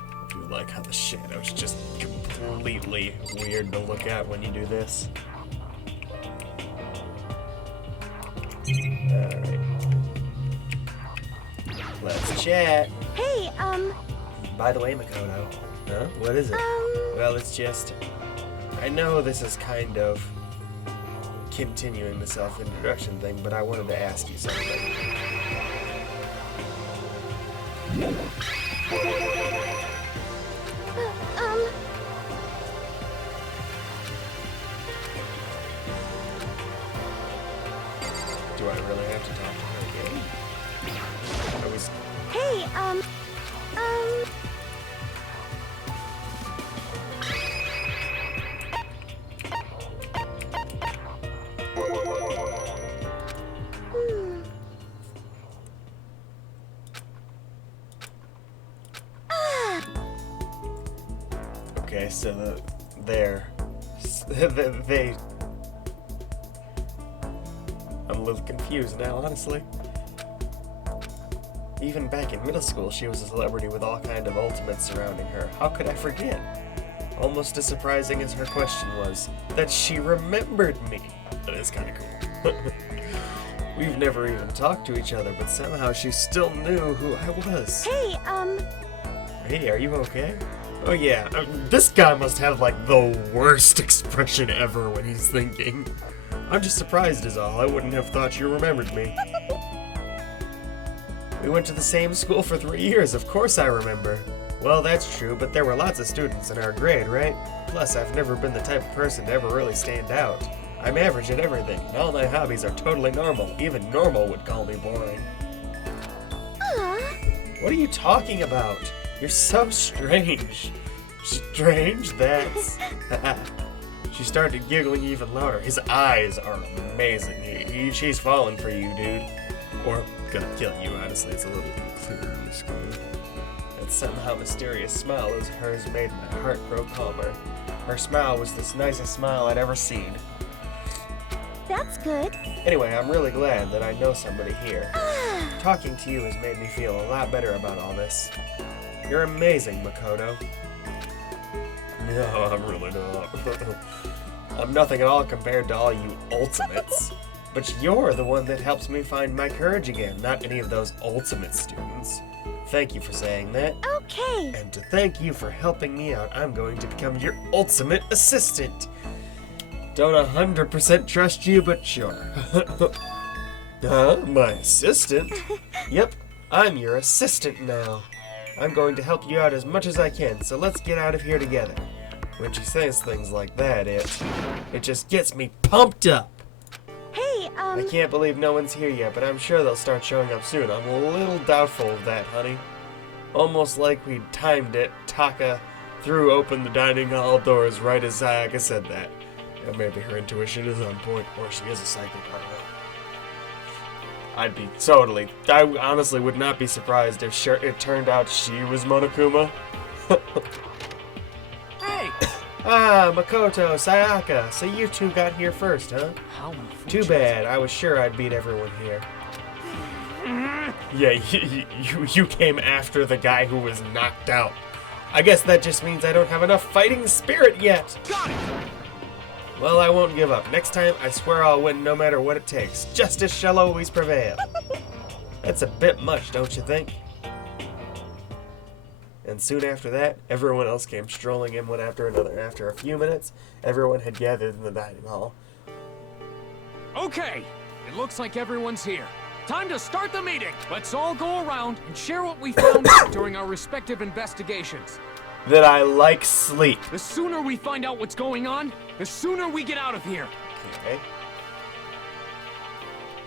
I do like how the shadow's just completely weird to look at when you do this. Alright. Let's chat. Hey, By the way, Makoto. Huh? What is it? Well, it's just... I know this is kind of continuing the self-introduction thing, but I wanted to ask you something. Do I really have to talk to her again? I was... Hey, Okay, so they... I'm a little confused now, honestly. Even back in middle school, she was a celebrity with all kind of ultimates surrounding her. How could I forget? Almost as surprising as her question was, that she remembered me. That is kind of cool. We've never even talked to each other, but somehow she still knew who I was. hey, Hey, are you okay? Oh yeah, this guy must have like the worst expression ever when he's thinking. I'm just surprised is all. I wouldn't have thought you remembered me. We went to the same school for 3 years, of course I remember. Well, that's true, but there were lots of students in our grade, right? Plus, I've never been the type of person to ever really stand out. I'm average at everything, and all my hobbies are totally normal. Even normal would call me boring. What are you talking about? You're so strange. Strange? That's... She started giggling even louder. His eyes are amazing. She's falling for you, dude. Or gonna kill you, honestly. It's a little unclear on the screen. That somehow mysterious smile of hers made my heart grow calmer. Her smile was the nicest smile I'd ever seen. that's good. Anyway, I'm really glad that I know somebody here. Talking to you has made me feel a lot better about all this. You're amazing, Makoto. No, I'm really not. I'm nothing at all compared to all you ultimates. But you're the one that helps me find my courage again, not any of those ultimate students. Thank you for saying that. Okay. And to thank you for helping me out, I'm going to become your ultimate assistant. Don't 100% trust you, but sure. Huh? My assistant? Yep, I'm your assistant now. I'm going to help you out as much as I can, so let's get out of here together. When she says things like that, it just gets me pumped up. Hey, I can't believe no one's here yet, but I'm sure they'll start showing up soon. I'm a little doubtful of that, honey. Almost like we timed it. Taka threw open the dining hall doors right as Sayaka said that. Yeah, maybe her intuition is on point, or she is a psychic, I don't know. I honestly would not be surprised if it turned out she was Monokuma. Hey! Ah, Makoto, Sayaka, so you two got here first, huh? How Too bad, I was sure I'd beat everyone here. Yeah, you came after the guy who was knocked out. I guess that just means I don't have enough fighting spirit yet. Got it! Well, I won't give up. Next time, I swear I'll win no matter what it takes. Justice shall always prevail. That's a bit much, don't you think? And soon after that, everyone else came strolling in one after another. After a few minutes, everyone had gathered in the dining hall. Okay, it looks like everyone's here. Time to start the meeting. Let's all go around and share what we found out during our respective investigations. That I like sleep. The sooner we find out what's going on, the sooner we get out of here. Okay.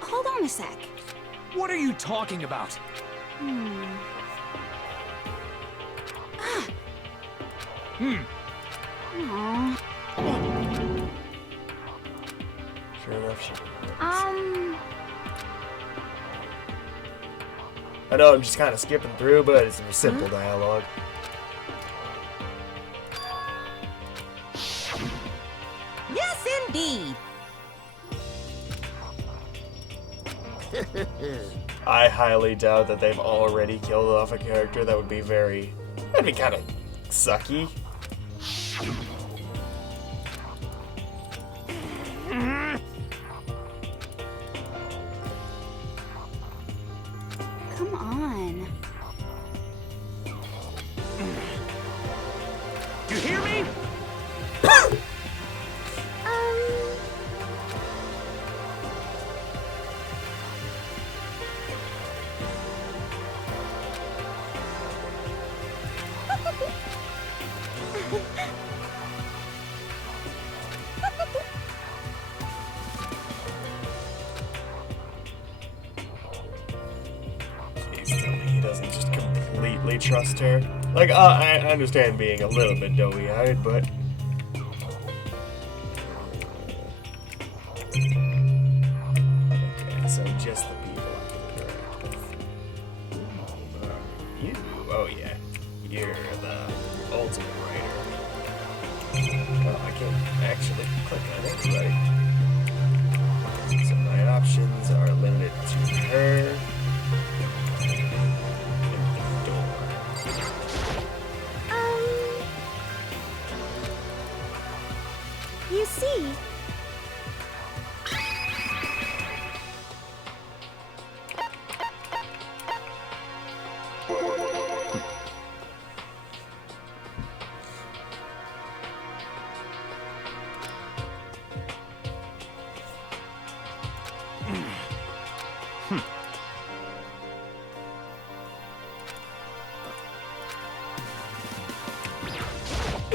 Hold on a sec. What are you talking about? Aw. Sure enough, she... I know I'm just kind of skipping through, but it's simple dialogue. Yes, indeed. I highly doubt that they've already killed off a character. That would be very... That'd be kind of sucky. Come on. You hear me? Please tell me he doesn't just completely trust her. Like, I understand being a little bit doughy-eyed, but... Okay, so just the people I can interact with. You? Oh yeah. You're the ultimate writer. Oh, I can't actually click on it, right? So my options are limited to her. You see,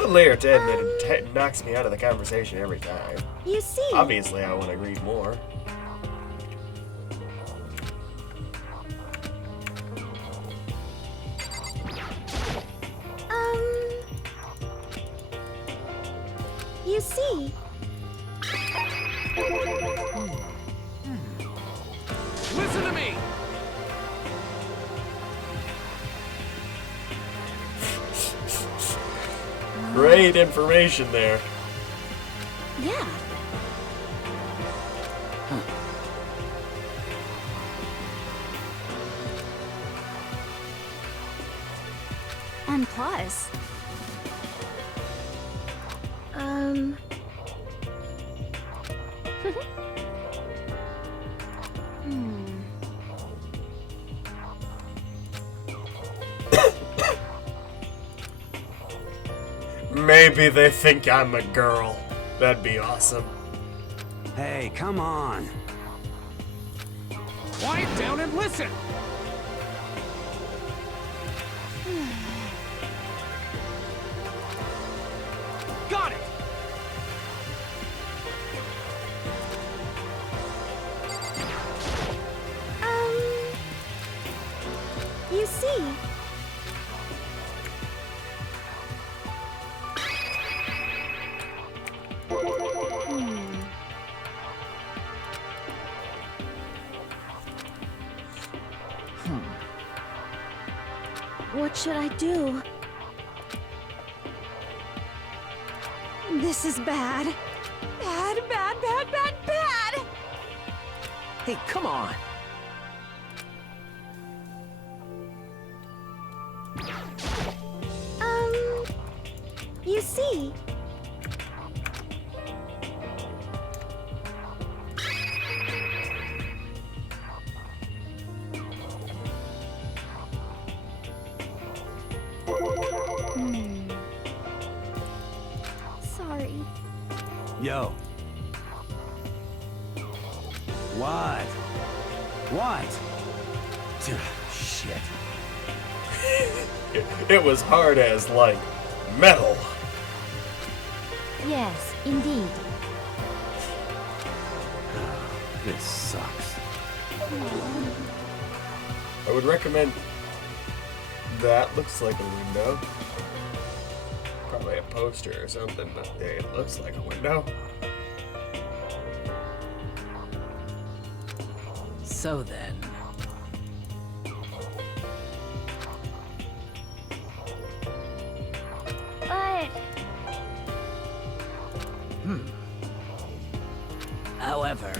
Layer to admit it knocks me out of the conversation every time. you see. Obviously, I want to read more. You see. Listen to me! Great information there. Yeah. And plus, Maybe they think I'm a girl. That'd be awesome. Hey, come on. Quiet down and listen! Got it! You see. What should I do? this is bad. Bad, bad, bad, bad, bad! Hey, come on. You see. Sorry. Yo. What? What? Shit. It was hard as, like, metal. Yes, indeed. This sucks. I would recommend... That looks like a window. Probably a poster or something, but it looks like a window. So then. But However.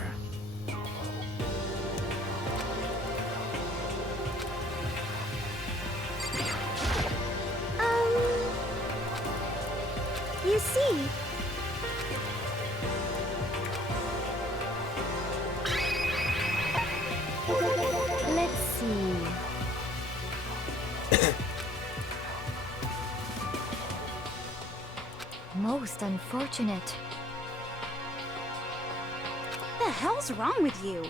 you see, Let's see. Most unfortunate. what the hell's wrong with you?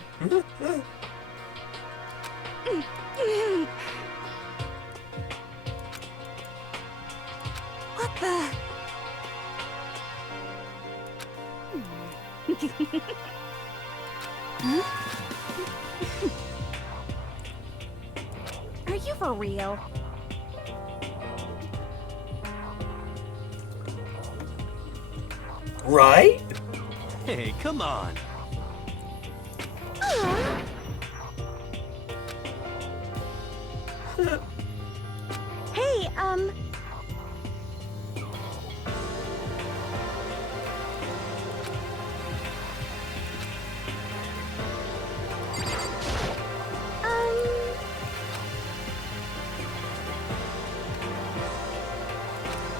What the? Huh? Are you for real? Right? Hey, come on. Hey,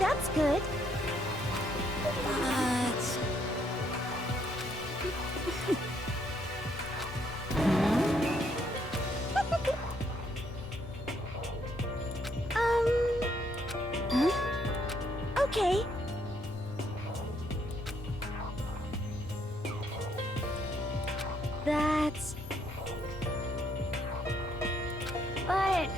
That's good. okay. That's... But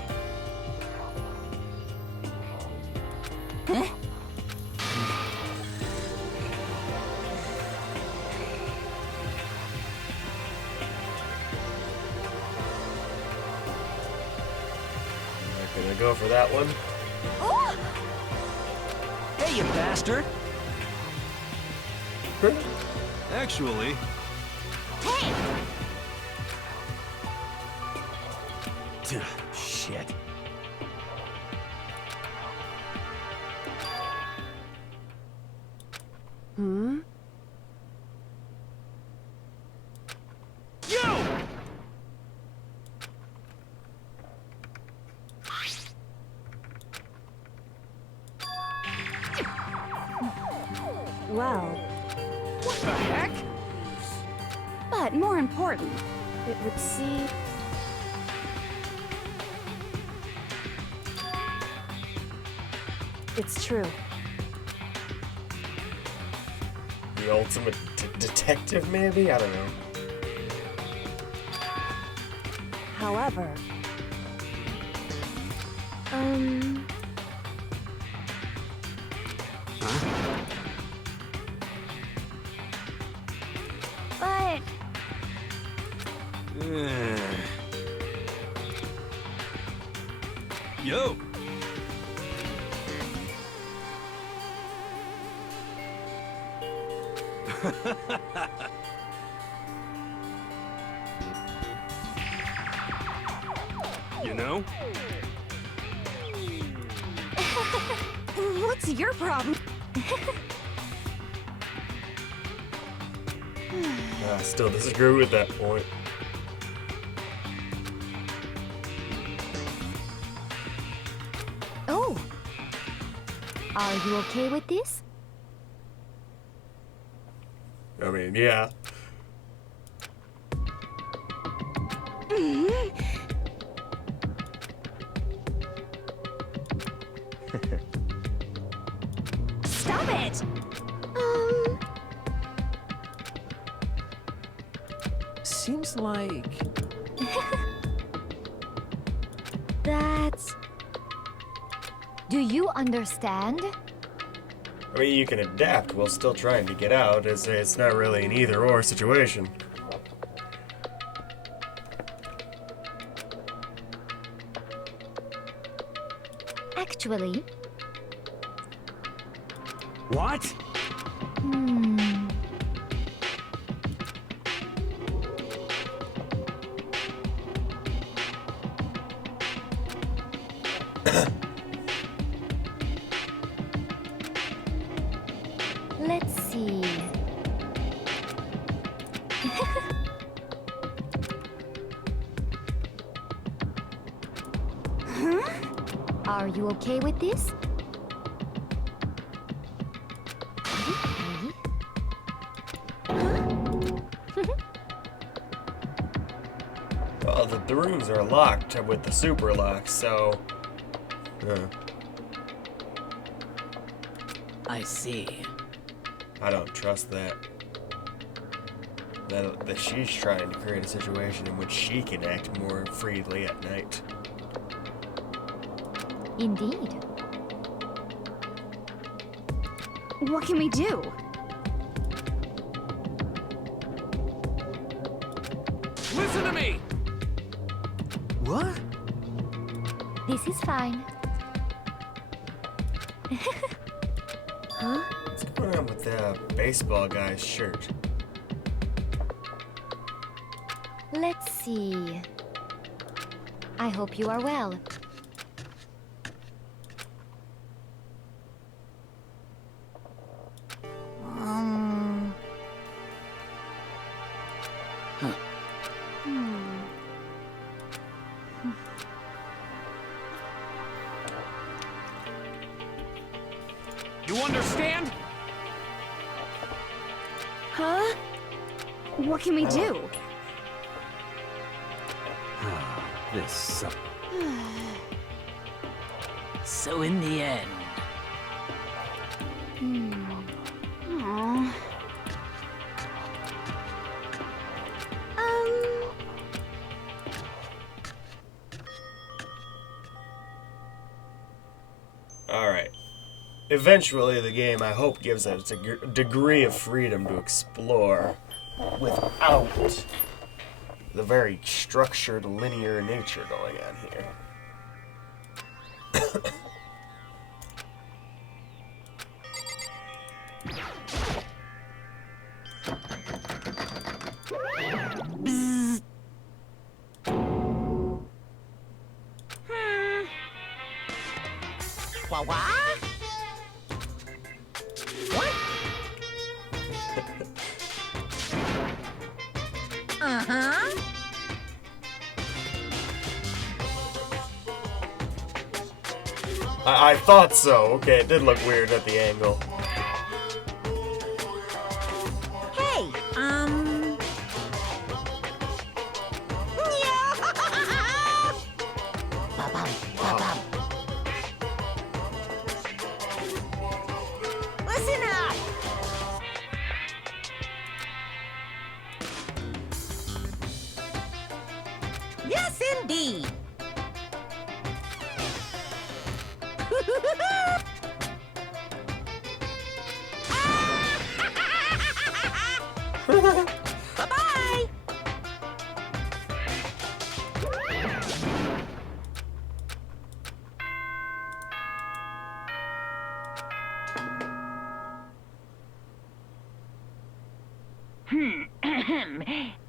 Not gonna go for that one. oh, Hey, you bastard! Actually, hey, Shit. Well, What the heck? but more important, it would seem... It's true. The ultimate detective, maybe? I don't know. However, but yo. You know? what's your problem? Still disagree with that point. Oh. Are you okay with this? I mean, yeah. Stop it! Seems like... That's... Do you understand? I mean, you can adapt while still trying to get out, as it's not really an either-or situation. Actually... What? Let's see... Are you okay with this? Well, the rooms are locked with the super lock, so... I see. I don't trust that. That she's trying to create a situation in which she can act more freely at night. Indeed. What can we do? Listen to me! What? This is fine. What's going on with the baseball guy's shirt? Let's see... I hope you are well. You understand? Huh? What can we do? This sucks. So in the end... Aw. Alright. Eventually, the game, I hope, gives us a degree of freedom to explore without the very structured, linear nature going on here. What? What? Uh-huh. I thought so. Okay, it did look weird at the angle. Hey, Ba-bum, ba-bum. Listen up! Yes, indeed! Bye-bye!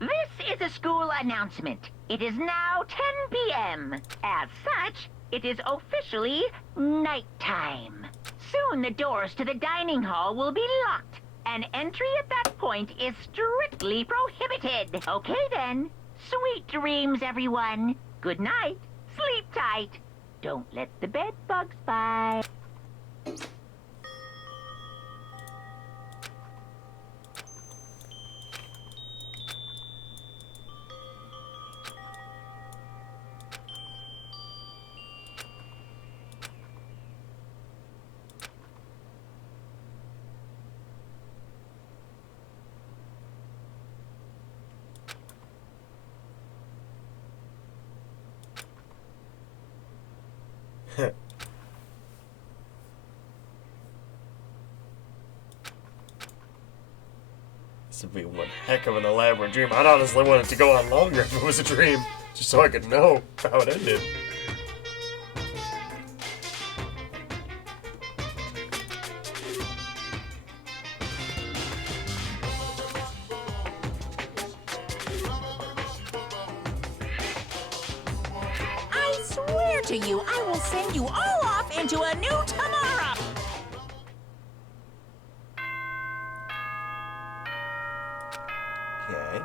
This is a school announcement. It is now 10 p.m. As such, it is officially nighttime. Soon the doors to the dining hall will be locked, and entry at that point is strictly prohibited. Okay then. Sweet dreams, everyone. Good night. Sleep tight. Don't let the bed bugs bite. This would be one heck of an elaborate dream. I'd honestly want it to go on longer if it was a dream, just so I could know how it ended. I swear to you, I will send you all off into a new tomorrow! Okay.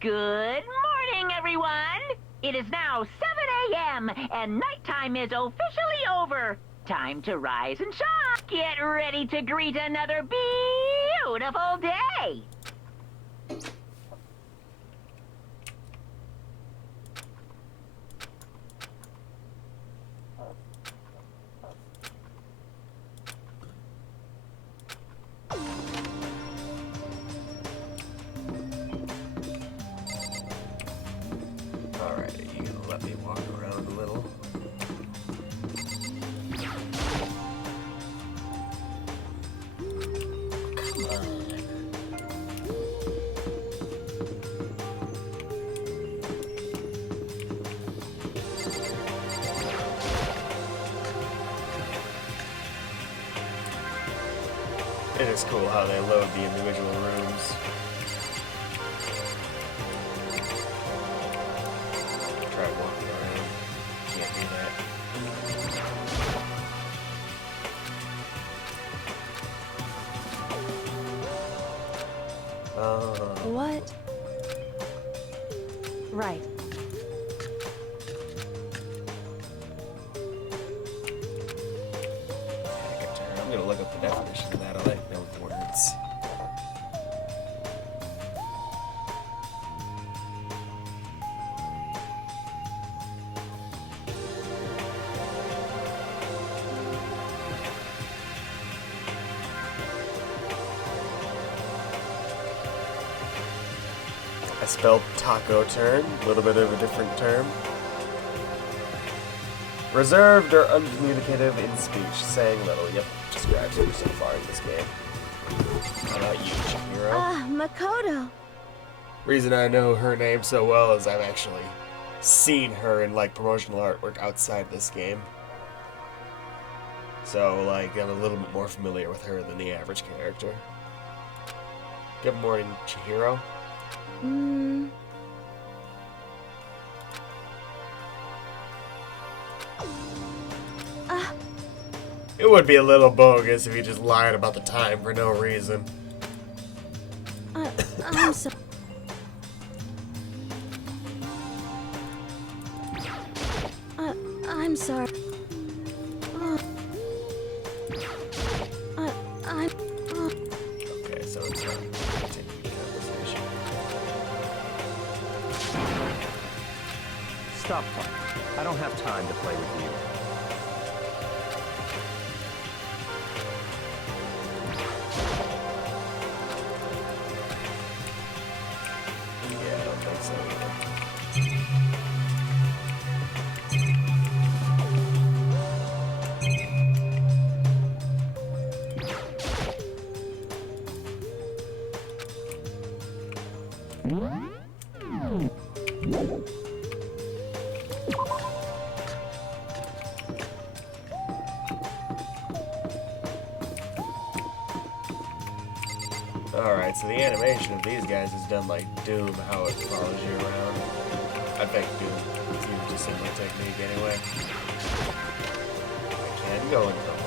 Good morning, everyone! It is now 7 a.m., and nighttime is officially over. Time to rise and shine. Get ready to greet another beautiful day! Alright, are you gonna let me walk around a little? Come on. It is cool how they load the individual rooms. Try walking around. Can't do that. What? Right. I'm gonna look up the definition of that. I like knowing words. I spelled taco turn, a little bit of a different term. Reserved or uncommunicative in speech, saying little. Yep, describes her so far in this game. How about you, Chihiro? Ah, Makoto. Reason I know her name so well is I've actually seen her in like promotional artwork outside this game. So like I'm a little bit more familiar with her than the average character. Good morning, Chihiro. It would be a little bogus if you just lied about the time for no reason. I'm so... I'm sorry. Okay, so it's not continuing the conversation. Stop talking. I don't have time to play with you. Yeah, I don't think so either. Alright, so the animation of these guys is done like Doom, how it follows you around. I think Doom uses a similar technique anyway. I can go and come on.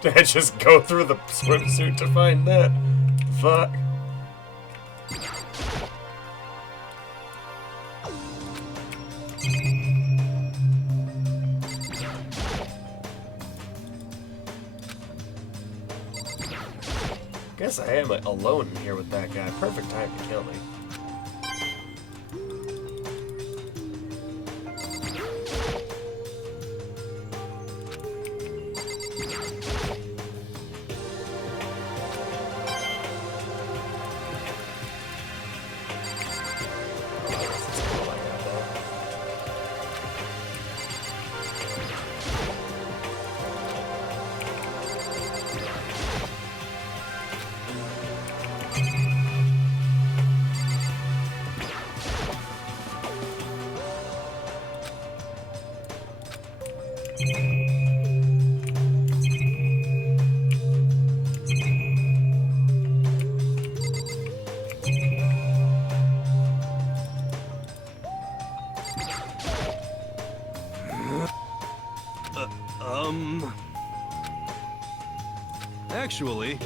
Did I just go through the swimsuit to find that? Fuck. Guess I am alone in here with that guy. Perfect time to kill me. Actually...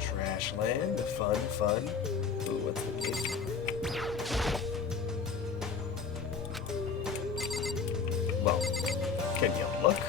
Trashland, fun. Ooh, what's the gate? Well, can you look?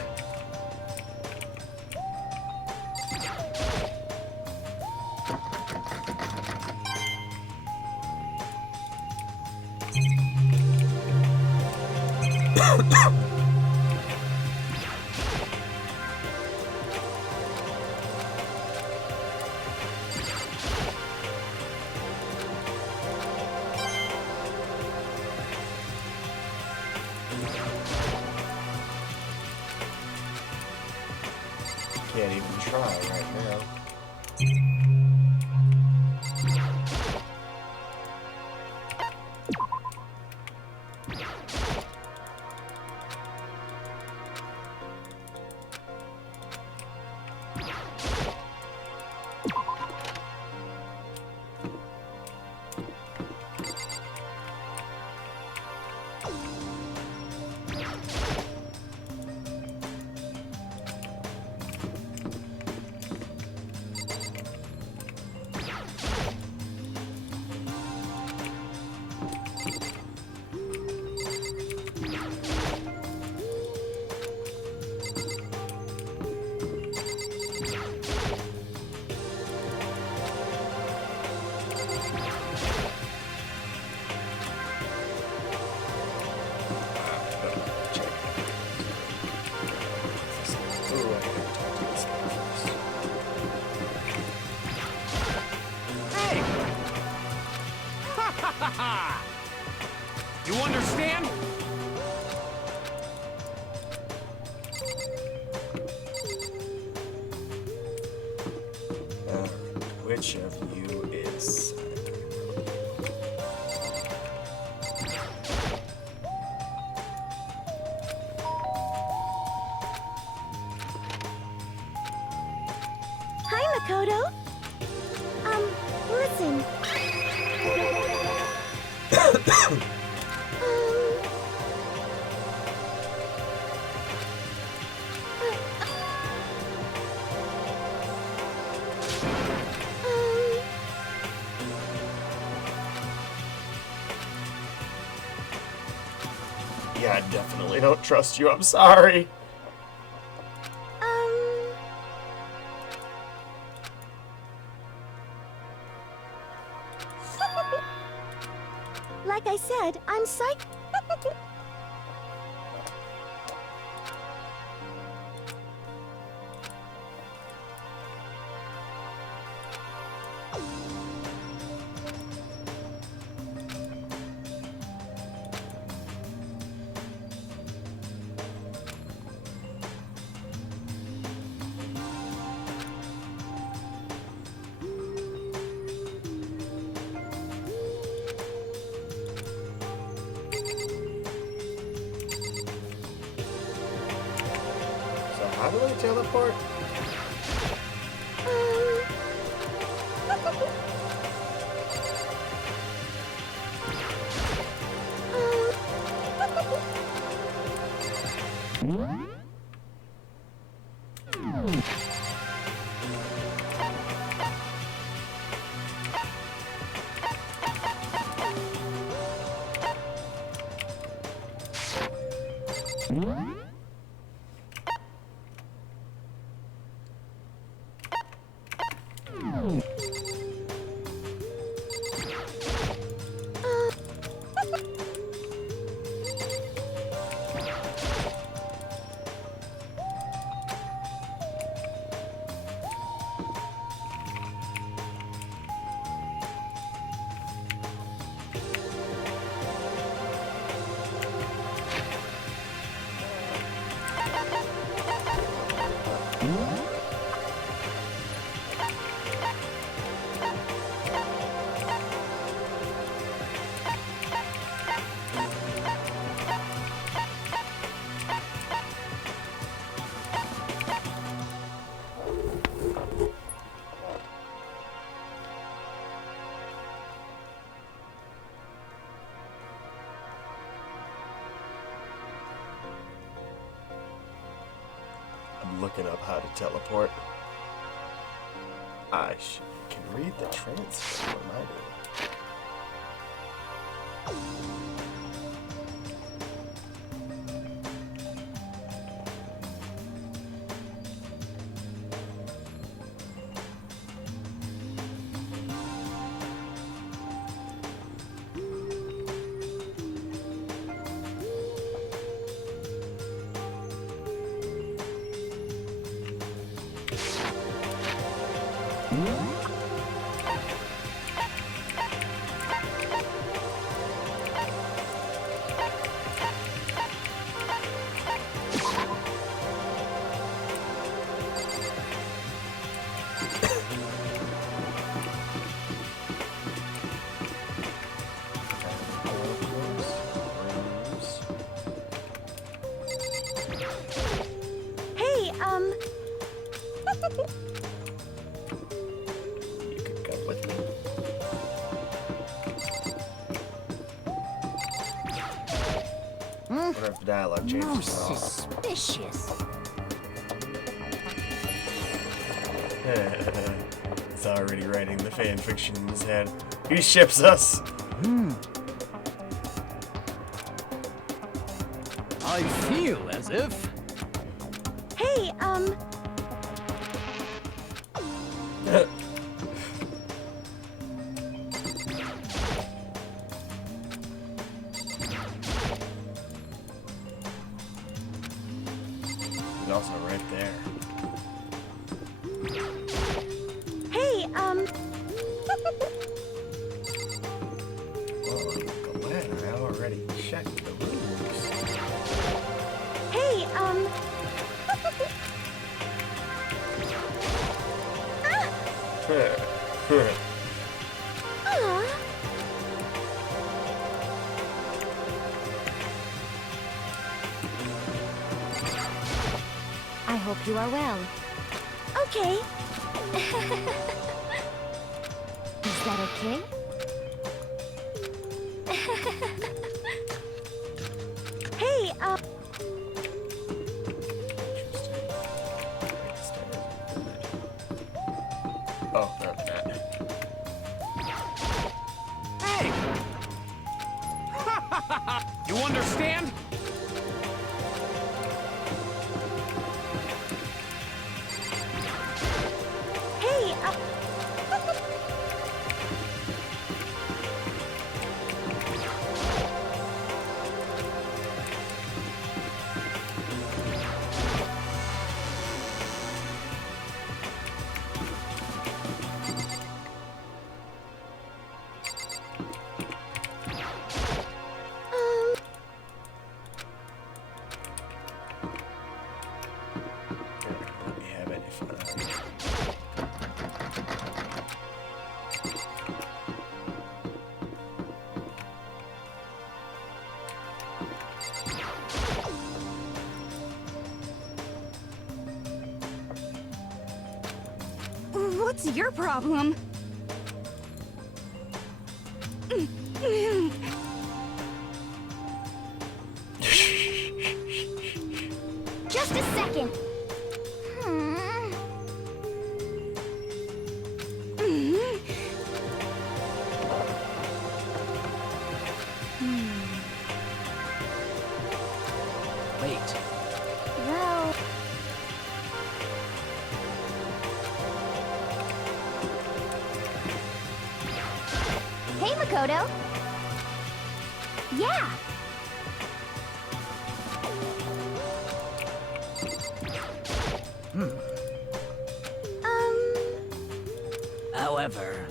Can't even try right now. You understand? Which of you is... Hi, Makoto. Listen. Yeah, I definitely don't trust you. I'm sorry. Like I said, I'm psych. So how do I teleport? I'm looking up how to teleport. I can read the transfer. What am I doing? Hey, You could come with me. What if the dialogue changes? Most suspicious. He's already writing the fan fiction in his head. He ships us. I feel as if... hey, He's also right there. hey, Well, I'm glad I already checked the rooms. hey, I hope you are well. okay. Is that okay? You understand? Hey, Let me have any fun. what's your problem? Just a second. Wait. Well, hey, Makoto. Yeah. However,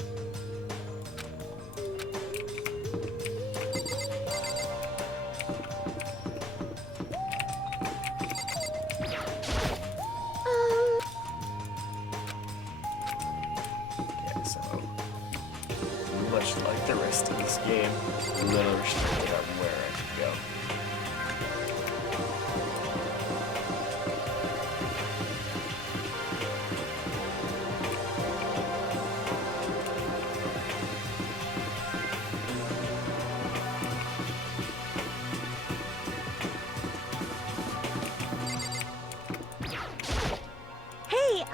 Yeah, so much like the rest of this game, I'm a little restricted on where I can go. Hey,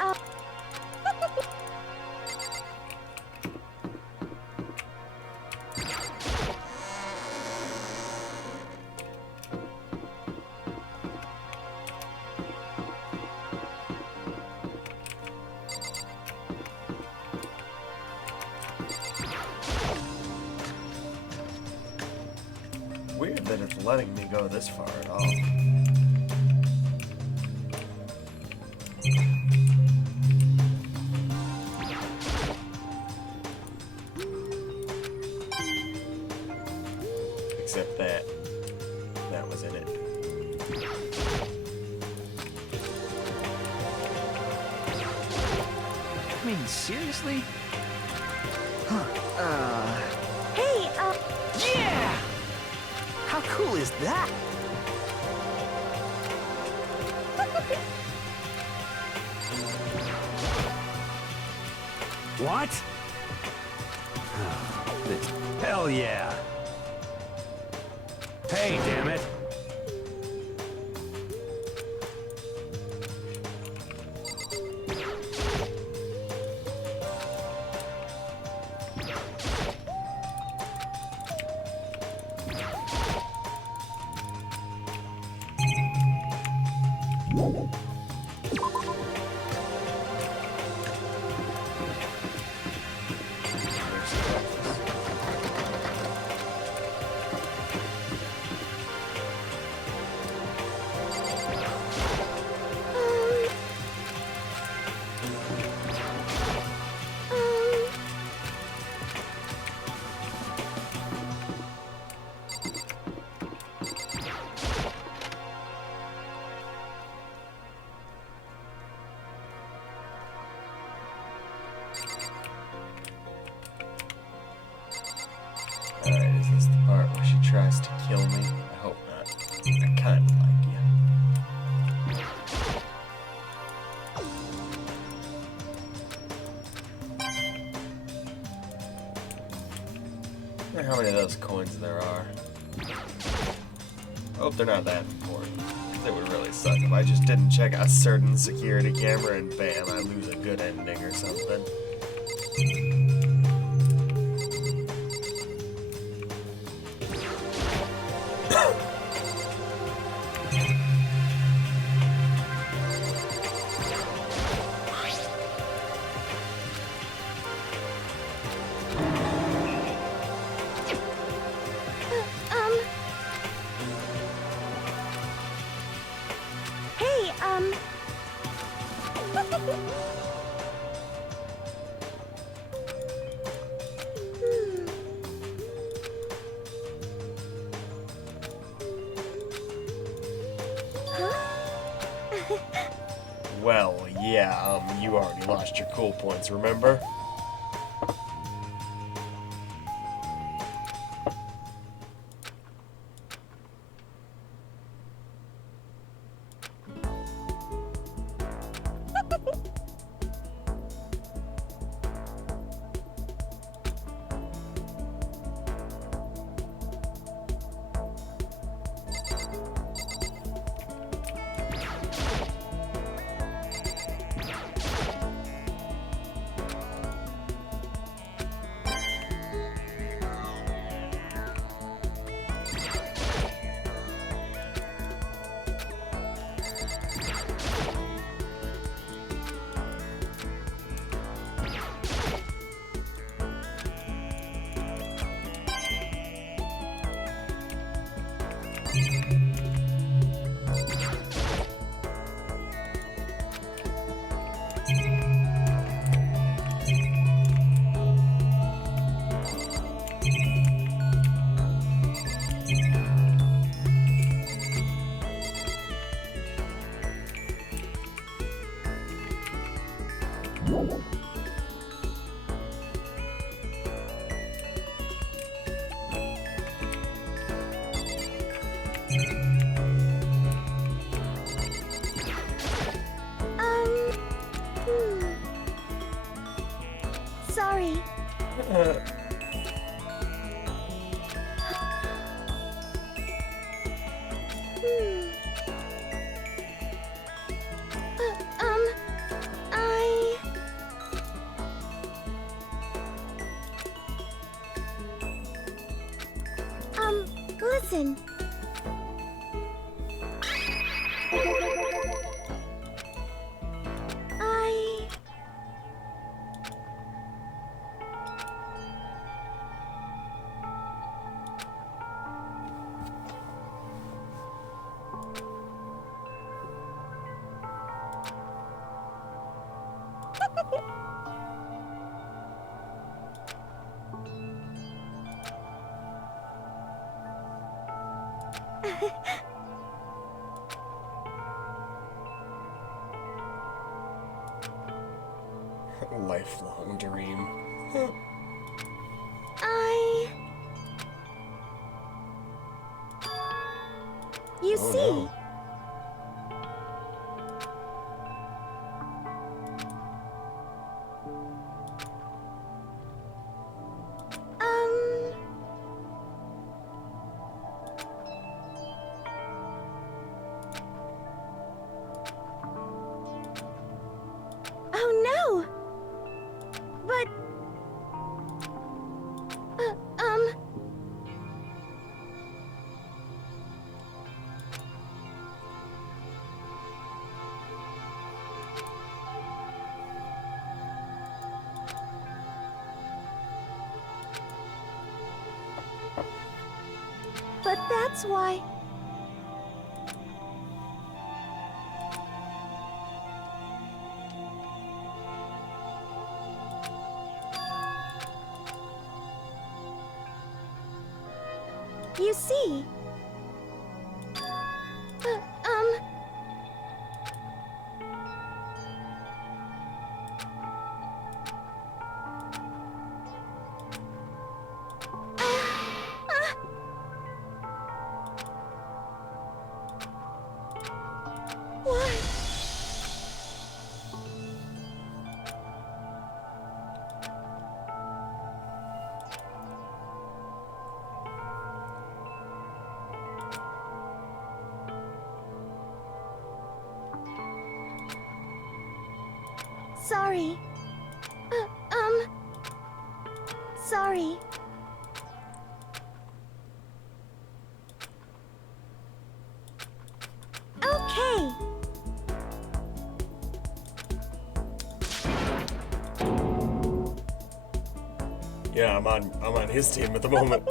Weird that it's letting me go this far at all. Except that was in it. I mean, seriously? hey, Yeah! How cool is that? What? This. Hell yeah. Hey, damn it. Alright, is this the part where she tries to kill me? I hope not. I kind of like you. I wonder how many of those coins there are. I hope they're not that important. It would really suck if I just didn't check a certain security camera and bam, I lose a good ending or something. Hey, Well, yeah, you already lost your cool points, remember? sorry. I... listen. I... Lifelong dream. You Oh, see... no. Oh no! But... But that's why... You see... What? Sorry. Sorry. Yeah, I'm on his team at the moment.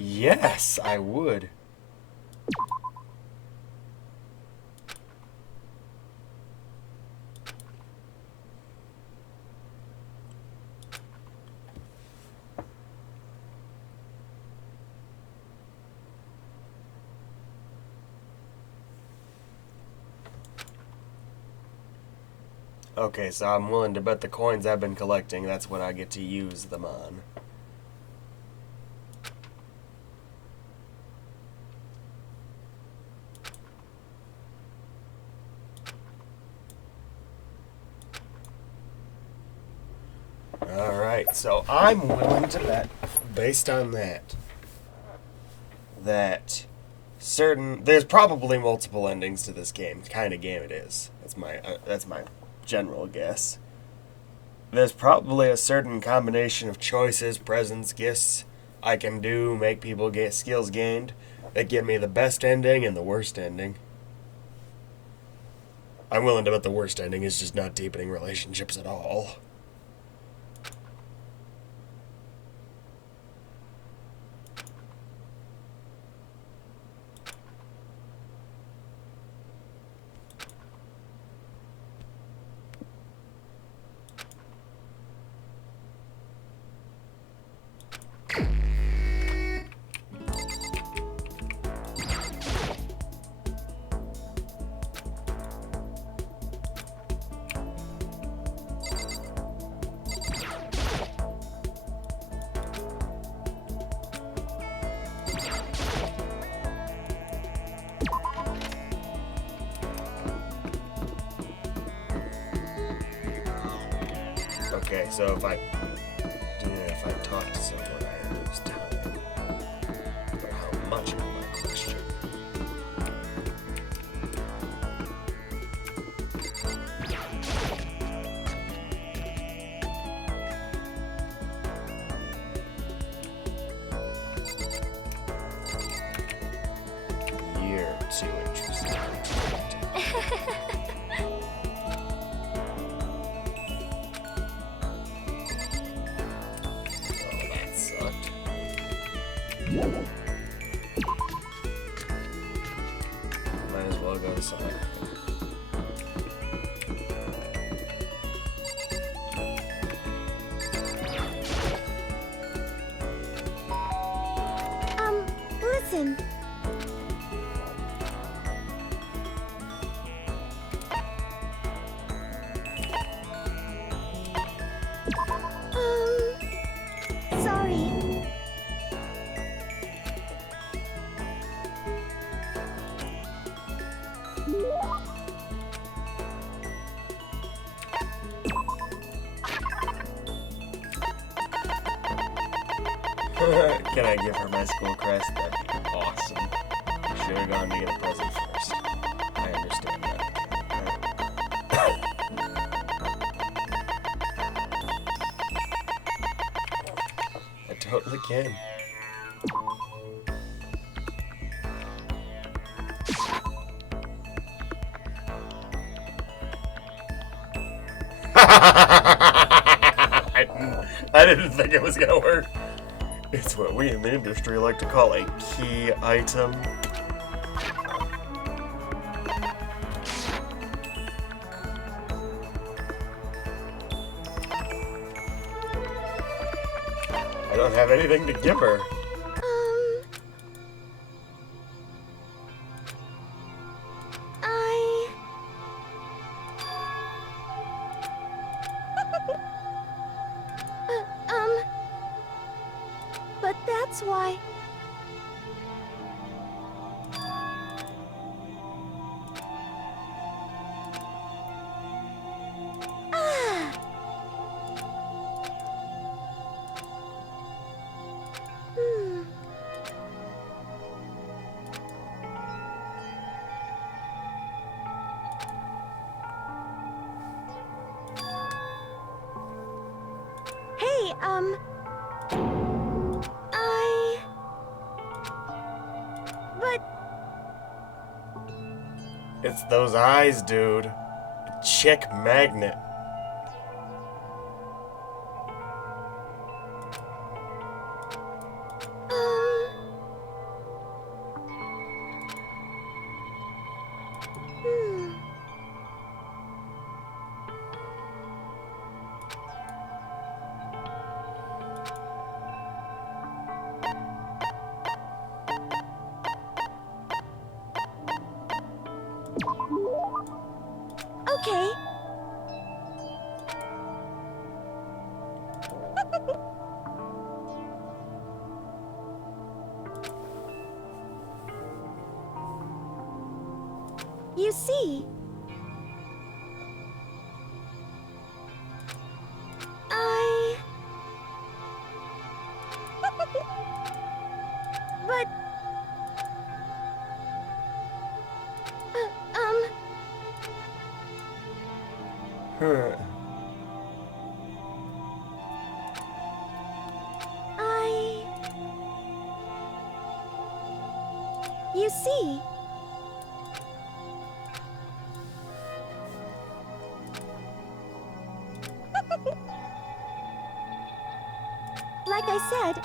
Yes, I would. Okay, so I'm willing to bet the coins I've been collecting, that's what I get to use them on. Alright, so I'm willing to bet, based on that, there's probably multiple endings to this game. The kind of game it is. That's my general guess. There's probably a certain combination of choices, presents, gifts I can do, make people get skills gained, that give me the best ending and the worst ending. I'm willing to bet the worst ending is just not deepening relationships at all. Okay, so if I talk to someone, I lose time. But how much is my question? You're too interesting. Might as well go to Sonic. Listen. Sorry. Can I give her my school crest? That'd be awesome. Should have gone to get a present first. I understand that. I totally can. I didn't think it was gonna work. It's what we in the industry like to call a key item. I don't have anything to give her. But that's why. But It's those eyes, dude. Chick magnet. Okay. You see, but Huh. You see, like I said,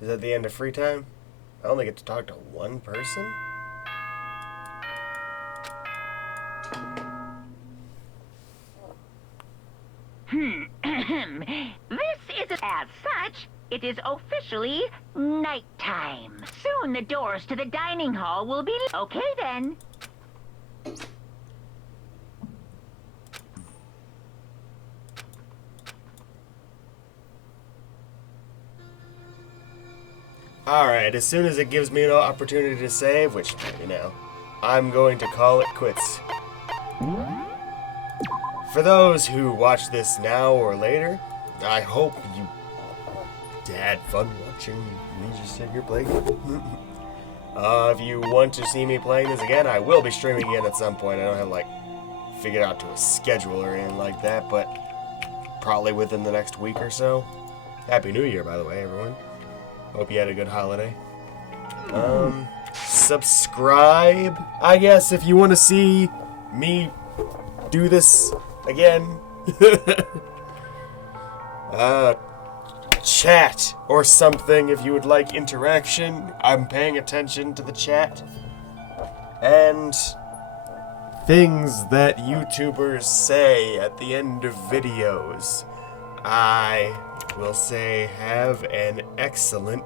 Is that the end of free time? I only get to talk to one person? This is as such. It is officially nighttime. Soon the doors to the dining hall will be... Okay then. Alright, as soon as it gives me an opportunity to save, which, I'm going to call it quits. For those who watch this now or later, I hope you had fun watching me just sit here playing. If you want to see me playing this again, I will be streaming again at some point. I don't have, figured out to a schedule or anything like that, but probably within the next week or so. Happy New Year, by the way, everyone. Hope you had a good holiday. Subscribe, I guess, if you want to see me do this again. Chat or something if you would like interaction. I'm paying attention to the chat. And things that YouTubers say at the end of videos. I will say have an excellent